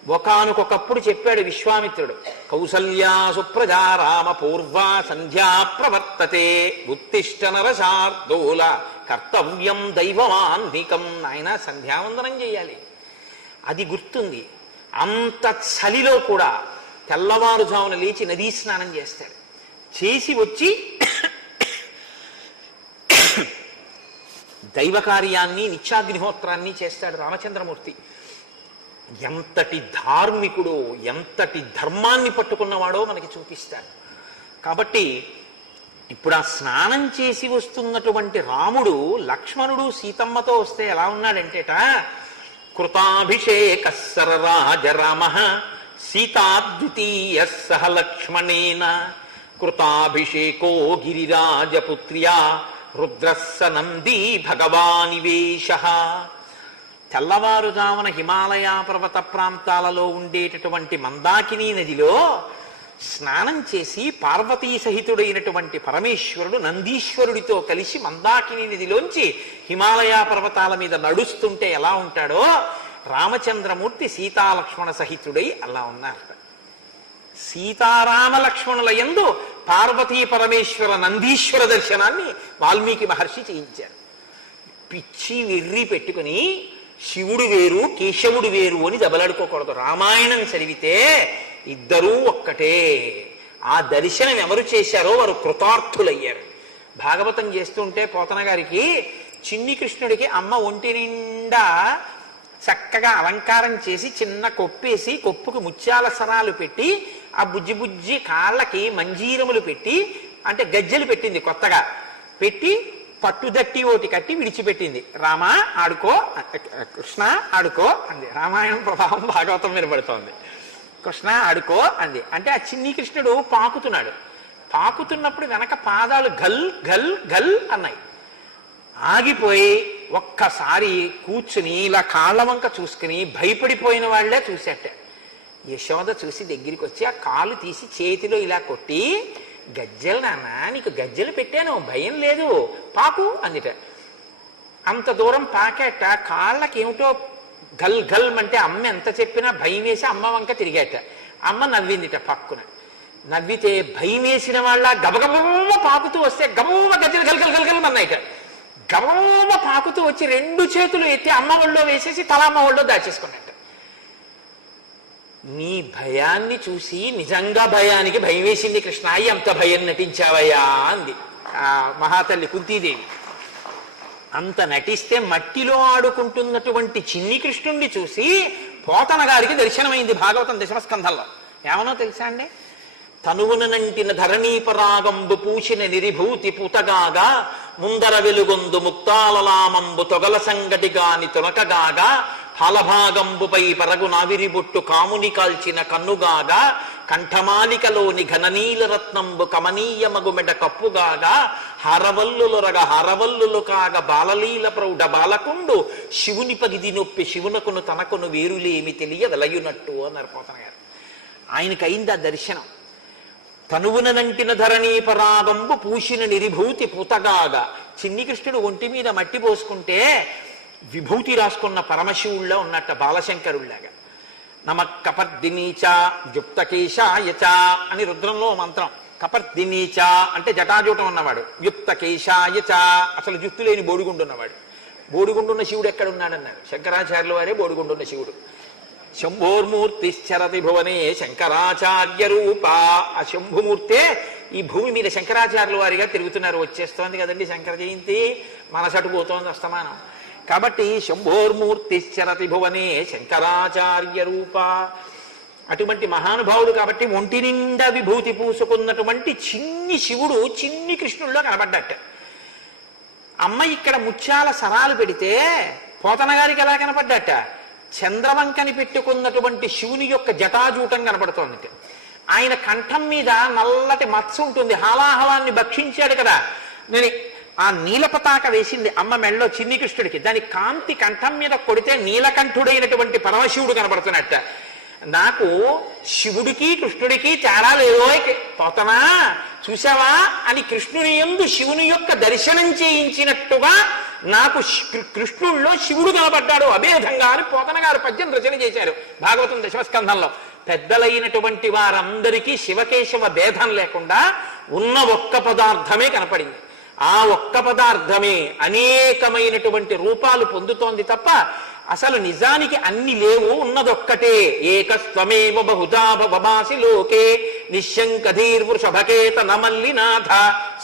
ఒకానొకప్పుడు చెప్పాడు విశ్వామిత్రుడు, కౌసల్యా సుప్రజా రామ పూర్వా సంధ్యా ప్రవర్తతే ఉత్తిష్ట నరశార్దూల కర్తవ్యం దైవమాన్నికం. ఆయన సంధ్యావందనం చేయాలి, అది గుర్తుంది. అంత చలిలో కూడా తెల్లవారుజామున లేచి నదీ స్నానం చేస్తాడు. చేసి వచ్చి దైవ కార్యాన్ని నిత్యాగ్నిహోత్రాన్ని చేస్తాడు రామచంద్రమూర్తి. ఎంతటి ధార్మికుడో, ఎంతటి ధర్మాన్ని పట్టుకున్నవాడో మనకి చూపిస్తాడు. కాబట్టి ఇప్పుడు ఆ స్నానం చేసి వస్తున్నటువంటి రాముడు లక్ష్మణుడు సీతమ్మతో వస్తే ఎలా ఉన్నాడంటేట, కృతాభిషేక సరరాజ రామ సీతాద్వితీయ సహ లక్ష్మణేన కృతాభిషేకో గిరిరాజపుత్ర్యా రుద్రస్స నందీ భగవానివేశ. తెల్లవారుజామున హిమాలయ పర్వత ప్రాంతాలలో ఉండేటటువంటి మందాకినీ నదిలో స్నానం చేసి పార్వతీ సహితుడైనటువంటి పరమేశ్వరుడు నందీశ్వరుడితో కలిసి మందాకినీ నదిలోంచి హిమాలయ పర్వతాల మీద నడుస్తుంటే ఎలా ఉంటాడో రామచంద్రమూర్తి సీతాలక్ష్మణ సహితుడై అలా ఉన్నారట. సీతారామ లక్ష్మణుల యందు పార్వతీ పరమేశ్వర నందీశ్వర దర్శనాన్ని వాల్మీకి మహర్షి చేయించారు. పిచ్చి వెర్రి పెట్టుకుని శివుడు వేరు కేశవుడు వేరు అని దెబ్బలాడుకోకూడదు. రామాయణం చదివితే ఇద్దరూ ఒక్కటే. ఆ దర్శనం ఎవరు చేశారో వారు కృతార్థులయ్యారు. భాగవతం చేస్తుంటే పోతన గారికి చిన్ని కృష్ణుడికి అమ్మ ఒంటి నిండా చక్కగా అలంకారం చేసి చిన్న కొప్పేసి కొప్పుకు ముత్యాల సరాలు పెట్టి ఆ బుజ్జి బుజ్జి కాళ్ళకి మంజీరములు పెట్టి, అంటే గజ్జెలు పెట్టింది కొత్తగా పెట్టి, పట్టుదట్టి ఓటి కట్టి విడిచిపెట్టింది. రామ ఆడుకో, కృష్ణ ఆడుకో అంది. రామాయణం ప్రభావం భాగవతం మీద పడుతోంది. కృష్ణ ఆడుకో అంది. అంటే ఆ చిన్ని కృష్ణుడు పాకుతున్నాడు. పాకుతున్నప్పుడు వెనక పాదాలు గల్ గల్ గల్ అన్నాయి. ఆగిపోయి ఒక్కసారి కూర్చుని ఇలా కాళ్ళ వంక చూసుకుని భయపడిపోయిన వాళ్లే చూసేట. యశోద చూసి దగ్గరికి వచ్చి ఆ కాలు తీసి చేతిలో ఇలా కొట్టి, గజ్జెలు నాన్న, నీకు గజ్జెలు పెట్టాను, భయం లేదు, పాకు అందిట. అంత దూరం పాకేట కాళ్ళకి ఏమిటో గల్ గల్ అంటే అమ్మ ఎంత చెప్పినా భయం వేసి అమ్మ వంక తిరిగాట. అమ్మ నవ్విందిట పక్కున. నవ్వితే భయం వేసిన వాళ్ళ గబగబ పాకుతూ వస్తే గబగబ గజ్జెలు గల్ గల్ గల్ గల్ అన్నాయిట. గబగబ పాకుతూ వచ్చి రెండు చేతులు ఎత్తి అమ్మ ఒళ్ళో వేసేసి తలమ్మ ఒళ్ళో దాచేసుకున్నట్ట. నీ భయాన్ని చూసి నిజంగా భయానికి భయం వేసింది కృష్ణ, ఎంత భయం నటించావయ్యా అంది ఆ మహాతల్లి కుంతీదేవి. అంత నటిస్తే మట్టిలో ఆడుకుంటున్నటువంటి చిన్ని కృష్ణుణ్ణి చూసి పోతన గారికి దర్శనమైంది భాగవతం దశమస్కంధంలో. ఏమనో తెలుసా అండి? తనువునంటిన ధరణీపరాగంబు పూసిన నిరిభూతి పూతగాగా ముందర వెలుగొందు ముక్తాలలామంబు తొగల సంగటిగాని తొనకగాగా ఫలభాగంబుపై పరగు నావిరిబొట్టు కాముని కాల్చిన కన్నుగాగా కంఠమాలికలోని ఘననీల రత్నంబు కమనీయమగు మెడ కప్పుగాగా హరవల్లులొరగ హరవల్లులు కాగ బాలలీల ప్రౌఢ బాలకుండు శివుని పగిది నొప్పి శివునకును తనకును వేరులేమి తెలియ వెలయునట్టు అన్నారు పోతన గారు. ఆయనకైంది ఆ దర్శనం. తనువునంటిన ధరణీపరాగంబు పూసిన నిరిభూతి పూతగాగా. చిన్ని కృష్ణుడు ఒంటి మీద మట్టి పోసుకుంటే విభూతి రాసుకున్న పరమశివుళ్ళ ఉన్నట్ట, బాలశంకరుళ్లాగా. నమ కపర్దినీచ యుక్తకేశాయచ అని రుద్రంలో మంత్రం. కపర్దినీచ అంటే జటాజూటం ఉన్నవాడు, యుక్తకేశాయచ అసలు జుత్తు లేని బోడిగుండున్నవాడు. బోడిగుండున్న శివుడు ఎక్కడున్నాడన్నారు శంకరాచార్యుల వారే బోడిగుండున్న శివుడు. శంభోర్మూర్తిశ్చరతి భువనే శంకరాచార్య రూప. ఆ శంభుమూర్తే ఈ భూమి మీద శంకరాచార్యుల వారిగా తిరుగుతున్నారు. వచ్చేస్తోంది కదండి శంకర జయంతి, మనసటు పోతోంది అస్తమానం. కాబట్టి శంభోర్మూర్తిశ్చరతి భువనే శంకరాచార్య రూప. అటువంటి మహానుభావుడు కాబట్టి ఒంటి నిండా విభూతి పూసుకున్నటువంటి చిన్ని శివుడు చిన్ని కృష్ణుల్లో కనబడ్డట్ట. అమ్మ ఇక్కడ ముత్యాల సరాలు పెడితే పోతన గారికి ఎలా కనపడ్డట? చంద్రవంకని పెట్టుకున్నటువంటి శివుని యొక్క జటాజూటం కనపడుతోంది. ఆయన కంఠం మీద నల్లటి మత్స ఉంటుంది, హాలాహలాన్ని భక్షించాడు కదా. నేను ఆ నీలపతాక వేసింది అమ్మ మెళ్ళలో చిన్ని కృష్ణుడికి. దాని కాంతి కంఠం మీద కొడితే నీలకంఠుడైనటువంటి పరమశివుడు కనబడుతున్నట్ట. నాకు శివుడికి కృష్ణుడికి తేడా లేదో పోతనా చూసావా అని కృష్ణుని యందు శివుని యొక్క దర్శనం చేయించినట్టుగా నాకు కృష్ణుల్లో శివుడు కనబడ్డాడు అభేదంగా అని పోతన గారు పద్యం రచన చేశారు భాగవతం దశమస్కంధంలో. పెద్దలైనటువంటి వారందరికీ శివకేశవ భేదం లేకుండా ఉన్న ఒక్క పదార్థమే కనపడింది. ఆ ఒక్క పదార్థమే అనేకమైనటువంటి రూపాలు పొందుతోంది తప్ప అసలు నిజానికి అన్ని లేవు, ఉన్నదొక్కటే. ఏకస్త్వమేవ బహుధా భవమాసి లోకే నిశ్శంకధీర్వృషభకేత నమల్లినాథ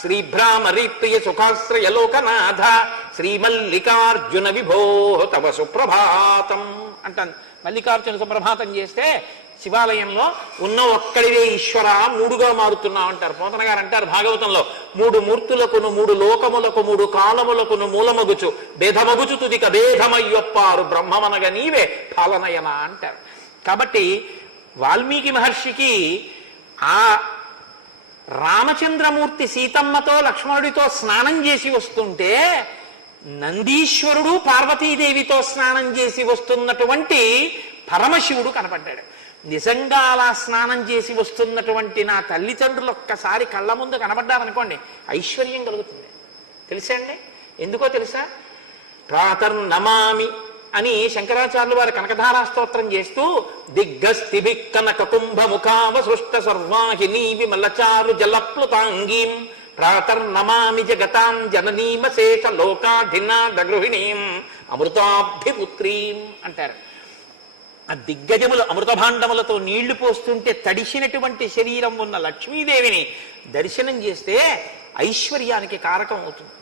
శ్రీభ్రామరి ప్రియ సుఖాశ్రయ లోకనాథ శ్రీమల్లికార్జున విభో తవ సుప్రభాతం అంటాను. మల్లికార్జున సుప్రభాతం చేస్తే శివాలయంలో ఉన్న ఒక్కడివే ఈశ్వర మూడుగా మారుతున్నావు అంటారు. పోతన గారు అంటారు భాగవతంలో, మూడు మూర్తులకును మూడు లోకములకు మూడు కాలములకును మూలమగుచు భేదమగుచు తుదిక భేదమయ్యొప్పారు బ్రహ్మమనగ నీవే పాలనయన అంటారు. కాబట్టి వాల్మీకి మహర్షికి ఆ రామచంద్రమూర్తి సీతమ్మతో లక్ష్మణుడితో స్నానం చేసి వస్తుంటే నందీశ్వరుడు పార్వతీదేవితో స్నానం చేసి వస్తున్నటువంటి పరమశివుడు కనపడ్డాడు. నిజంగా అలా స్నానం చేసి వస్తున్నటువంటి నా తల్లిదండ్రులు ఒక్కసారి కళ్ళ ముందు కనబడ్డారనుకోండి ఐశ్వర్యం కలుగుతుంది. తెలుసా అండి? ఎందుకో తెలుసా? ప్రాతర్నమామి అని శంకరాచార్యులు వారు కనకధారా స్తోత్రం చేస్తూ దిగ్గస్తిభి కనక కుంభముఖావ సృష్ట సర్వాహినీ విమలచారు జలప్లుతాంగీం ప్రాతర్నమామి జగతాం జననీమశేష లోకాధినాద గృహిణీం అమృతాభిపుత్రీం అంటారు. ఆ దిగ్గజములు అమృత భాండములతో నీళ్లు పోస్తుంటే తడిసినటువంటి శరీరం ఉన్న లక్ష్మీదేవిని దర్శనం చేస్తే ఐశ్వర్యానికి కారకం అవుతుంది.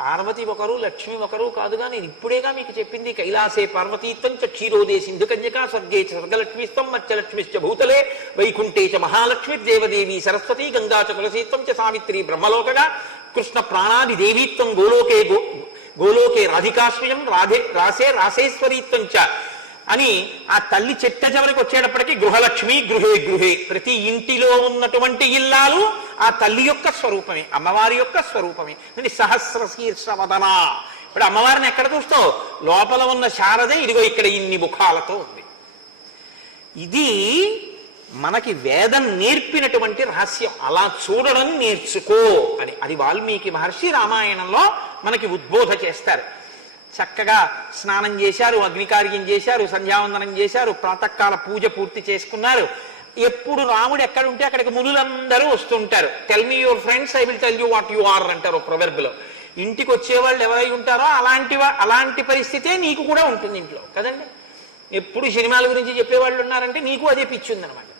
పార్వతి ఒకరు లక్ష్మి ఒకరు కాదుగా, నేను ఇప్పుడేగా మీకు చెప్పింది. కైలాసే పార్వతీత్వం చ క్షీరోదే సింధు కన్యకా స్వర్గే స్వర్గలక్ష్మిస్తం మత్స్యలక్ష్మిశ్చ భూతలే వైకుంఠే చ మహాలక్ష్మిర్దేవదేవి సరస్వతి గంగా చ తులసీత్వం చ సావిత్రి బ్రహ్మలోకగా కృష్ణ ప్రాణాది దేవీత్వం గోలోకే రాధికాశ్వయం రాసే రాసేశ్వరీత్వం చ అని ఆ తల్లి చెట్ట చివరికి వచ్చేటప్పటికి గృహలక్ష్మి గృహే గృహే, ప్రతి ఇంటిలో ఉన్నటువంటి ఇల్లాలు ఆ తల్లి యొక్క స్వరూపమే, అమ్మవారి యొక్క స్వరూపమే. సహస్ర శీర్షవదన. ఇప్పుడు అమ్మవారిని ఎక్కడ చూస్తావు? లోపల ఉన్న శారదే ఇదిగో ఇక్కడ ఇన్ని ముఖాలతో ఉంది. ఇది మనకి వేదం నేర్పినటువంటి రహస్యం. అలా చూడడం నేర్చుకో అని అది వాల్మీకి మహర్షి రామాయణంలో మనకి ఉద్బోధ చేస్తారు. చక్కగా స్నానం చేశారు, అగ్నికార్యం చేశారు, సంధ్యావందనం చేశారు, ప్రాతకాల పూజ పూర్తి చేసుకున్నారు. ఎప్పుడు రాముడు ఎక్కడుంటే అక్కడికి మునులందరూ వస్తుంటారు. Tell me your friends, I will tell you what you are అంటారు ప్రొవెర్బ్లో. ఇంటికి వచ్చేవాళ్ళు ఎవరై ఉంటారో అలాంటి పరిస్థితే నీకు కూడా ఉంటుంది ఇంట్లో కదండి. ఎప్పుడు సినిమాల గురించి చెప్పేవాళ్ళు ఉన్నారంటే నీకు అదే పిచ్చి ఉందనమాట.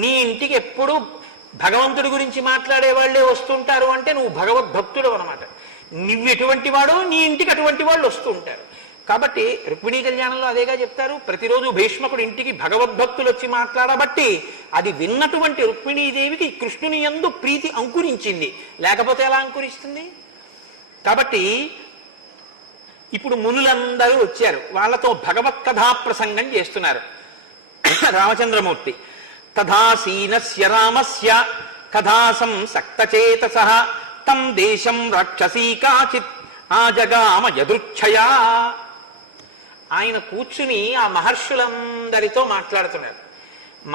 నీ ఇంటికి ఎప్పుడు భగవంతుడి గురించి మాట్లాడే వాళ్ళే వస్తుంటారు అంటే నువ్వు భగవద్భక్తుడు అనమాట. నువ్వు ఎటువంటి వాడు నీ ఇంటికి అటువంటి వాళ్ళు వస్తూ ఉంటారు. కాబట్టి రుక్మిణీ కళ్యాణంలో అదేగా చెప్తారు. ప్రతిరోజు భీష్మకుడు ఇంటికి భగవద్భక్తులు వచ్చి మాట్లాడబట్టి అది విన్నటువంటి రుక్మిణీదేవికి కృష్ణుని యందు ప్రీతి అంకురించింది. లేకపోతే ఎలా అంకురిస్తుంది? కాబట్టి ఇప్పుడు మునులందరూ వచ్చారు, వాళ్ళతో భగవత్ కథా ప్రసంగం చేస్తున్నారు రామచంద్రమూర్తి. తథాసీనస్య రామస్య కథాసం సక్తచేతసః తం దేశం రాక్షసీ కాచిత్ ఆజగామ యదృచ్ఛయా. ఆయన కూర్చుని ఆ మహర్షులందరితో మాట్లాడుతున్నారు.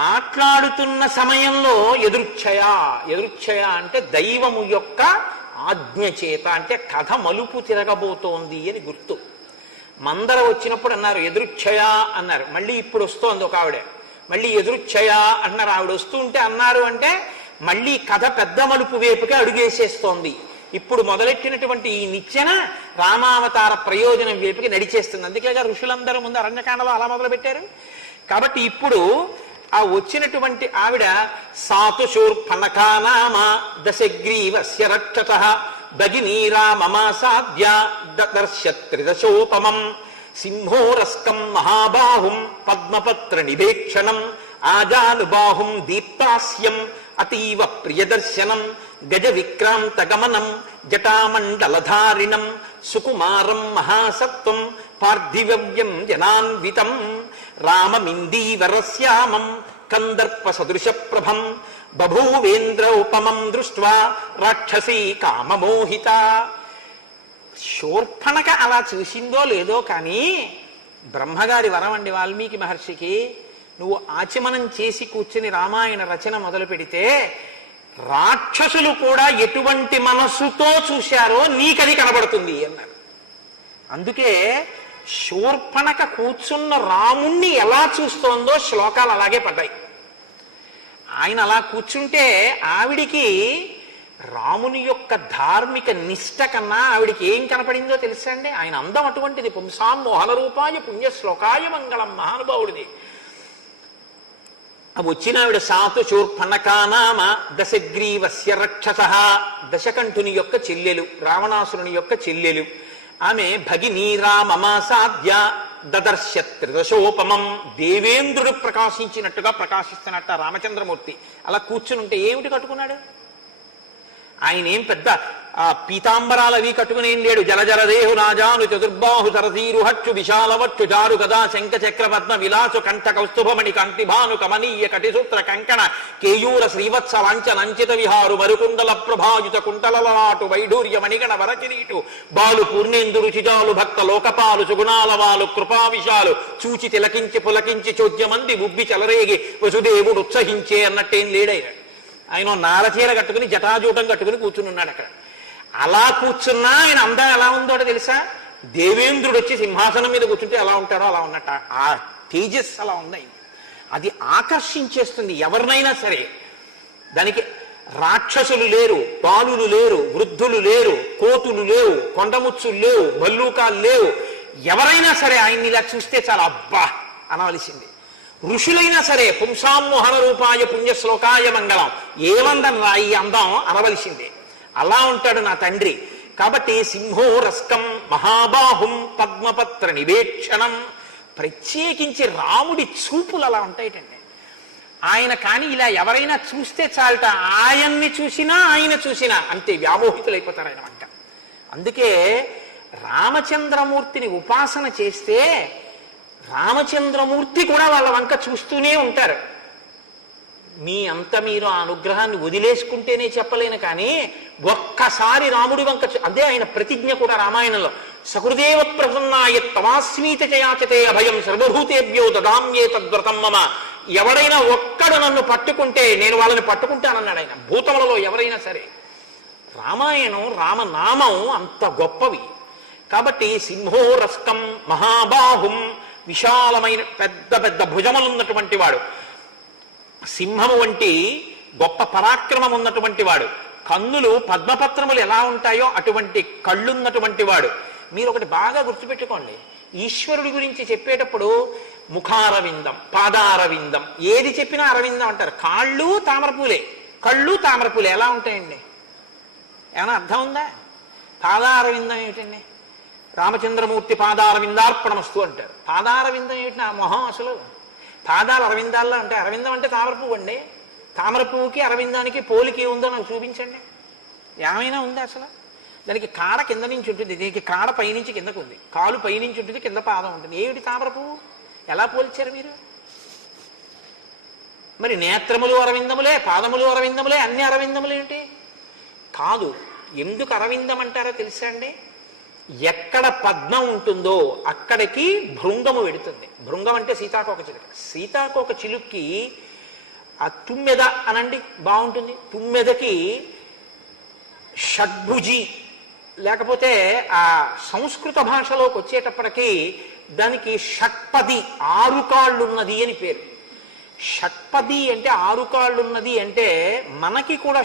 మాట్లాడుతున్న సమయంలో ఎదురుచ్ఛయ అంటే దైవము యొక్క ఆజ్ఞ చేత, అంటే కథ మలుపు తిరగబోతోంది అని గుర్తు. మందర వచ్చినప్పుడు అన్నారు ఎదురుచ్ఛయ అన్నారు. మళ్ళీ ఇప్పుడు వస్తోంది ఒక ఆవిడ, మళ్ళీ ఎదురుచ్ఛయ అన్నారు. ఆవిడ వస్తూ ఉంటే అన్నారు అంటే మళ్ళీ కథ పెద్ద మలుపు వైపుకే అడుగేసేస్తోంది. ఇప్పుడు మొదలెట్టినటువంటి ఈ నిచ్చెన రామావతార ప్రయోజనం వైపుకి నడిచేస్తుంది. అందుకేగా ఋషులందరూ ముందు అరణ్యకాండలో అలా మొదలు పెట్టారు. కాబట్టి ఇప్పుడు ఆ వచ్చినటువంటి ఆవిడ సాతుశూర్పణకానామ దశగ్రీవస్య రక్షతః భగినీరామమాసాద్య దర్శత్రిదశోపమం సింహోరస్కం మహాబాహుం పద్మపత్ర నిభేక్షణం ఆజానుబాహుం దీప్తాస్యం అతీవ ప్రియదర్శనం గజ విక్రాంత గమనం జటామండలధారిణం సుకుమారం మహాసత్వం పార్థివ్యం జనాన్వితం రామమిందీవరశ్యామం కందర్ప సదృశ ప్రభం బభూవేంద్ర ఉపమం దృష్ట్వా రాక్షసీ కామమోహిత. శూర్పణక అలా చూసిందో లేదో కానీ బ్రహ్మగారి వరం అండి వాల్మీకి మహర్షికి. నువ్వు ఆచమనం చేసి కూర్చుని రామాయణ రచన మొదలు పెడితే రాక్షసులు కూడా ఎటువంటి మనస్సుతో చూశారో నీకది కనబడుతుంది అన్నారు. అందుకే శూర్పణక కూర్చున్న రాముణ్ణి ఎలా చూస్తోందో శ్లోకాలు అలాగే పడ్డాయి. ఆయన అలా కూర్చుంటే ఆవిడికి రాముని యొక్క ధార్మిక నిష్ట కన్నా ఆవిడికి ఏం కనపడిందో తెలుసా అండి? ఆయన అందం అటువంటిది. పుంసాం మోహన రూపాయ పుణ్య శ్లోకాయ మంగళం, మహానుభావుడిది. వచ్చిన ఆవిడ సాతు శూర్పణకానామ దశగ్రీవస్య రక్షస, దశకంఠుని యొక్క చెల్లెలు, రావణాసురుని యొక్క చెల్లెలు. ఆమె భగినీ రామమాసాద్య దదర్శ త్రిదశోపమం, దేవేంద్రుడు ప్రకాశించినట్టుగా ప్రకాశిస్తున్నట్ట రామచంద్రమూర్తి. అలా కూర్చుని ఉంటే ఏమిటి కట్టుకున్నాడు? ఆయన ఏం పెద్ద పీతాంబరాలు అవి కట్టుకుని ఏం లేడు. జలజరదేహు రాజాను చతుర్బాహు సరసీరుహచ్చు విశాలవచ్చు చారు కదా శంఖ చక్రపద్మ విలాసు కంఠ కౌస్తుభమణి కంఠిభాను కమనీయ కటిసూత్ర కంకణ కేయూర శ్రీవత్స లాంఛనంచిత విహారు మరుకుండల ప్రభాయుత కుంటలలాటు వైఢూర్య మణిగణ వరకిరీటు బాలు పూర్ణేందు రుచిజాలు భక్త లోకపాలు సుగుణాల వాలు కృపావిశాలు చూచి తిలకించి పులకించి చోద్యమంది ఉబ్బి చెలరేగి వసుదేవుడు ఉత్సహించే అన్నట్టేం లేడైన. ఆయన నారచీర కట్టుకుని జటాజూటం కట్టుకుని కూర్చుని ఉన్నాడు అక్కడ. అలా కూర్చున్నా ఆయన అందం ఎలా ఉందో తెలుసా? దేవేంద్రుడు వచ్చి సింహాసనం మీద కూర్చుంటే ఎలా ఉంటాడో అలా ఉన్నట్ట. ఆ తేజస్ అలా ఉన్నాయి. అది ఆకర్షించేస్తుంది ఎవరినైనా సరే. దానికి రాక్షసులు లేరు, బాలులు లేరు, వృద్ధులు లేరు, కోతులు లేవు, కొండముచ్చులు లేవు, భల్లూకాలు లేవు. ఎవరైనా సరే ఆయన్ని ఇలా చూస్తే చాలా అబ్బా అనవలసింది. ఋషులైనా సరే పుంసాం మోహన రూపాయ పుణ్య శ్లోకాయ మంగళం, ఏమందం రా ఈ అందం అనవలసిందే. అలా ఉంటాడు నా తండ్రి. కాబట్టి సింహో రస్కం మహాబాహుం పద్మపత్ర నివేక్షణం, ప్రత్యేకించి రాముడి చూపులు అలా ఉంటాయిటండి. ఆయన కానీ ఇలా ఎవరైనా చూస్తే చాలట, ఆయన్ని చూసినా ఆయన చూసినా అంతే వ్యామోహితులైపోతారు ఆయన వంట. అందుకే రామచంద్రమూర్తిని ఉపాసన చేస్తే రామచంద్రమూర్తి కూడా వాళ్ళ వంక చూస్తూనే ఉంటారు. మీ అంత మీరు ఆ అనుగ్రహాన్ని వదిలేసుకుంటేనే చెప్పలేను, కానీ ఒక్కసారి రాముడి వంక అదే ఆయన ప్రతిజ్ఞ కూడా రామాయణంలో. సహృదేవ ప్రసన్నాయ తమాస్మీత చయాచతే అభయం సర్వభూతేభ్యో దదామ్యే తద్వ్రతం మమ. ఎవడైనా ఒక్కడు నన్ను పట్టుకుంటే నేను వాళ్ళని పట్టుకుంటానన్నాడు ఆయన. భూతములలో ఎవరైనా సరే రామాయణం రామనామం అంత గొప్పవి. కాబట్టి సింహో రస్కం మహాబాహుం, విశాలమైన పెద్ద పెద్ద భుజములున్నటువంటి వాడు, సింహము వంటి గొప్ప పరాక్రమం ఉన్నటువంటి వాడు, కన్నులు పద్మపత్రములు ఎలా ఉంటాయో అటువంటి కళ్ళున్నటువంటి వాడు. మీరు ఒకటి బాగా గుర్తుపెట్టుకోండి, ఈశ్వరుడి గురించి చెప్పేటప్పుడు ముఖారవిందం, పాదారవిందం, ఏది చెప్పినా అరవిందం అంటారు. కాళ్ళు తామరపూలే, కళ్ళు తామరపూలే ఎలా ఉంటాయండి? ఏమైనా అర్థం ఉందా? పాదారవిందం ఏమిటండి? రామచంద్రమూర్తి పాదారవిందార్పణమస్తు అంటారు. పాదారవిందం ఏమిటి? నా మొహం అసలు పాదాలు అరవిందాల్లో అంటే, అరవిందం అంటే తామర పువ్వు అండి. తామర పువ్వుకి అరవిందానికి పోలికి ఉందో నాకు చూపించండి. ఏమైనా ఉందా అసలు? దానికి కాడ కింద నుంచి ఉంటుంది, దీనికి కాడ పైనుంచి కిందకు ఉంది, కాలు పైనుంచి ఉంటుంది, కింద పాదం ఉంటుంది. ఏమిటి తామర పువ్వు? ఎలా పోల్చారు మీరు? మరి నేత్రములు అరవిందములే, పాదములు అరవిందములే, అన్ని అరవిందములు ఏమిటి? కాదు. ఎందుకు అరవిందం అంటారో తెలుసా అండి? ఎక్కడ పద్మం ఉంటుందో అక్కడికి భృంగము వెడుతుంది. భృంగం అంటే సీతాకోక చిలుక. సీతాకోక చిలుక్కి ఆ తుమ్మెద అనండి బాగుంటుంది. తుమ్మెదకి షడ్భుజి, లేకపోతే ఆ సంస్కృత భాషలోకి వచ్చేటప్పటికి దానికి షట్పది, 6 కాళ్ళున్నది అని పేరు. షట్పది అంటే 6 కాళ్ళున్నది అంటే మనకి కూడా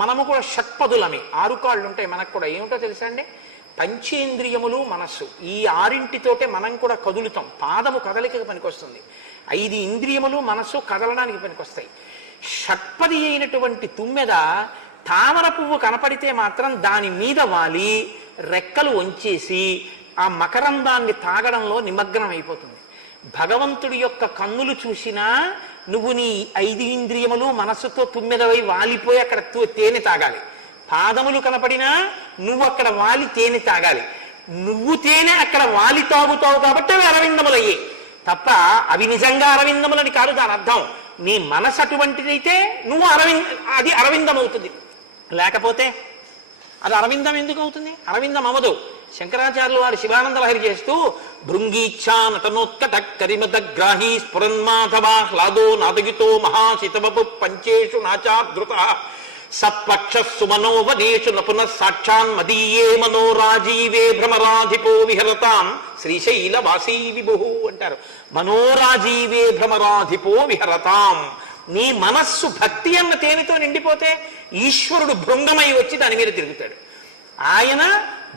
మనము కూడా షట్పదులమే, 6 కాళ్ళు ఉంటాయి మనకు కూడా. ఏమిటో తెలుసా అండి? పంచేంద్రియములు, మనస్సు, ఈ 6 మనం కూడా కదులుతాం. పాదము కదలికకి పనికొస్తుంది, 5 ఇంద్రియములు మనస్సు కదలడానికి పనికొస్తాయి. షట్పది అయినటువంటి తుమ్మెద తామర పువ్వు కనపడితే మాత్రం దాని మీద వాలి రెక్కలు వంచేసి ఆ మకరందాన్ని తాగడంలో నిమగ్నం అయిపోతుంది. భగవంతుడి యొక్క కన్నులు చూసినా నువ్వు నీ 5 ఇంద్రియములు మనస్సుతో తుమ్మెదవై వాలిపోయి అక్కడ తేనె తాగాలి. పాదములు కనపడినా నువ్వు అక్కడ వాలి తేనె తాగాలి. నువ్వు తేనె అక్కడ వాలి తాగుతావు కాబట్టి అవి అరవిందములయ్యే తప్ప అవి నిజంగా అరవిందములని కాదు దాని అర్థం. నీ మనసు అటువంటిదైతే నువ్వు అది అరవిందం అవుతుంది, లేకపోతే అది అరవిందం ఎందుకు అవుతుంది? అరవిందం అవదు. శంకరాచార్యులు వారు శివానంద లహరి చేస్తూ భృంగీచ్ఛా నటనోత్కట కరిమదగ్రాహీ స్ఫురన్మాధవా హ్లాదో నాదగితో మహాశితవపు పంచేషు నాచాధృత సత్పక్ష సుమనోవదేశు నపున సాక్షాన్ మదీయే మనోరాజీవే భ్రమరాధిపో విహరతాం శ్రీశైల వాసీ విభు అంటారు. మనోరాజీవే భ్రమరాధిపో విహరతాం. నీ మనస్సు భక్తి అన్న తేనెతో నిండిపోతే ఈశ్వరుడు భృంగమై వచ్చి దాని మీద తిరుగుతాడు. ఆయన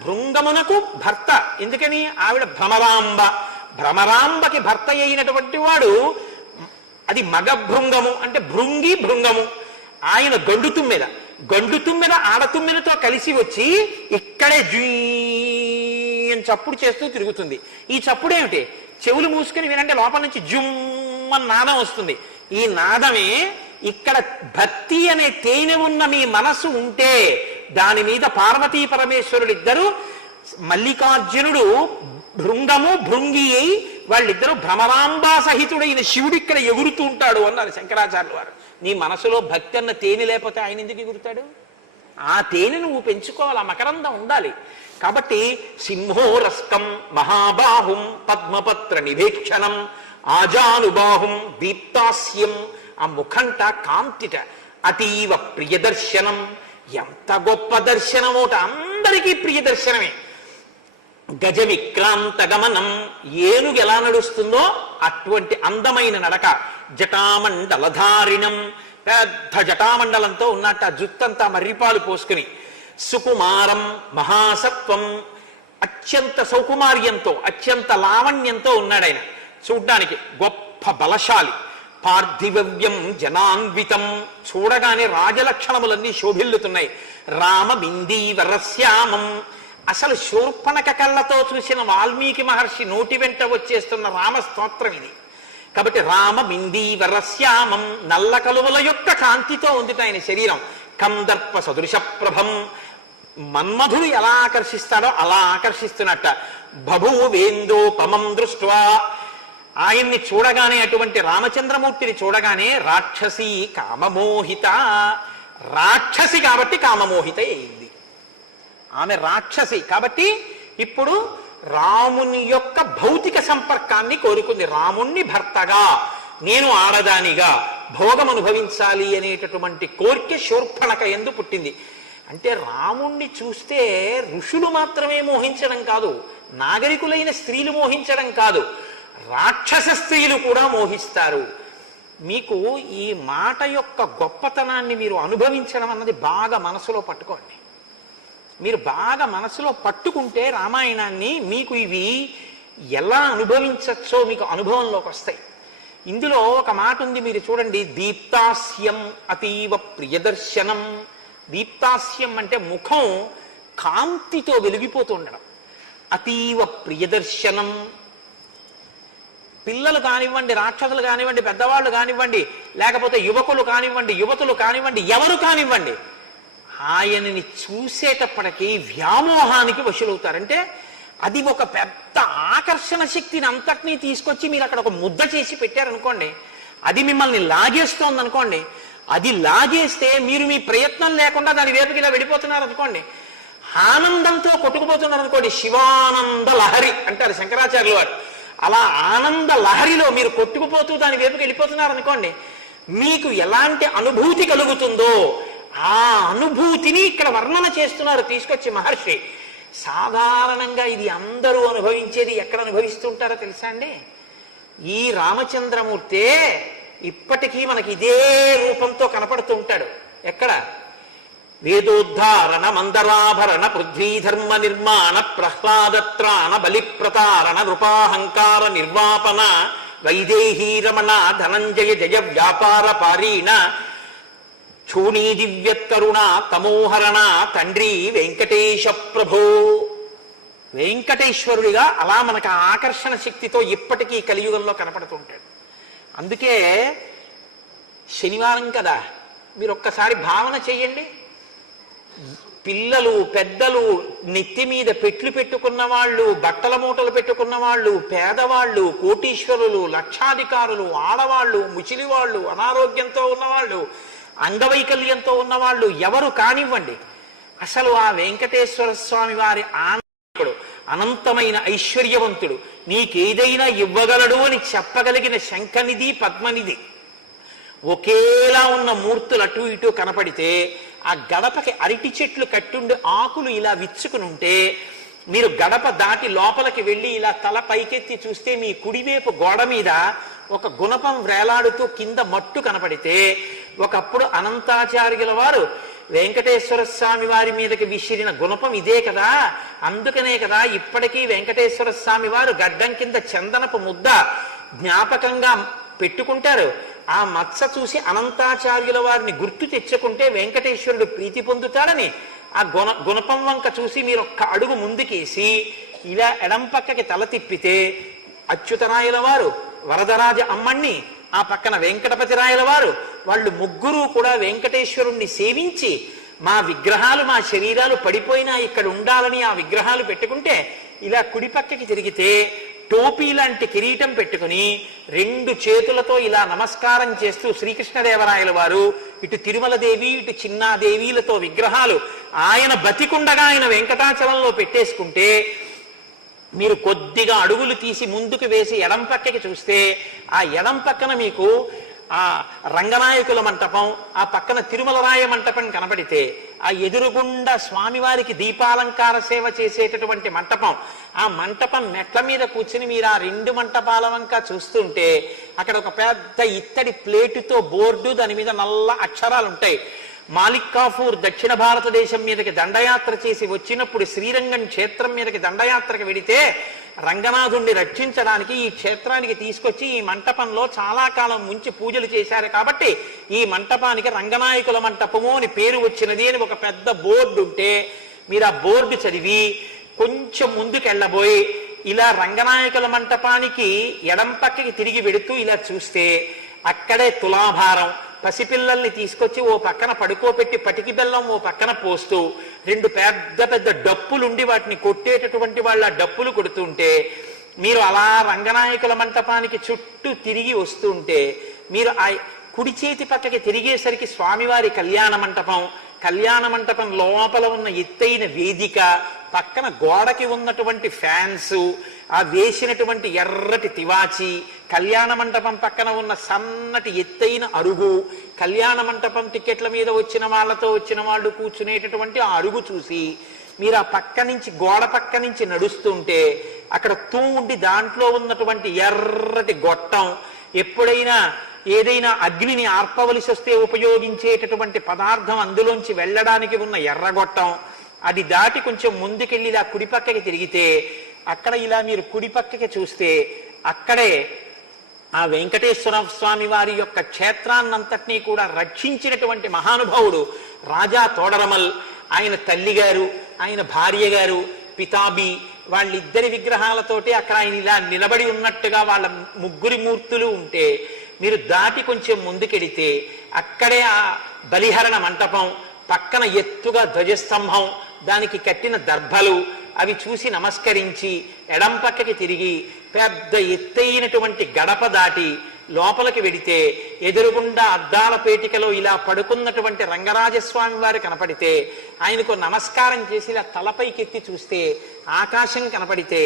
భృంగమునకు భర్త. ఎందుకని? ఆవిడ భ్రమరాంబ. భ్రమరాంబకి భర్త అయినటువంటి వాడు అది మగ భృంగము, అంటే భృంగి భృంగము. ఆయన గండు తుమ్మెద. గండు తుమ్మెద ఆడతుమ్మెదతో కలిసి వచ్చి ఇక్కడే జీ అని చప్పుడు చేస్తూ తిరుగుతుంది. ఈ చప్పుడు ఏమిటి? చెవులు మూసుకుని వినంటే లోపల నుంచి జుమ్ అని నాదం వస్తుంది. ఈ నాదమే ఇక్కడ భక్తి అనే తేనె ఉన్న మీ మనసు ఉంటే దాని మీద పార్వతీ పరమేశ్వరుడు ఇద్దరు, మల్లికార్జునుడు భృంగము భృంగి అయి వాళ్ళిద్దరూ భ్రమరాంబా సహితుడైన శివుడు ఇక్కడ ఎగురుతూ ఉంటాడు అన్నారు శంకరాచార్యులు వారు. నీ మనసులో భక్తి అన్న తేనె లేకపోతే ఆయన ఎందుకు ఎగురుతాడు? ఆ తేనె నువ్వు పెంచుకోవాలి, ఆ మకరందం ఉండాలి. కాబట్టి సింహోరస్కం మహాబాహుం పద్మపత్ర నివేక్షణం ఆజానుబాహుం దీప్తాస్యం. ఆ ముఖంట కాంతిట అతీవ ప్రియదర్శనం. ఎంత గొప్ప దర్శనమోట! అందరికీ ప్రియదర్శనమే. గజ విక్రాంత గమనం. ఏనుగు ఎలా నడుస్తుందో అటువంటి అందమైన నడక. జటామండలధారిణం. పెద్ద జటామండలంతో ఉన్నట్ట, జుత్తంతా మర్రిపాలు పోసుకుని. సుకుమారం మహాసత్వం. అత్యంత సౌకుమార్యంతో అత్యంత లావణ్యంతో ఉన్నాడు ఆయన. చూడ్డానికి గొప్ప బలశాలి. పార్థివ్యం జనాన్వితం. చూడగానే రాజలక్షణములన్నీ శోభిల్లుతున్నాయి. రామబిందీవరశ్యామం. అసలు శూర్పణఖ కళ్ళతో చూసిన వాల్మీకి మహర్షి నోటి వెంట వచ్చేస్తున్న రామస్తోత్రం ఇది. కాబట్టి రామబిందీవరశ్యామం. నల్ల కలువల యొక్క కాంతితో ఉంది ఆయన శరీరం. కందర్ప సదృశ ప్రభం. మన్మధుడు ఎలా ఆకర్షిస్తాడో అలా ఆకర్షిస్తున్నట్ట. బభూవేందోపమం దృష్ట్వా. ఆయన్ని చూడగానే, అటువంటి రామచంద్రమూర్తిని చూడగానే రాక్షసి కామమోహిత. రాక్షసి కాబట్టి కామమోహిత అయింది. ఆమె రాక్షసి కాబట్టి ఇప్పుడు రాముని యొక్క భౌతిక సంపర్కాన్ని కోరుకుంది. రాముణ్ణి భర్తగా, నేను ఆడదానిగా భోగం అనుభవించాలి అనేటటువంటి కోరిక శూర్పణఖ యందు పుట్టింది. అంటే రాముణ్ణి చూస్తే ఋషులు మాత్రమే మోహించడం కాదు, నాగరికులైన స్త్రీలు మోహించడం కాదు, రాక్షస స్త్రీలు కూడా మోహిస్తారు. మీకు ఈ మాట యొక్క గొప్పతనాన్ని మీరు అనుభవించడం అన్నది బాగా మనసులో పట్టుకోండి. మీరు బాగా మనసులో పట్టుకుంటే రామాయణాన్ని మీకు ఇవి ఎలా అనుభవించచ్చో మీకు అనుభవంలోకి వస్తాయి. ఇందులో ఒక మాట ఉంది, మీరు చూడండి. దీప్తాస్యం అతీవ ప్రియదర్శనం. దీప్తాస్యం అంటే ముఖం కాంతితో వెలిగిపోతూ ఉండడం. అతీవ ప్రియదర్శనం. పిల్లలు కానివ్వండి, రాక్షసులు కానివ్వండి, పెద్దవాళ్ళు కానివ్వండి, లేకపోతే యువకులు కానివ్వండి, యువతులు కానివ్వండి, ఎవరు కానివ్వండి, ఆయనని చూసేటప్పటికీ వ్యామోహానికి వశులవుతారంటే అది ఒక పెద్ద ఆకర్షణ శక్తిని అంతటినీ తీసుకొచ్చి మీరు అక్కడ ఒక ముద్ద చేసి పెట్టారనుకోండి, అది మిమ్మల్ని లాగేస్తోంది అనుకోండి. అది లాగేస్తే మీరు మీ ప్రయత్నం లేకుండా దాని వైపుకి ఇలా వెళ్ళిపోతున్నారు అనుకోండి, ఆనందంతో కొట్టుకుపోతున్నారు అనుకోండి. శివానంద లహరి అంటారు శంకరాచార్యులు వారు. అలా ఆనంద లహరిలో మీరు కొట్టుకుపోతూ దాని వైపుకి వెళ్ళిపోతున్నారు అనుకోండి, మీకు ఎలాంటి అనుభూతి కలుగుతుందో ఆ అనుభూతిని ఇక్కడ వర్ణన చేస్తున్నారు తీసుకొచ్చి మహర్షి. సాధారణంగా ఇది అందరూ అనుభవించేది. ఎక్కడ అనుభవిస్తుంటారో తెలుసా అండి? ఈ రామచంద్రమూర్తే ఇప్పటికీ మనకి ఇదే రూపంతో కనపడుతూ ఉంటాడు. ఎక్కడ? వేదోద్ధారణ మందరాభరణ పృథ్వీధర్మ నిర్మాణ ప్రహ్లాదత్రాణ బలిప్రతారణ నృపాహంకార నిర్వాపన వైదేహీ రమణ ధనంజయ జయ వ్యాపార పారీణ క్షోణీ దివ్యత్కరుణ తమోహరణ తండ్రి వెంకటేశ ప్రభో. వెంకటేశ్వరుడిగా అలా మనకు ఆకర్షణ శక్తితో ఇప్పటికీ కలియుగంలో కనపడుతూ ఉంటాడు. అందుకే శనివారం కదా, మీరు ఒక్కసారి భావన చెయ్యండి. పిల్లలు పెద్దలు, నెత్తి మీద పెట్లు పెట్టుకున్న వాళ్ళు, బట్టల మూటలు పెట్టుకున్న వాళ్ళు, పేదవాళ్ళు, కోటీశ్వరులు, లక్షాధికారులు, ఆడవాళ్ళు, ముచిలివాళ్ళు, అనారోగ్యంతో ఉన్నవాళ్ళు, అంగవైకల్యంతో ఉన్నవాళ్ళు, ఎవరు కానివ్వండి, అసలు ఆ వెంకటేశ్వర స్వామి వారి ఆనందుడు, అనంతమైన ఐశ్వర్యవంతుడు, నీకేదైనా ఇవ్వగలడు అని చెప్పగలిగిన శంఖనిధి పద్మనిధి ఒకేలా ఉన్న మూర్తులు అటు ఇటు కనపడితే ఆ గడపకి అరటి చెట్లు కట్టుండి ఆకులు ఇలా విచ్చుకుని ఉంటే మీరు గడప దాటి లోపలికి వెళ్ళి ఇలా తల పైకెత్తి చూస్తే మీ కుడివైపు గోడ మీద ఒక గుణపం వేలాడుతూ కింద మట్టు కనపడితే ఒకప్పుడు అనంతాచార్యుల వారు వెంకటేశ్వర స్వామి వారి మీదకి విసిరిన గుణపం ఇదే కదా, అందుకనే కదా ఇప్పటికీ వెంకటేశ్వర స్వామి వారు గడ్డం కింద చందనపు ముద్ద జ్ఞాపకంగా పెట్టుకుంటారు. ఆ మత్స చూసి అనంతాచార్యుల వారిని గుర్తు తెచ్చుకుంటే వెంకటేశ్వరుడు ప్రీతి పొందుతాడని ఆ గుణపం వంక చూసి మీరు ఒక్క అడుగు ముందుకేసి ఇలా ఎడం పక్కకి తల తిప్పితే అచ్యుతరాయల వారు, వరదరాజ అమ్మణ్ణి, ఆ పక్కన వెంకటపతి రాయల వారు, వాళ్ళు ముగ్గురు కూడా వెంకటేశ్వరుణ్ణి సేవించి మా విగ్రహాలు మా శరీరాలు పడిపోయినా ఇక్కడ ఉండాలని ఆ విగ్రహాలు పెట్టుకుంటే ఇలా కుడి పక్కకి తిరిగితే టోపీ లాంటి కిరీటం పెట్టుకుని రెండు చేతులతో ఇలా నమస్కారం చేస్తూ శ్రీకృష్ణదేవరాయల వారు ఇటు తిరుమల దేవి ఇటు చిన్నాదేవీలతో విగ్రహాలు ఆయన బతికుండగా ఆయన వెంకటాచలంలో పెట్టేసుకుంటే మీరు కొద్దిగా అడుగులు తీసి ముందుకు వేసి ఎడం పక్కకి చూస్తే ఆ ఎడం పక్కన మీకు ఆ రంగనాయకుల మంటపం, ఆ పక్కన తిరుమలరాయ మంటపం కనబడితే ఆ ఎదురుగుండా స్వామివారికి దీపాలంకార సేవ చేసేటటువంటి మంటపం, ఆ మంటపం మెట్ల మీద కూర్చుని మీరు ఆ రెండు మంటపాల వంక చూస్తుంటే అక్కడ ఒక పెద్ద ఇత్తడి ప్లేటుతో బోర్డు, దాని మీద నల్ల అక్షరాలు ఉంటాయి. మాలిక్ కాఫూర్ దక్షిణ భారతదేశం మీదకి దండయాత్ర చేసి వచ్చినప్పుడు శ్రీరంగం క్షేత్రం మీదకి దండయాత్రకు వెడితే రంగనాథుణ్ణి రక్షించడానికి ఈ క్షేత్రానికి తీసుకొచ్చి ఈ మంటపంలో చాలా కాలం ముంచి పూజలు చేశారు కాబట్టి ఈ మంటపానికి రంగనాయకుల మంటపము అని పేరు వచ్చినది అని ఒక పెద్ద బోర్డు ఉంటే మీరు ఆ బోర్డు చదివి కొంచెం ముందుకు వెళ్ళబోయి ఇలా రంగనాయకుల మంటపానికి ఎడం పక్కకి తిరిగి వెడుతూ ఇలా చూస్తే అక్కడే తులాభారం, పసిపిల్లల్ని తీసుకొచ్చి ఓ పక్కన పడుకోబెట్టి పటికి బెల్లం ఓ పక్కన పోస్తూ రెండు పెద్ద పెద్ద డప్పులుండి వాటిని కొట్టేటటువంటి వాళ్ళ డప్పులు కొడుతుంటే మీరు అలా రంగనాయకుల మంటపానికి చుట్టూ తిరిగి వస్తుంటే మీరు ఆ కుడి చేతి పక్కకి తిరిగేసరికి స్వామివారి కళ్యాణ మంటపం లోపల ఉన్న ఎత్తైన వేదిక, పక్కన గోడకి ఉన్నటువంటి ఫ్యాన్స్, ఆ వేసినటువంటి ఎర్రటి తివాచి, కళ్యాణ మంటపం పక్కన ఉన్న సన్నటి ఎత్తైన అరుగు, కళ్యాణ మంటపం టికెట్ల మీద వచ్చిన వాళ్ళు కూర్చునేటటువంటి ఆ అరుగు చూసి మీరు ఆ పక్క నుంచి గోడ పక్క నుంచి నడుస్తుంటే అక్కడ ఉండి దాంట్లో ఉన్నటువంటి ఎర్రటి గొట్టం, ఎప్పుడైనా ఏదైనా అగ్నిని ఆర్పవలసి వస్తే ఉపయోగించేటటువంటి పదార్థం అందులోంచి వెళ్ళడానికి ఉన్న ఎర్రగొట్టం, అది దాటి కొంచెం ముందుకెళ్ళి ఇలా కుడి పక్కకి తిరిగితే అక్కడ ఇలా మీరు కుడి పక్కకి చూస్తే అక్కడే ఆ వెంకటేశ్వర స్వామి వారి యొక్క క్షేత్రాన్నంతటినీ కూడా రక్షించినటువంటి మహానుభావుడు రాజా తోడరమల్, ఆయన తల్లిగారు, ఆయన భార్య గారు పితాబి, వాళ్ళిద్దరి విగ్రహాలతోటి అక్కడ ఆయన ఇలా నిలబడి ఉన్నట్టుగా వాళ్ళ ముగ్గురి మూర్తులు ఉంటే మీరు దాటి కొంచెం ముందుకెడితే అక్కడే ఆ బలిహరణ మంటపం, పక్కన ఎత్తుగా ధ్వజస్తంభం, దానికి కట్టిన దర్భలు, అవి చూసి నమస్కరించి ఎడం పక్కకి తిరిగి పెద్ద ఎత్తైనటువంటి గడప దాటి లోపలికి వెడితే ఎదురుగుండా అద్దాల పేటికలో ఇలా పడుకున్నటువంటి రంగరాజస్వామి వారు కనపడితే ఆయనకు నమస్కారం చేసి ఇలా తలపైకెత్తి చూస్తే ఆకాశం కనపడితే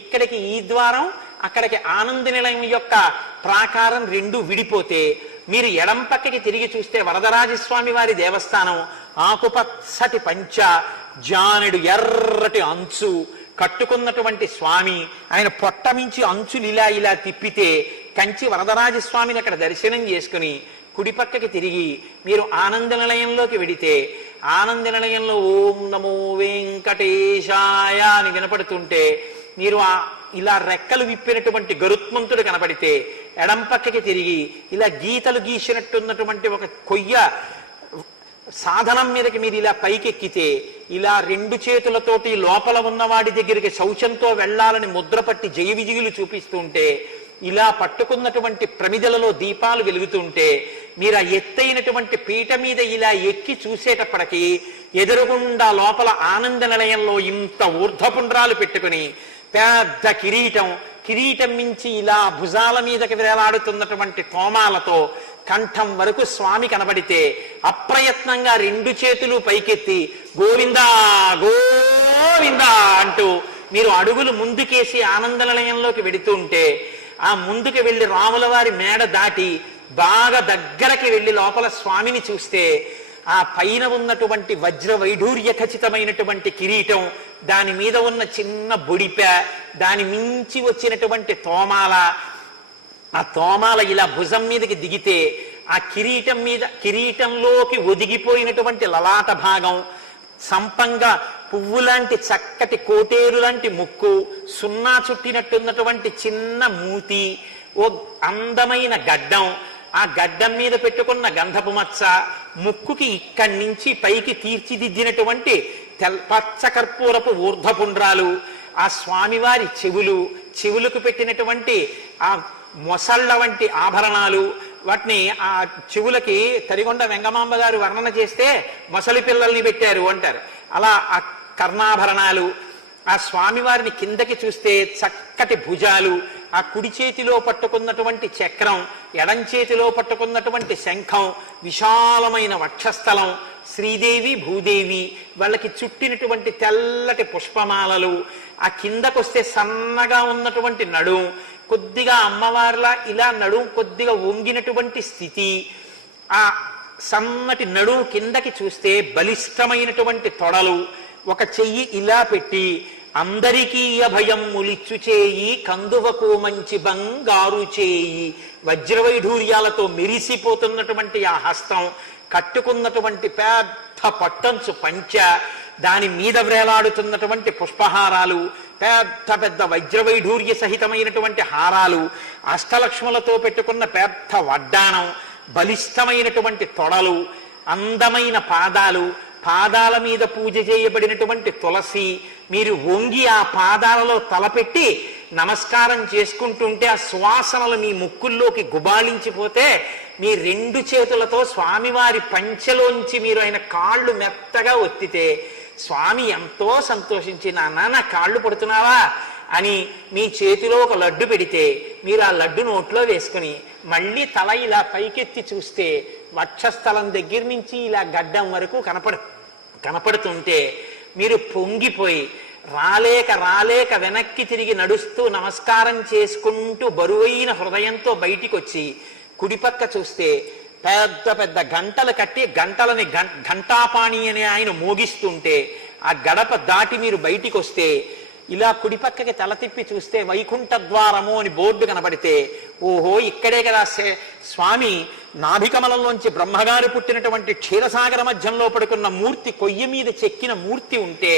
ఇక్కడికి ఈ ద్వారం, అక్కడికి ఆనంద నిలయం యొక్క ప్రాకారం రెండు విడిపోతే మీరు ఎడం పక్కకి తిరిగి చూస్తే వరదరాజస్వామి వారి దేవస్థానం, ఆకుపచ్చటి పంచ, జానెడు ఎర్రటి అంచు కట్టుకున్నటువంటి స్వామి, ఆయన పొట్టమించి అంచులు ఇలా ఇలా తిప్పితే కంచి వరదరాజస్వామిని అక్కడ దర్శనం చేసుకుని కుడి పక్కకి తిరిగి మీరు ఆనంద నిలయంలోకి వెడితే ఆనంద నిలయంలో ఓం నమో వెంకటేశాయ అని వినపడుతుంటే మీరు ఇలా రెక్కలు విప్పినటువంటి గరుత్మంతుడు కనపడితే ఎడం పక్కకి తిరిగి ఇలా గీతలు గీసినట్టున్నటువంటి ఒక కొయ్య సాధనం మీదకి మీరు ఇలా పైకెక్కితే ఇలా రెండు చేతులతోటి లోపల ఉన్నవాడి దగ్గరికి శౌచంతో వెళ్ళాలని ముద్ర పట్టి జయ విజయులు చూపిస్తుంటే ఇలా పట్టుకున్నటువంటి ప్రమిదలలో దీపాలు వెలుగుతుంటే మీరు ఆ ఎత్తైనటువంటి పీట మీద ఇలా ఎక్కి చూసేటప్పటికీ ఎదురుగుండా లోపల ఆనంద నిలయంలో ఇంత ఊర్ధ్వపుండ్రాలు పెట్టుకుని పెద్ద కిరీటం మించి ఇలా భుజాల మీదకి వేలాడుతున్నటువంటి తోమాలతో కంఠం వరకు స్వామి కనబడితే అప్రయత్నంగా రెండు చేతులు పైకెత్తి గోవిందా గోవిందా అంటూ మీరు అడుగులు ముందుకేసి ఆనంద నిలయంలోకి వెడుతుంటే ఆ ముందుకు వెళ్లి రాముల వారి మేడ దాటి బాగా దగ్గరకి వెళ్లి లోపల స్వామిని చూస్తే ఆ పైన ఉన్నటువంటి వజ్ర వైఢూర్య ఖచ్చితమైనటువంటి కిరీటం, దాని మీద ఉన్న చిన్న బొడిప, దాని మించి వచ్చినటువంటి తోమాల, ఆ తోమాల ఇలా భుజం మీదకి దిగితే ఆ కిరీటంలోకి ఒదిగిపోయినటువంటి లలాట భాగం, సంపంగా పువ్వు లాంటి చక్కటి కోటేరు లాంటి ముక్కు, సున్నా చుట్టినట్టున్నటువంటి చిన్న మూతి, ఓ అందమైన గడ్డం, ఆ గడ్డం మీద పెట్టుకున్న గంధపు మచ్చ, ముక్కుకి ఇక్కడి నుంచి పైకి తీర్చిదిద్దినటువంటి పచ్చ కర్పూరపు ఊర్ధపుండ్రాలు, ఆ స్వామివారి చెవులకు పెట్టినటువంటి ఆ మొసళ్ళ వంటి ఆభరణాలు, వాటిని ఆ చెవులకి తరిగొండ వెంగమాంబ గారు వర్ణన చేస్తే మొసలి పిల్లల్ని పెట్టారు అంటారు. అలా ఆ కర్ణాభరణాలు, ఆ స్వామివారిని కిందకి చూస్తే చక్కటి భుజాలు, ఆ కుడి చేతిలో పట్టుకున్నటువంటి చక్రం, ఎడం చేతిలో పట్టుకున్నటువంటి శంఖం, విశాలమైన వక్షస్థలం, శ్రీదేవి భూదేవి వాళ్ళకి చుట్టినటువంటి తెల్లటి పుష్పమాలలు, ఆ కిందకొస్తే సన్నగా ఉన్నటువంటి నడుం, కొద్దిగా అమ్మవారిలా ఇలా నడుం కొద్దిగా వంగినటువంటి స్థితి, ఆ సన్నటి నడుం కిందకి చూస్తే బలిష్టమైనటువంటి తొడలు, ఒక చెయ్యి ఇలా పెట్టి అందరికీ అభయం ములిచ్చు చేయి కందువకు మంచి బంగారు చేయి, వజ్రవైఢూర్యాలతో మెరిసిపోతున్నటువంటి ఆ హస్తం, కట్టుకున్నటువంటి పెద్ద పట్టంచు పంచ, దాని మీద వ్రేలాడుతున్నటువంటి పుష్పహారాలు, పెద్ద పెద్ద వజ్రవైఢూర్య సహితమైనటువంటి హారాలు, అష్టలక్ష్ములతో పెట్టుకున్న పెద్ద వడ్డాణం, బలిష్టమైనటువంటి తొడలు, అందమైన పాదాలు, పాదాల మీద పూజ చేయబడినటువంటి తులసి, మీరు వంగి ఆ పాదాలలో తలపెట్టి నమస్కారం చేసుకుంటుంటే ఆ సువాసనలు మీ ముక్కుల్లోకి గుబాళించిపోతే మీ రెండు చేతులతో స్వామివారి పంచెలోంచి మీరు ఆయన కాళ్ళు మెత్తగా ఒత్తితే స్వామి ఎంతో సంతోషించి, నా కాళ్ళు పడుతున్నావా అని మీ చేతిలో ఒక లడ్డు పెడితే మీరు ఆ లడ్డు నోట్లో వేసుకుని మళ్ళీ తల ఇలా పైకెత్తి చూస్తే వక్షస్థలం దగ్గర నుంచి ఇలా గడ్డం వరకు కనపడుతుంటే మీరు పొంగిపోయి రాలేక వెనక్కి తిరిగి నడుస్తూ నమస్కారం చేసుకుంటూ బరువైన హృదయంతో బయటికి వచ్చి కుడిపక్క చూస్తే పెద్ద పెద్ద గంటలు కట్టి గంటలని ఘంటాపాణి అని ఆయన మోగిస్తుంటే ఆ గడప దాటి మీరు బయటికి వస్తే ఇలా కుడిపక్కకి తల తిప్పి చూస్తే వైకుంఠ ద్వారము అని బోర్డు కనబడితే ఓహో ఇక్కడే కదా స్వామి నాభికమలంలోంచి బ్రహ్మగారు పుట్టినటువంటి క్షీరసాగర మధ్యంలో పడుకున్న మూర్తి, కొయ్య మీద చెక్కిన మూర్తి ఉంటే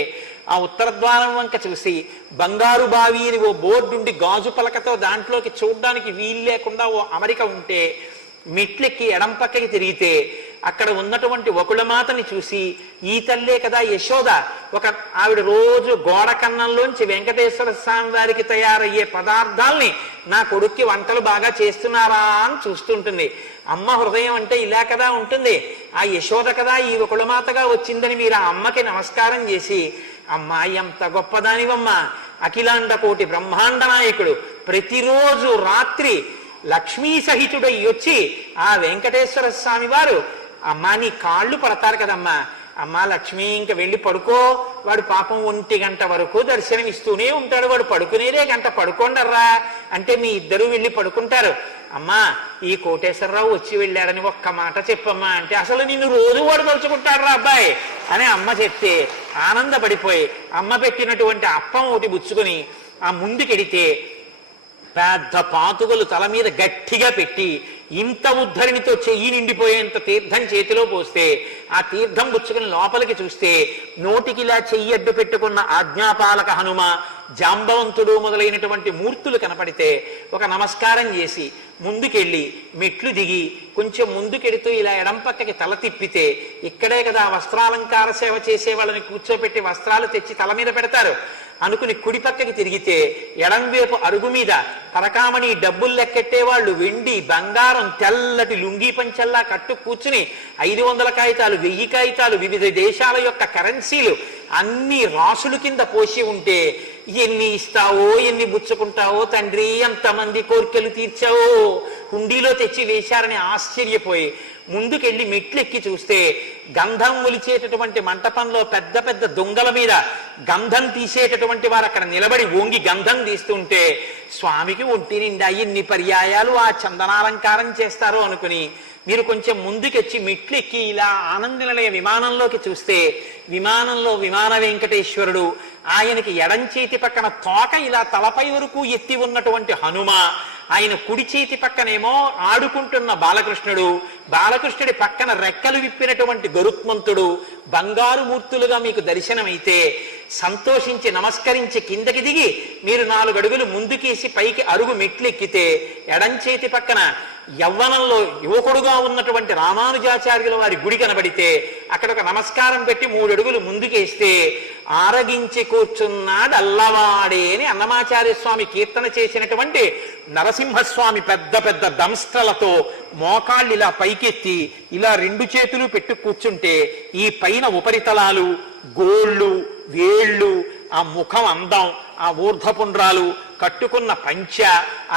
ఆ ఉత్తర ద్వారం వంక చూసి బంగారు బావి అని ఓ బోర్డు ఉండి గాజు పలకతో దాంట్లోకి చూడ్డానికి వీలు లేకుండా ఓ అమరిక ఉంటే మెట్లెక్కి ఎడం పక్కకి తిరిగితే అక్కడ ఉన్నటువంటి వకుళమాతని చూసి ఈ తల్లే కదా యశోద, ఒక ఆవిడ రోజు గోడ కన్నంలోంచి వెంకటేశ్వర స్వామి వారికి తయారయ్యే పదార్థాల్ని నా కొడుక్కి వంటలు బాగా చేస్తున్నారా అని చూస్తుంటుంది. అమ్మ హృదయం అంటే ఇలా కదా ఉంటుంది. ఆ యశోద కదా ఈ వకుళమాతగా వచ్చిందని మీరు ఆ అమ్మకి నమస్కారం చేసి, అమ్మా ఎంత గొప్పదానివమ్మా, అఖిలాండ కోటి బ్రహ్మాండ నాయకుడు, ప్రతిరోజు రాత్రి లక్ష్మీ సహితుడై వచ్చి ఆ వెంకటేశ్వర స్వామి వారు అమ్మా నీ కాళ్ళు పడతారు కదమ్మా, అమ్మా లక్ష్మి ఇంక వెళ్ళి పడుకో, వాడు పాపం 1 గంట వరకు దర్శనం ఇస్తూనే ఉంటాడు, వాడు పడుకునేదే గంట, పడుకోండర్రా అంటే మీ ఇద్దరు వెళ్ళి పడుకుంటారు. అమ్మా ఈ కోటేశ్వరరావు వచ్చి వెళ్ళాడని ఒక్క మాట చెప్పమ్మా అంటే అసలు నిన్ను రోజు వాడు తలుచుకుంటాడు రా అబ్బాయి అని అమ్మ చెప్తే ఆనందపడిపోయి అమ్మ పెట్టినటువంటి అప్పం ఒకటి బుచ్చుకొని ఆ ముందుకెడితే పెద్ద పాతుకలు తల మీద గట్టిగా పెట్టి ఇంత ఉద్ధరినితో చెయ్యి నిండిపోయేంత తీర్థం చేతిలో పోస్తే ఆ తీర్థం పుచ్చుకుని లోపలికి చూస్తే నోటికి ఇలా చెయ్యి అడ్డు పెట్టుకున్న ఆజ్ఞాపాలక హనుమ, జాంబవంతుడు మొదలైనటువంటి మూర్తులు కనపడితే ఒక నమస్కారం చేసి ముందుకెళ్ళి మెట్లు దిగి కొంచెం ముందుకెడుతూ ఇలా ఎడం పక్కకి తల తిప్పితే ఇక్కడే కదా వస్త్రాలంకార సేవ చేసే వాళ్ళని కూర్చోపెట్టి వస్త్రాలు తెచ్చి తల మీద పెడతారు అనుకుని కుడి పక్కకి తిరిగితే ఎడంవైపు అరుగు మీద పరకామణి డబ్బులు లెక్కెట్టే వాళ్ళు వెండి బంగారం తెల్లటి లుంగీ పంచల్లా కట్టు కూర్చుని 500 కాగితాలు 1000 కాగితాలు వివిధ దేశాల యొక్క కరెన్సీలు అన్ని రాసుల కింద పోసి ఉంటే ఎన్ని ఇస్తావో ఎన్ని బుచ్చుకుంటావో తండ్రి, ఎంతమంది కోరికలు తీర్చావో, హుండీలో తెచ్చి వేశారని ఆశ్చర్యపోయి ముందుకెళ్ళి మెట్లెక్కి చూస్తే గంధం ఒలిచేటటువంటి మంటపంలో పెద్ద పెద్ద దొంగల మీద గంధం తీసేటటువంటి వారు అక్కడ నిలబడి ఓంగి గంధం తీస్తుంటే స్వామికి ఒంటి నిండా ఎన్ని పర్యాయాలు ఆ చందనాలంకారం చేస్తారో అనుకుని మీరు కొంచెం ముందుకెచ్చి మెట్లు ఎక్కి ఇలా ఆనంద నిలయ విమానంలోకి చూస్తే విమానంలో విమాన వెంకటేశ్వరుడు, ఆయనకి ఎడం చేతి పక్కన తోక ఇలా తలపై వరకు ఎత్తి ఉన్నటువంటి హనుమ, ఆయన కుడి చేతి పక్కనేమో ఆడుకుంటున్న బాలకృష్ణుడు, బాలకృష్ణుడి పక్కన రెక్కలు విప్పినటువంటి గరుత్మంతుడు బంగారు మూర్తులుగా మీకు దర్శనమైతే సంతోషించి నమస్కరించి కిందకి దిగి మీరు 4 అడుగులు ముందుకేసి పైకి అరుగు మెట్లు ఎక్కితే ఎడం చేతి పక్కన యవ్వనంలో యువకుడుగా ఉన్నటువంటి రామానుజాచార్యుల వారి గుడి కనబడితే అక్కడ ఒక నమస్కారం పెట్టి 3 అడుగులు ముందుకేస్తే ఆరగించి కూర్చున్నాడు అల్లవాడే అని అన్నమాచార్య స్వామి కీర్తన చేసినటువంటి నరసింహస్వామి పెద్ద పెద్ద దంస్ట్రలతో మోకాళ్ళు ఇలా పైకెత్తి ఇలా 2 చేతులు పెట్టి కూర్చుంటే ఈ పైన ఉపరితలాలు, గోళ్ళు, వేళ్ళు, ఆ ముఖం అందం, ఆ ఊర్ధపుండ్రాలు, కట్టుకున్న పంచ,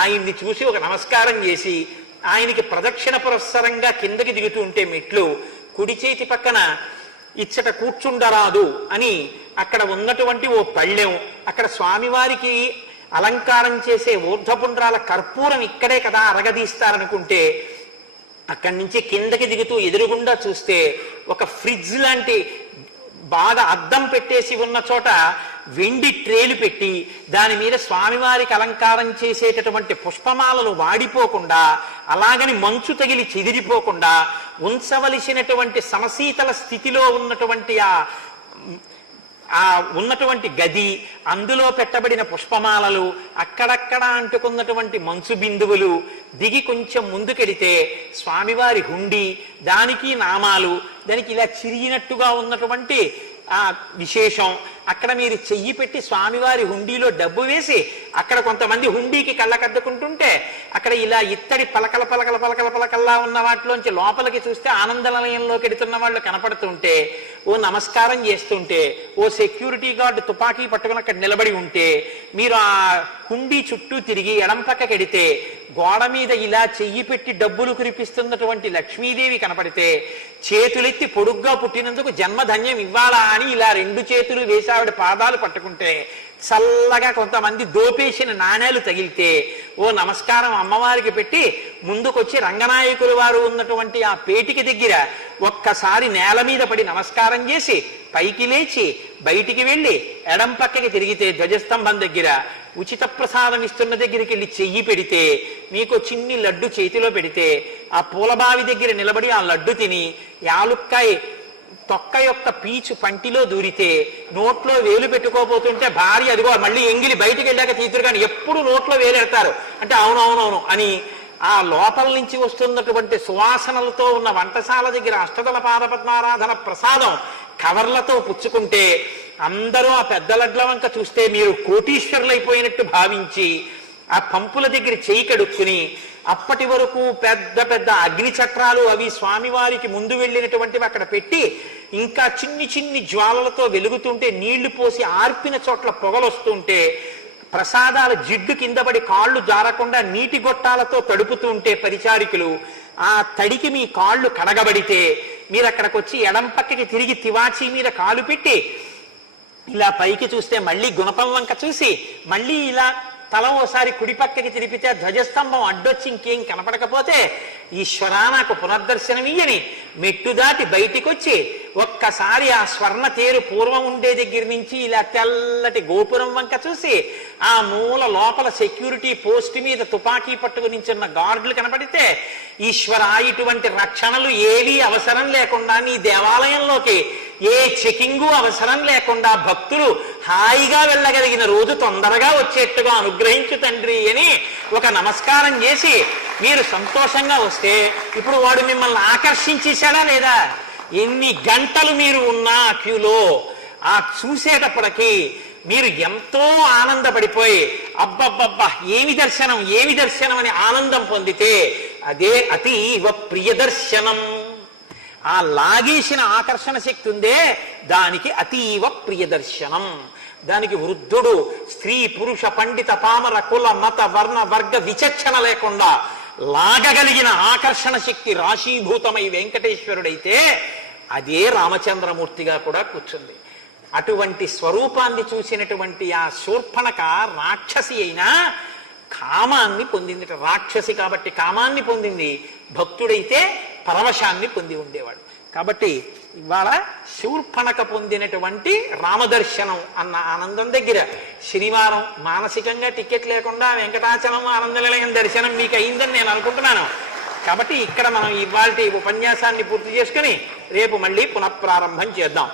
ఆయన్ని చూసి ఒక నమస్కారం చేసి ఆయనకి ప్రదక్షిణ పురస్సరంగా కిందకి దిగుతూ ఉంటే మెట్లు కుడి చేతి పక్కన ఇచ్చట కూర్చుండరాదు అని అక్కడ ఉన్నటువంటి ఓ పళ్ళెం, అక్కడ స్వామివారికి అలంకారం చేసే ఊర్ధపుండ్రాల కర్పూరం ఇక్కడే కదా అరగదీస్తారనుకుంటే అక్కడి నుంచి కిందకి దిగుతూ ఎదురుగుండా చూస్తే ఒక ఫ్రిడ్జ్ లాంటి బాగా అద్దం పెట్టేసి ఉన్న చోట వెండి ట్రేలు పెట్టి దాని మీద స్వామివారికి అలంకారం చేసేటటువంటి పుష్పమాలలు వాడిపోకుండా, అలాగని మంచు తగిలి చెదిరిపోకుండా ఉంచవలసినటువంటి సమశీతల స్థితిలో ఉన్నటువంటి ఆ ఉన్నటువంటి గది, అందులో పెట్టబడిన పుష్పమాలలు, అక్కడక్కడ అంటుకున్నటువంటి మంచు బిందువులు, దిగి కొంచెం ముందుకెడితే స్వామివారి హుండి, దానికి నామాలు, దానికి ఇలా చిరిగినట్టుగా ఉన్నటువంటి ఆ విశేషం, అక్కడ మీరు చెయ్యి పెట్టి స్వామివారి హుండీలో డబ్బు వేసి అక్కడ కొంతమంది హుండీకి కళ్ళకద్దుకుంటుంటే అక్కడ ఇలా ఇత్తడి పలకల పలకల పలకల పలకల్లా ఉన్న వాటిలోంచి లోపలికి చూస్తే ఆనందనిలయంలోకి ఎడుతున్న వాళ్ళు కనపడుతుంటే ఓ నమస్కారం చేస్తుంటే ఓ సెక్యూరిటీ గార్డు తుపాకీ పట్టుకుని అక్కడ నిలబడి ఉంటే మీరు ఆ హుండీ చుట్టూ తిరిగి ఎడం పక్కకెడితే గోడ మీద ఇలా చెయ్యి పెట్టి డబ్బులు కురిపిస్తున్నటువంటి లక్ష్మీదేవి కనపడితే చేతులెత్తి పొడుగ్గా పుట్టినందుకు జన్మధన్యం ఇవ్వాలా అని ఇలా 2 చేతులు వేసి ఆవిడ పాదాలు పట్టుకుంటే చల్లగా కొంతమంది దోపేసిన నాణేలు తగిలితే ఓ నమస్కారం అమ్మవారికి పెట్టి ముందుకొచ్చి రంగనాయకుల వారు ఉన్నటువంటి ఆ పేటికి దగ్గర ఒక్కసారి నేల మీద పడి నమస్కారం చేసి పైకి లేచి బయటికి వెళ్ళి ఎడం పక్కకి తిరిగితే ధ్వజస్తంభం దగ్గర ఉచిత ప్రసాదం ఇస్తున్న దగ్గరికి వెళ్ళి చెయ్యి పెడితే మీకు చిన్ని లడ్డు చేతిలో పెడితే ఆ పూలబావి దగ్గర నిలబడి ఆ లడ్డు తిని యాలుక్కాయ తొక్క యొక్క పీచు పంటిలో దూరితే నోట్లో వేలు పెట్టుకోబోతుంటే భార్య అదిగో మళ్ళీ ఎంగిలి బయటికి వెళ్ళాక తీతురు కానీ ఎప్పుడు నోట్లో వేలెడతారు అంటే అవునవునవును అని ఆ లోపల నుంచి వస్తున్నటువంటి సువాసనలతో ఉన్న వంటశాల దగ్గర అష్టదళ పాదపద్మారాధన ప్రసాదం కవర్లతో పుచ్చుకుంటే అందరూ ఆ పెద్ద లడ్ల వంక చూస్తే మీరు కోటీశ్వరులైపోయినట్టు భావించి ఆ పంపుల దగ్గర చేయి కడుక్కుని అప్పటి వరకు పెద్ద పెద్ద అగ్ని చక్రాలు అవి స్వామివారికి ముందు వెళ్ళినటువంటివి అక్కడ పెట్టి ఇంకా చిన్ని చిన్ని జ్వాలలతో వెలుగుతుంటే నీళ్లు పోసి ఆర్పిన చోట్ల పొగలొస్తుంటే ప్రసాదాల జిడ్డు కింద పడి కాళ్ళు జారకుండా నీటి గొట్టాలతో తడుపుతూ ఉంటే పరిచారికులు ఆ తడికి మీ కాళ్ళు కడగబడితే మీరు అక్కడికి వచ్చి ఎడం పక్కకి తిరిగి తివాచీ మీద కాలు పెట్టి ఇలా పైకి చూస్తే మళ్ళీ గుణపం వంక చూసి మళ్ళీ ఇలా తల ఓసారి కుడి పక్కకి తిరిపితే ధ్వజస్తంభం అడ్డొచ్చి ఇంకేం కనపడకపోతే ఈశ్వరా నాకు పునర్దర్శనమియ్యని మెట్టు దాటి బయటికి వచ్చి ఒక్కసారి ఆ స్వర్ణ తేరు పూర్వం ఉండే దగ్గర నుంచి ఇలా తెల్లటి గోపురం వంక చూసి ఆ మూల లోపల సెక్యూరిటీ పోస్ట్ మీద తుపాకీ పట్టుకు నించున్న గార్డులు కనపడితే ఈశ్వరా ఇటువంటి రక్షణలు ఏవీ అవసరం లేకుండా నీ దేవాలయంలోకి ఏ చెకింగు అవసరం లేకుండా భక్తులు హాయిగా వెళ్ళగలిగిన రోజు తొందరగా వచ్చేట్టుగా అనుగ్రహించు తండ్రి అని ఒక నమస్కారం చేసి మీరు సంతోషంగా వస్తే ఇప్పుడు వాడు మిమ్మల్ని ఆకర్షించేశాడా లేదా? ఎన్ని గంటలు మీరు ఉన్నా క్యూలో ఆ చూసేటప్పటికి మీరు ఎంతో ఆనందపడిపోయి అబ్బబ్బబ్బా ఏమి దర్శనం ఏమి దర్శనం అని ఆనందం పొందితే అదే అతీవ ప్రియదర్శనం. ఆ లాగేసిన ఆకర్షణ శక్తి ఉందే దానికి అతీవ ప్రియదర్శనం. దానికి వృద్ధుడు స్త్రీ పురుష పండిత పామర కుల మత వర్ణ వర్గ విచక్షణ లేకుండా లాగగలిగిన ఆకర్షణ శక్తి రాశీభూతమై వెంకటేశ్వరుడైతే అదే రామచంద్రమూర్తిగా కూడా కూర్చుంది. అటువంటి స్వరూపాన్ని చూసినటువంటి ఆ శూర్పణక రాక్షసి అయినా కామాన్ని పొందింది. రాక్షసి కాబట్టి కామాన్ని పొందింది. భక్తుడైతే పరవశాన్ని పొంది ఉండేవాడు. కాబట్టి ఇవాళ శూర్పణక పొందినటువంటి రామదర్శనం అన్న ఆనందం దగ్గర శనివారం మానసికంగా టికెట్ లేకుండా వెంకటాచలం ఆనంద నిలయం దర్శనం మీకు అయిందని నేను అనుకుంటున్నాను. కాబట్టి ఇక్కడ మనం ఇవాళ ఉపన్యాసాన్ని పూర్తి చేసుకుని రేపు మళ్ళీ పునఃప్రారంభం చేద్దాం.